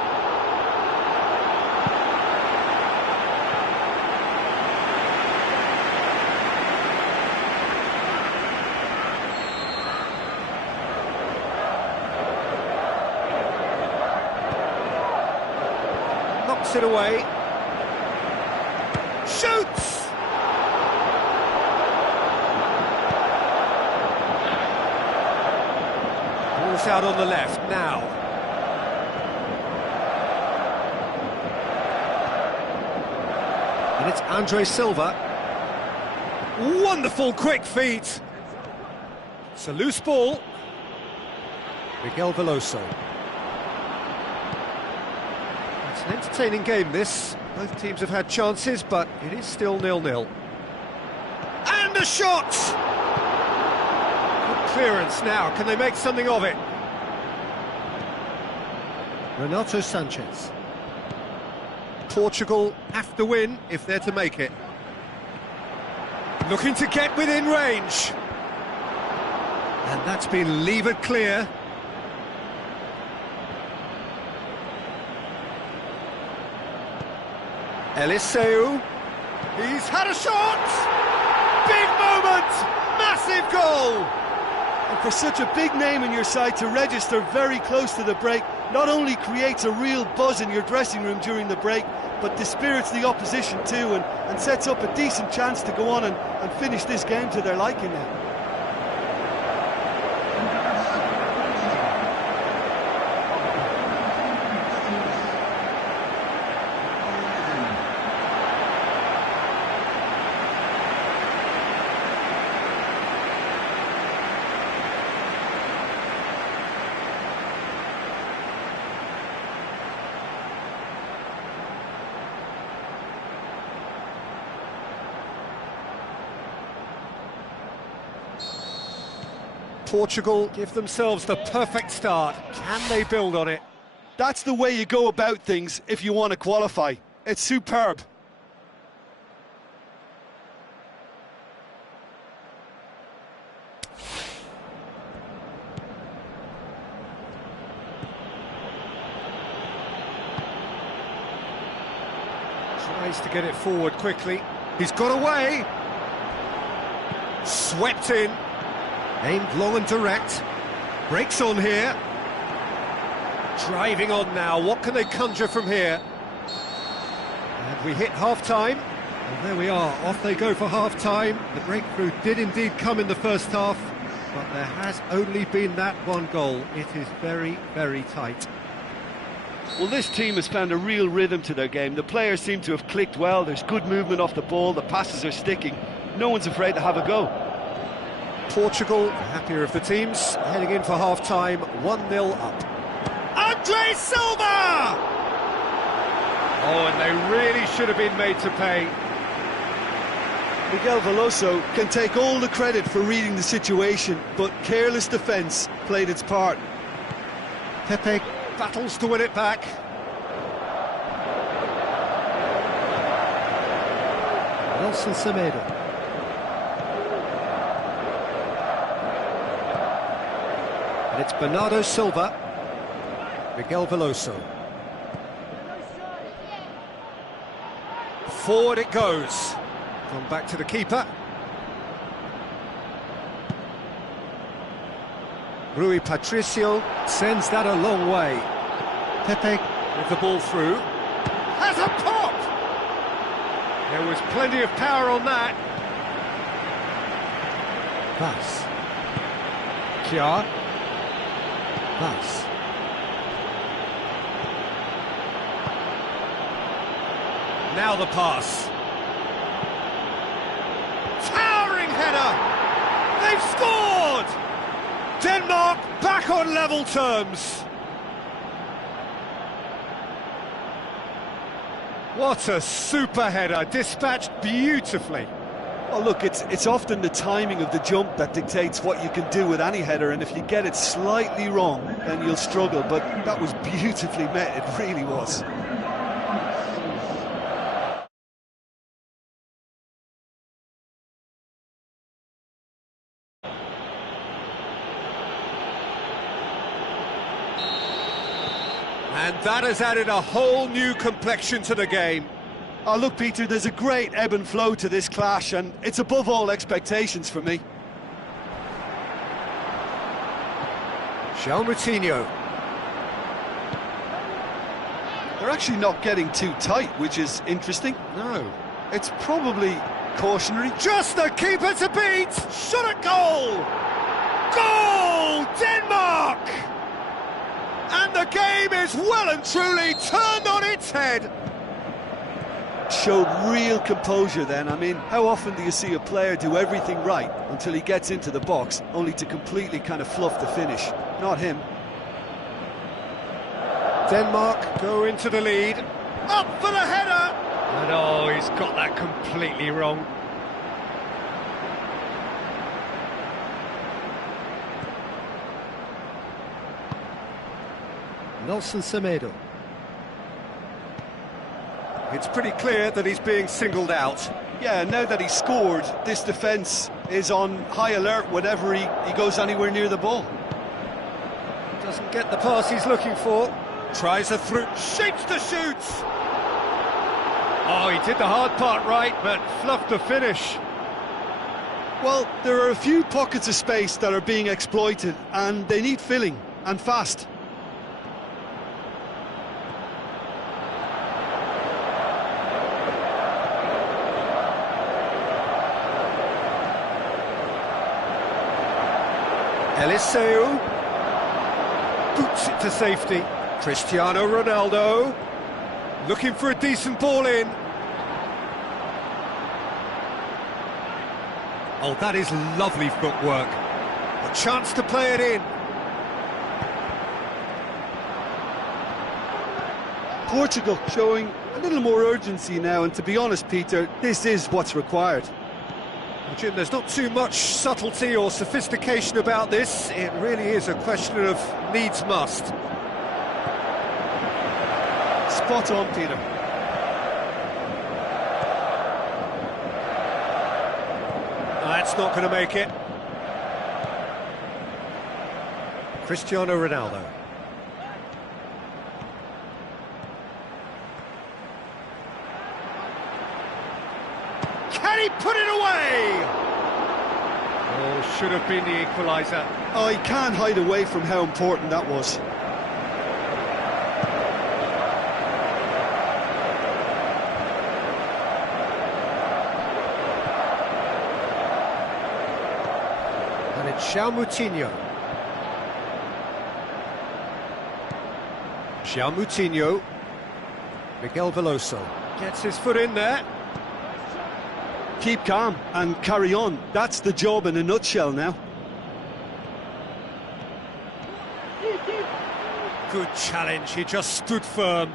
Knocks it away. Shoots! Ball's out on the left now. And it's Andre Silva. Wonderful quick feet. It's a loose ball. Miguel Veloso. It's an entertaining game, this. Both teams have had chances, but it is still 0-0. And a shot! Good clearance now. Can they make something of it? Renato Sanchez. Portugal have to win if they're to make it. Looking to get within range. And that's been levered clear. Eliseu. He's had a shot! Big moment! Massive goal! And for such a big name in your side to register very close to the break, not only creates a real buzz in your dressing room during the break, but dispirits the opposition too, and sets up a decent chance to go on and finish this game to their liking now. Portugal give themselves the perfect start. Can they build on it? That's the way you go about things if you want to qualify. It's superb. Tries to get it forward quickly. He's got away. Swept in. Aimed long and direct. Breaks on here. Driving on now. What can they conjure from here? And we hit half-time. And there we are. Off they go for half-time. The breakthrough did indeed come in the first half, but there has only been that one goal. It is very, very tight. Well, this team has found a real rhythm to their game. The players seem to have clicked well. There's good movement off the ball. The passes are sticking. No one's afraid to have a go. Portugal, the happier of the teams, heading in for half-time, 1-0 up. Andre Silva! Oh, and they really should have been made to pay. Miguel Veloso can take all the credit for reading the situation, but careless defence played its part. Pepe battles to win it back. Nelson Semedo. And it's Bernardo Silva. Miguel Veloso. Forward it goes. Gone back to the keeper. Rui Patricio sends that a long way. Pepe with the ball through. Has a pop! There was plenty of power on that. Pass. Kjaer. Pass. Now the pass. Towering header! They've scored! Denmark back on level terms. What a super header, dispatched beautifully. Well, look, it's often the timing of the jump that dictates what you can do with any header, and if you get it slightly wrong, then you'll struggle, but that was beautifully met, it really was. And that has added a whole new complexion to the game. Oh, look, Peter, there's a great ebb and flow to this clash, and it's above all expectations for me. Moutinho. They're actually not getting too tight, which is interesting. No. It's probably cautionary. Just the keeper to beat! Shot at goal! Goal! Denmark! And the game is well and truly turned on its head. Showed real composure then. I mean, how often do you see a player do everything right until he gets into the box, only to completely kind of fluff the finish? Not him. Denmark go into the lead. Up for the header! And oh, he's got that completely wrong. Semedo. It's pretty clear that he's being singled out. Yeah, now that he's scored, this defence is on high alert whenever he goes anywhere near the ball. Doesn't get the pass he's looking for. Tries a through, shapes to shoot! Oh, he did the hard part right, but fluffed the finish. Well, there are a few pockets of space that are being exploited, and they need filling, and fast. Eliseu boots it to safety. Cristiano Ronaldo looking for a decent ball in. Oh, that is lovely footwork. A chance to play it in. Portugal showing a little more urgency now, and to be honest, Peter, this is what's required. Jim, there's not too much subtlety or sophistication about this. It really is a question of needs must. Spot on, Peter. That's not going to make it. Cristiano Ronaldo. Can he put it away? Oh, should have been the equaliser. Oh, he can't hide away from how important that was. And it's Moutinho. Moutinho. Miguel Veloso. Gets his foot in there. Keep calm and carry on. That's the job in a nutshell now. Good challenge, he just stood firm.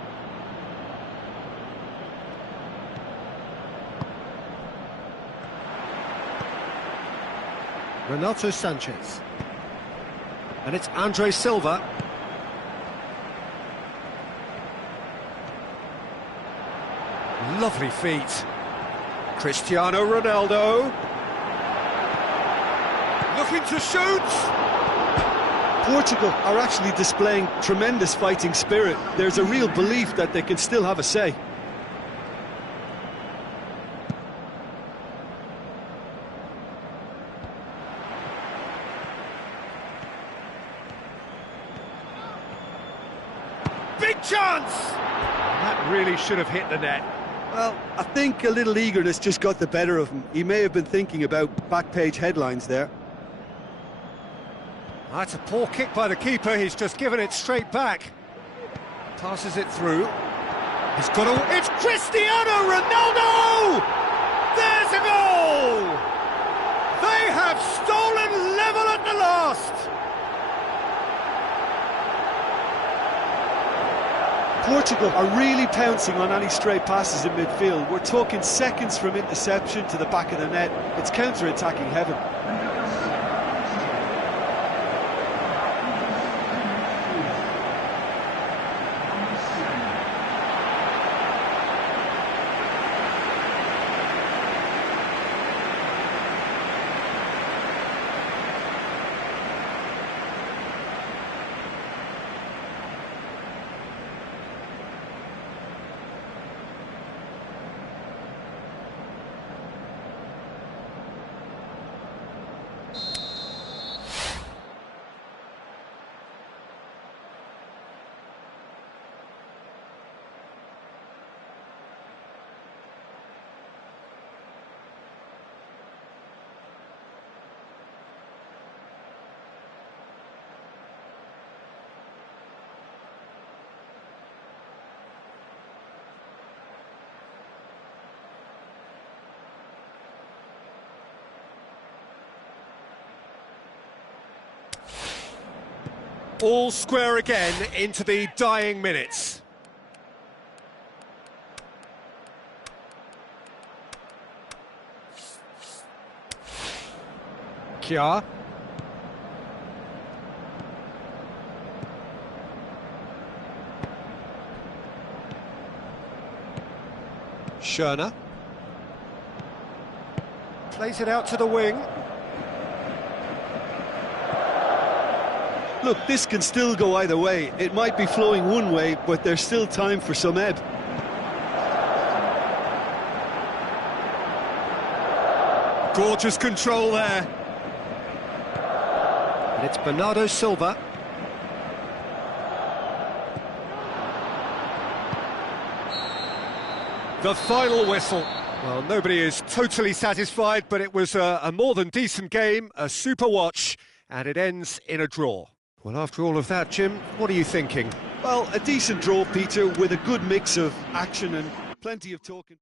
Renato Sanchez. And it's Andre Silva. Lovely feet. Cristiano Ronaldo. Looking to shoot. Portugal are actually displaying tremendous fighting spirit. There's a real belief that they can still have a say. Big chance! That really should have hit the net. Well, I think a little eagerness just got the better of him. He may have been thinking about back page headlines there. That's a poor kick by the keeper, he's just given it straight back. Passes it through. He's got a... It's Cristiano Ronaldo! There's a goal! They have stolen level at the last! Portugal are really pouncing on any stray passes in midfield. We're talking seconds from interception to the back of the net. It's counter-attacking heaven. All square again into the dying minutes. Kjaer. Schöne. Plays it out to the wing. Look, this can still go either way. It might be flowing one way, but there's still time for some ebb. Gorgeous control there. And it's Bernardo Silva. The final whistle. Well, nobody is totally satisfied, but it was a more than decent game, a super watch, and it ends in a draw. Well, after all of that, Jim, what are you thinking? Well, a decent draw, Peter, with a good mix of action and plenty of talking.